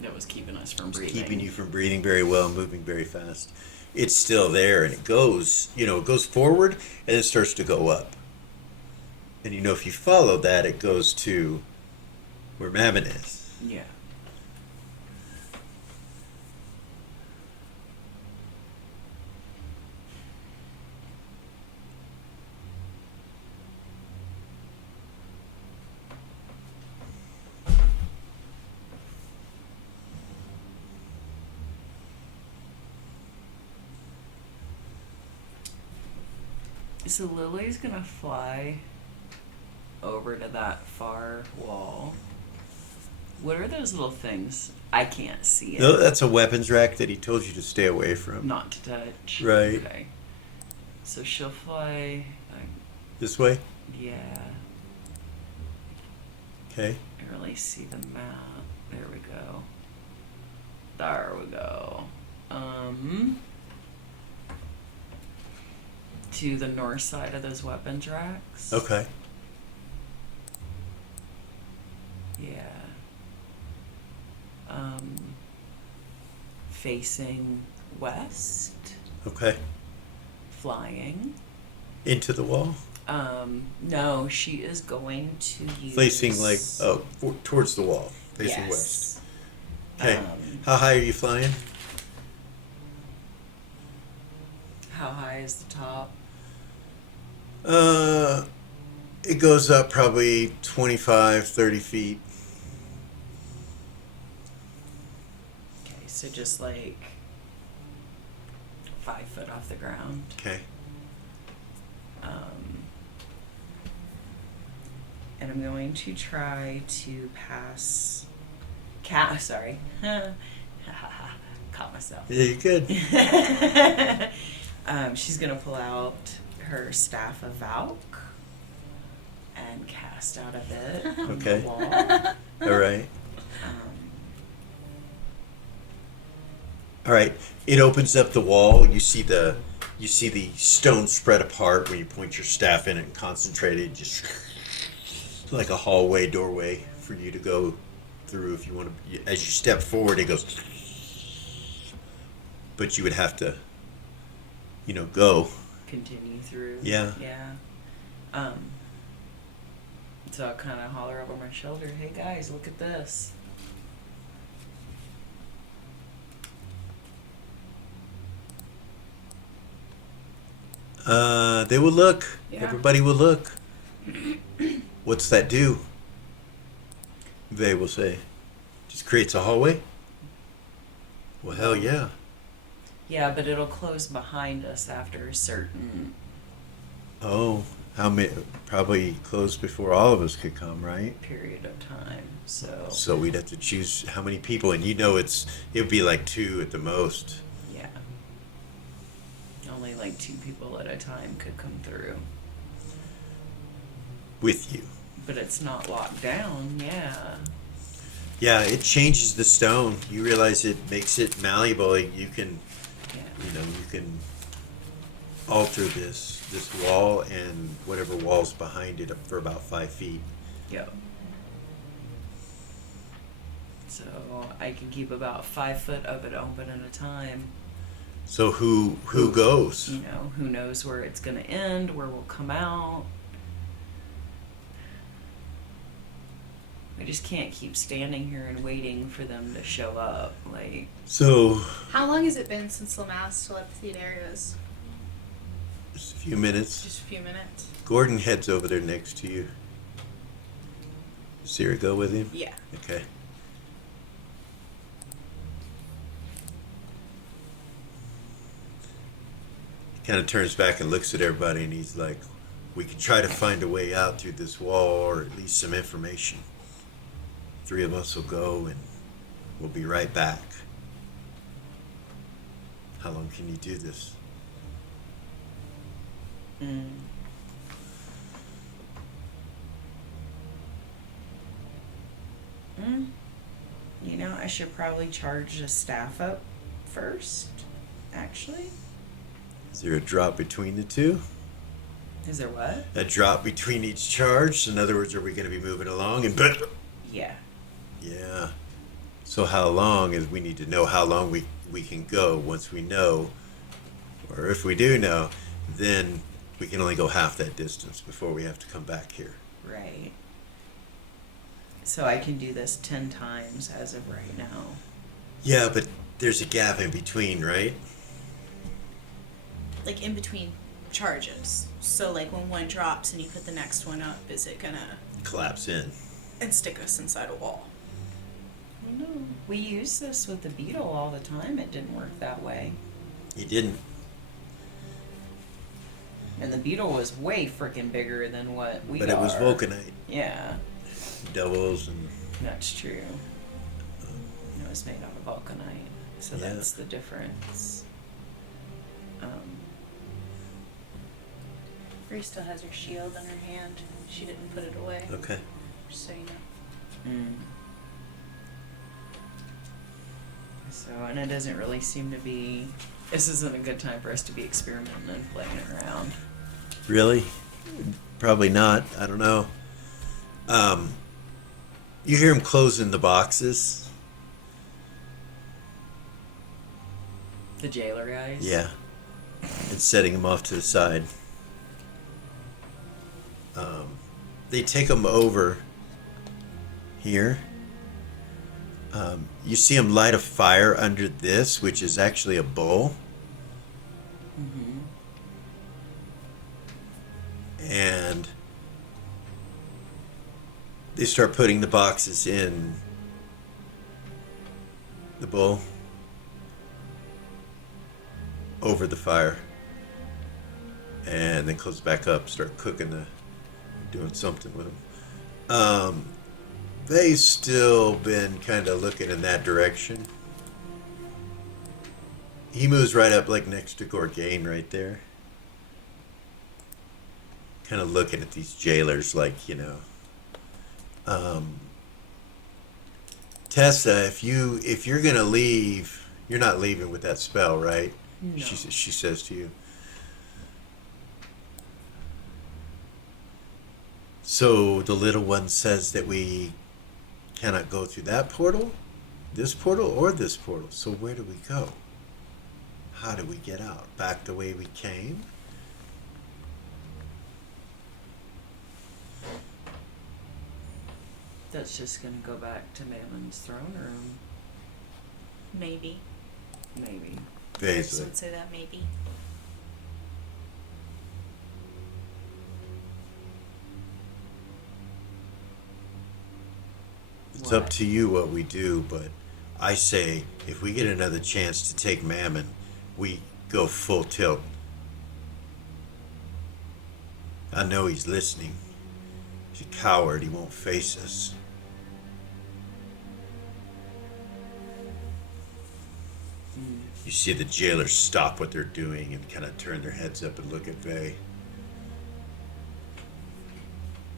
That was keeping us from was breathing. keeping you from breathing very well, moving very fast. It's still there, and it goes, it goes forward, and it starts to go up. And if you follow that, it goes to where Mammon is. Yeah. So Lily's gonna fly over to that far wall. What are those little things? I can't see it. No, that's a weapons rack that he told you to stay away from. Not to touch. Right. Okay. So she'll fly. This way? Yeah. Okay. I really see the map. There we go. There we go. To the north side of those weapons racks. Okay. Yeah. Facing west, Okay. flying. Into the wall? No, she is going to use. Facing towards the wall. Facing Yes. west. Okay. Um, How high are you flying? How high is the top? It goes up probably 25, 30 feet. Okay, so just like 5 foot off the ground. Okay. And I'm going to try to pass. Sorry. Caught myself. Yeah, you're good. She's gonna pull out her staff of Valk and cast out of it on Okay. the wall. All right. Um, All right. It opens up the wall. You see the stone spread apart when you point your staff in it and concentrate it. Just like a hallway doorway for you to go through if you want to. As you step forward, it goes. but you would have to, go. Continue through. Yeah. Yeah. So I'll kind of holler over my shoulder, hey guys, look at this. They will look. Yeah. Everybody will look. What's that do? They will say. Just creates a hallway? Well, hell yeah. Yeah, but it'll close behind us after a certain. Oh, how many? Probably closed before all of us could come, right? Period of time. So So we'd have to choose how many people, and it would be like 2 at the most. yeah, only like 2 people at a time could come through. With you. But it's not locked down. Yeah. Yeah, it changes the stone. You realize it makes it malleable. You can, Yeah. you can alter this wall and whatever wall's behind it up for about 5 feet. Yep. So I can keep about 5 foot of it open at a time. So who goes? You know, who knows where it's going to end, where we'll come out. I just can't keep standing here and waiting for them to show up. Like, So How long has it been since Lamass telepathy areas? just a few minutes. Just a few minutes. Gordon heads over there next to you. Does Sarah go with him? Yeah. Okay. He kind of turns back and looks at everybody, and he's like, we could try to find a way out through this wall, or at least some information. 3 of us will go, and we'll be right back. How long can you do this? You know, I should probably charge the staff up first, actually. Is there a drop between the two? Is there what? A drop between each charge? In other words, are we going to be moving along and... Yeah. Yeah. So how long is we need to know how long we can go. Once we know, or if we do know, then we can only go half that distance before we have to come back here. Right. So I can do this 10 times as of right now. Yeah, but there's a gap in between, right? Like in between charges. So like when one drops and you put the next one up, is it gonna Collapse in. and stick us inside a wall? I don't know. We use this with the beetle all the time. It didn't work that way. He didn't. And the beetle was way freaking bigger than what we But are. it was vulcanite. Yeah, Doubles and... that's true. It was made out of vulcanite. So Yeah. that's the difference. Bree still has her shield in her hand. She didn't put it away. Okay. Just so you know. So, and it doesn't really seem to be... This isn't a good time for us to be experimenting and playing around. Really? Probably not. I don't know. You hear him closing the boxes? The jailer guys? Yeah. And setting them off to the side. They take them over here. You see him light a fire under this, which is actually a bowl. Mm-hmm. And they start putting the boxes in the bowl over the fire. And then close it back up, start doing something with them. They've still been kind of looking in that direction. He moves right up like next to Gorgain right there. Kind of looking at these jailers like, Tessa, if you're gonna leave, you're not leaving with that spell, right? No. She says to you. So the little one says that we cannot go through that portal, this portal, or this portal. So where do we go? How do we get out? Back the way we came? That's just gonna go back to Mammon's throne room. Maybe. Maybe. Chris Vaguely. would say that maybe. It's up to you what we do, but I say if we get another chance to take Mammon, we go full tilt. I know he's listening. He's a coward. He won't face us. You see the jailers stop what they're doing and kind of turn their heads up and look at Vay.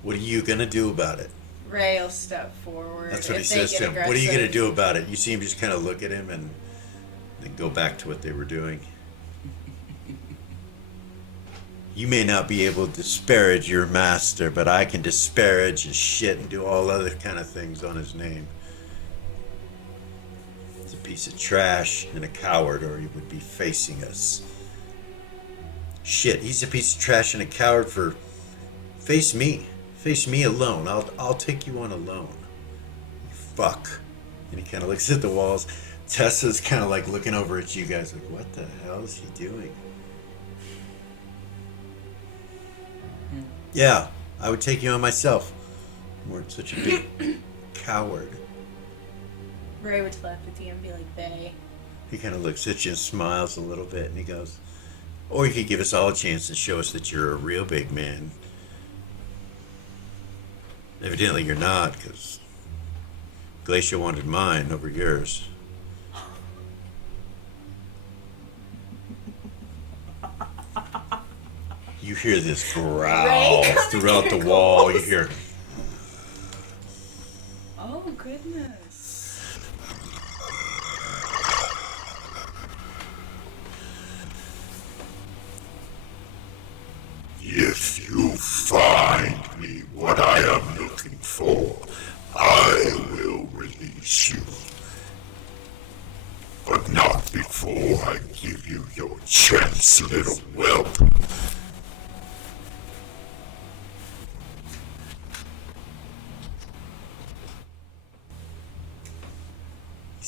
What are you gonna do about it? Ray will step forward. That's what he if they says get to him. What are you aggressive. gonna do about it? You see him just kind of look at him and then go back to what they were doing. You may not be able to disparage your master, but I can disparage and shit and do all other kind of things on his name. He's a piece of trash and a coward, or he would be facing us. Shit, he's a piece of trash and a coward for... Face me. Face me alone. I'll take you on alone. Fuck. And he kind of looks at the walls. Tessa's kind of like looking over at you guys like, what the hell is he doing? Yeah, I would take you on myself. You weren't such a big coward. Ray would telepathy and be like, they. He kind of looks at you and smiles a little bit and he goes, or you could give us all a chance and show us that you're a real big man. Evidently you're not, because Glacia wanted mine over yours. You hear this growl throughout the wall. You hear, Oh, goodness. If you find me what I am looking for, I will release you. But not before I give you your chance, little whelp.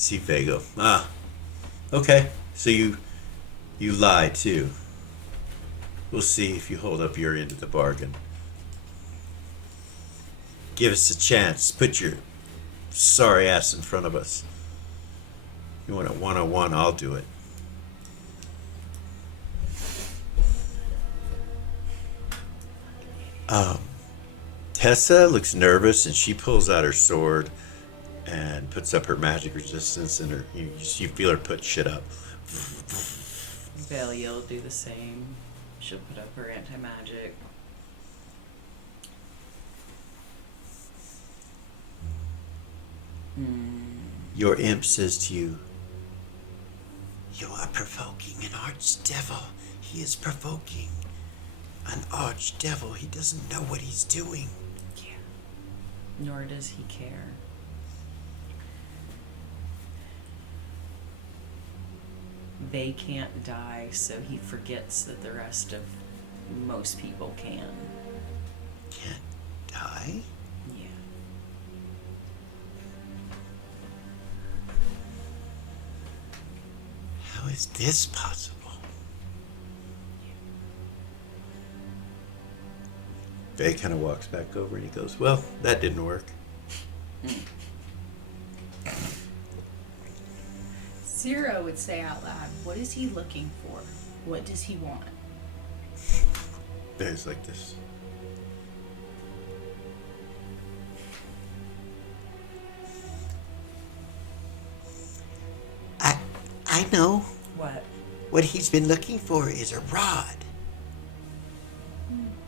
see Vago. Ah, okay. So you lie too. We'll see if you hold up your end of the bargain. Give us a chance. Put your sorry ass in front of us. You want it one-on-one, I'll do it. Tessa looks nervous and she pulls out her sword and puts up her magic resistance and her you feel her put shit up. Velia will do the same. She'll put up her anti-magic. Your imp says to you, "You are provoking an archdevil. He is provoking an archdevil. He doesn't know what he's doing." Yeah. Nor does he care. They can't die, so he forgets that the rest of most people can. Can't die? Yeah. How is this possible? Faye kind of walks back over and he goes, "Well, that didn't work." Zero would say out loud, what is he looking for? What does he want? Faye's like this. I know. What? What he's been looking for is a rod.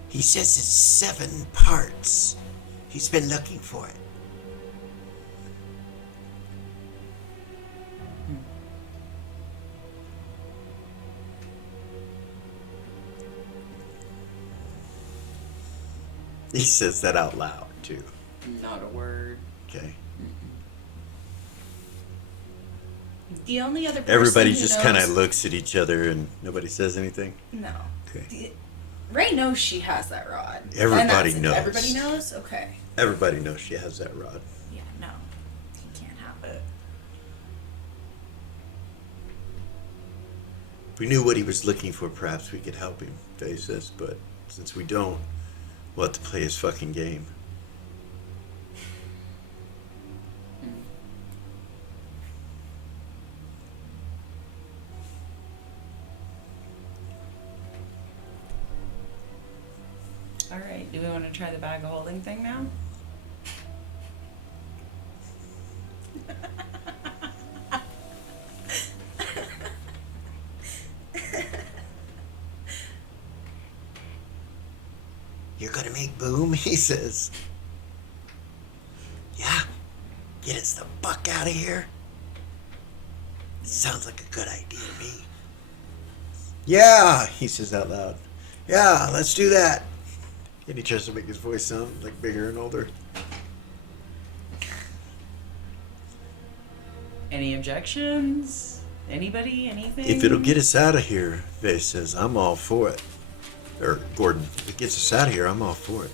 He says it's 7 parts. He's been looking for it. He says that out loud, too. Not a word. Okay. The only other person Everybody who just knows, kind of looks at each other and nobody says anything. No. Okay. Ray knows she has that rod. And Everybody that's it. knows. Everybody knows? Okay. Everybody knows she has that rod. Yeah, no. He can't have it. If we knew what he was looking for, perhaps we could help him, Faye says, but since we don't, we'll have to play his fucking game. All right. Do we want to try the bag of holding thing now? You're gonna make boom, he says. Yeah, get us the fuck out of here. Sounds like a good idea to me. Yeah, he says out loud. Yeah, let's do that. And he tries to make his voice sound like bigger and older. Any objections? Anybody? Anything? If it'll get us out of here, Faye says, I'm all for it. Or Gordon, if it gets us out of here, I'm all for it.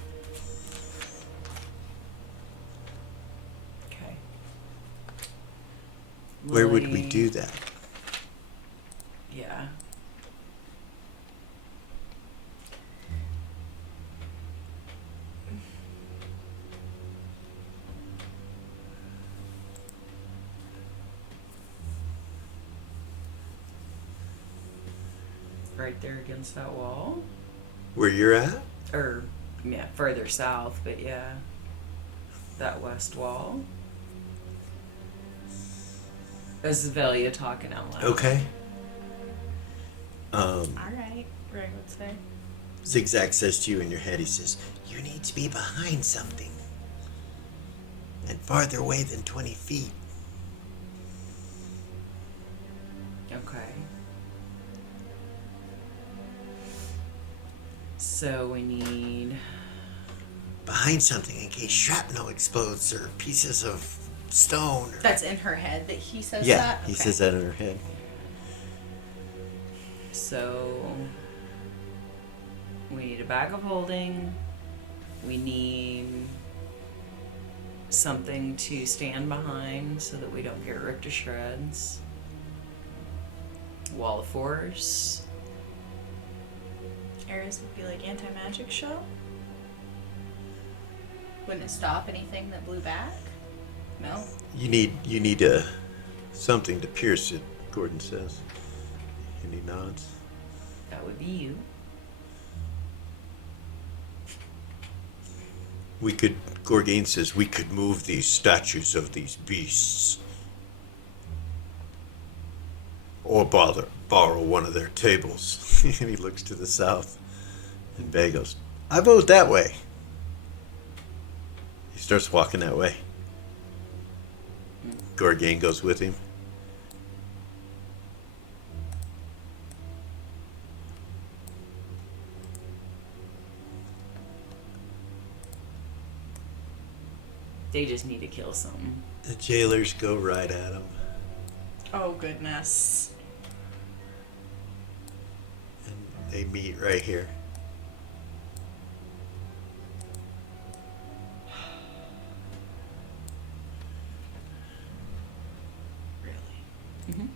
Okay. Where would we Lily- do that? Yeah. Right there against that wall. Where you're at? Or, yeah, further south, but yeah. That west wall. This is Velia talking out loud. Okay. Alright, Ray would say. Zig-Zag says to you in your head, he says, You need to be behind something. And farther away than 20 feet. Okay. So we need. Behind something in case shrapnel explodes or pieces of stone. Or... That's in her head that he says yeah, that? he Okay. says that in her head. So we need a bag of holding. We need something to stand behind so that we don't get ripped to shreds. Wall of force. Ares would be like anti-magic show? Wouldn't it stop anything that blew back? No? You need something to pierce it, Gordon says. And he nods. That would be you. We could, Gorgain says, we could move these statues of these beasts. Or borrow one of their tables. And he looks to the south. And Bay goes, I vote that way. He starts walking that way. Gorgain goes with him. They just need to kill something. The jailers go right at him. Oh, goodness. And they meet right here. Really? Mm-hmm.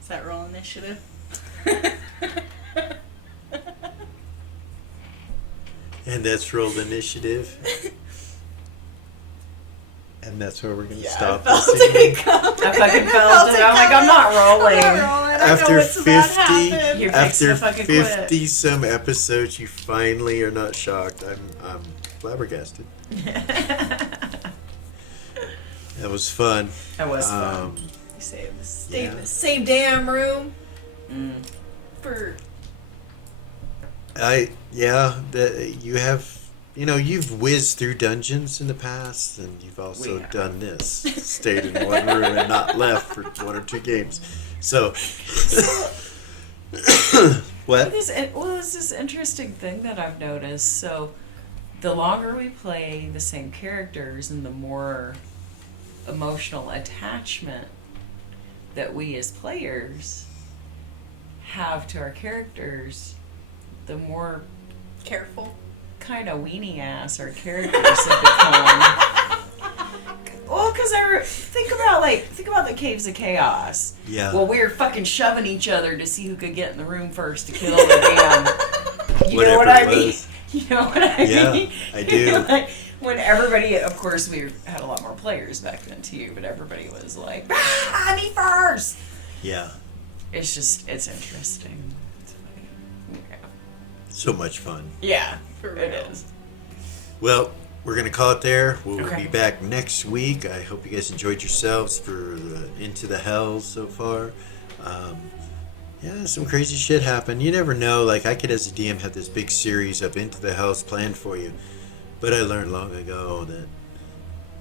Is that roll initiative? And that's rolled initiative. And that's where we're going to stop this evening. I fucking felt it. I'm like, I'm not rolling. After 50, You're fixing after to fucking quit. 50 some episodes, you finally are not shocked. I'm flabbergasted. That was fun. That was fun. You stay Yeah. in the same damn room Mm. for You have, you've whizzed through dungeons in the past, and you've also have. done this. Stayed in one room and not left for 1 or 2 games. So, what? It's this interesting thing that I've noticed. So, the longer we play the same characters and the more emotional attachment that we as players have to our characters, the more Careful. kind of weenie ass our characters have become. Well, because think about the Caves of Chaos. Yeah. Well, we were fucking shoving each other to see who could get in the room first to kill the damn. You know what I Whatever it mean? was. You know what I Yeah, mean? I do. Like, when everybody, of course, we had a lot more players back then too, but everybody was like, me first. Yeah. It's interesting. It's funny. So much fun. Yeah, For it real. is. Well, we're going to call it there. We'll Okay. be back next week. I hope you guys enjoyed yourselves for Into the Hells so far. Yeah, some crazy shit happened. You never know. Like, I could, as a DM, have this big series of Into the Hells planned for you. But I learned long ago that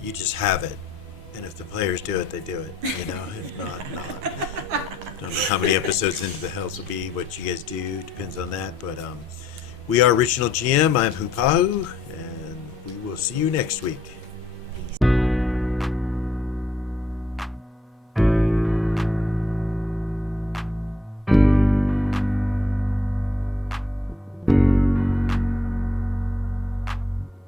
you just have it. And if the players do it, they do it. You know, if not, not. Don't know how many episodes Into the Hells will be, what you guys do. Depends on that. But we are Original GM. I'm Hupahu. And we will see you next week.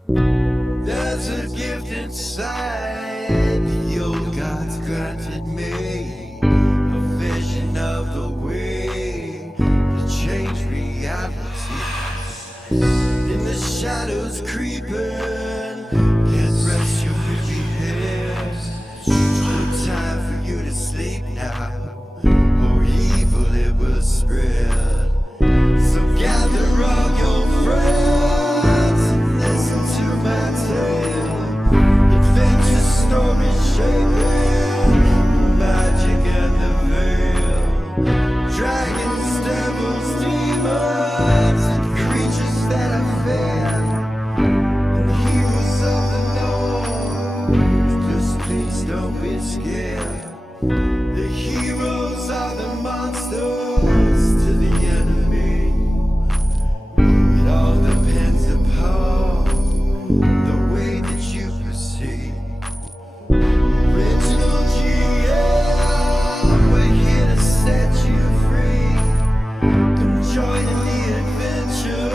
There's a gift inside your God's granted me, a vision of the way to change reality. In the shadows creeping, can't rest your weary head. No time for you to sleep now, or evil it will spread. So gather all your friends and listen to my tale. Adventure story shaping, magic and the veil. Dragons, devils, demons, and creatures that I fear. And heroes of the north, just please don't be scared. The heroes are the monsters to the enemy. It all depends upon the way that you proceed. Original GM, we're here to set you free. Come join in the adventure.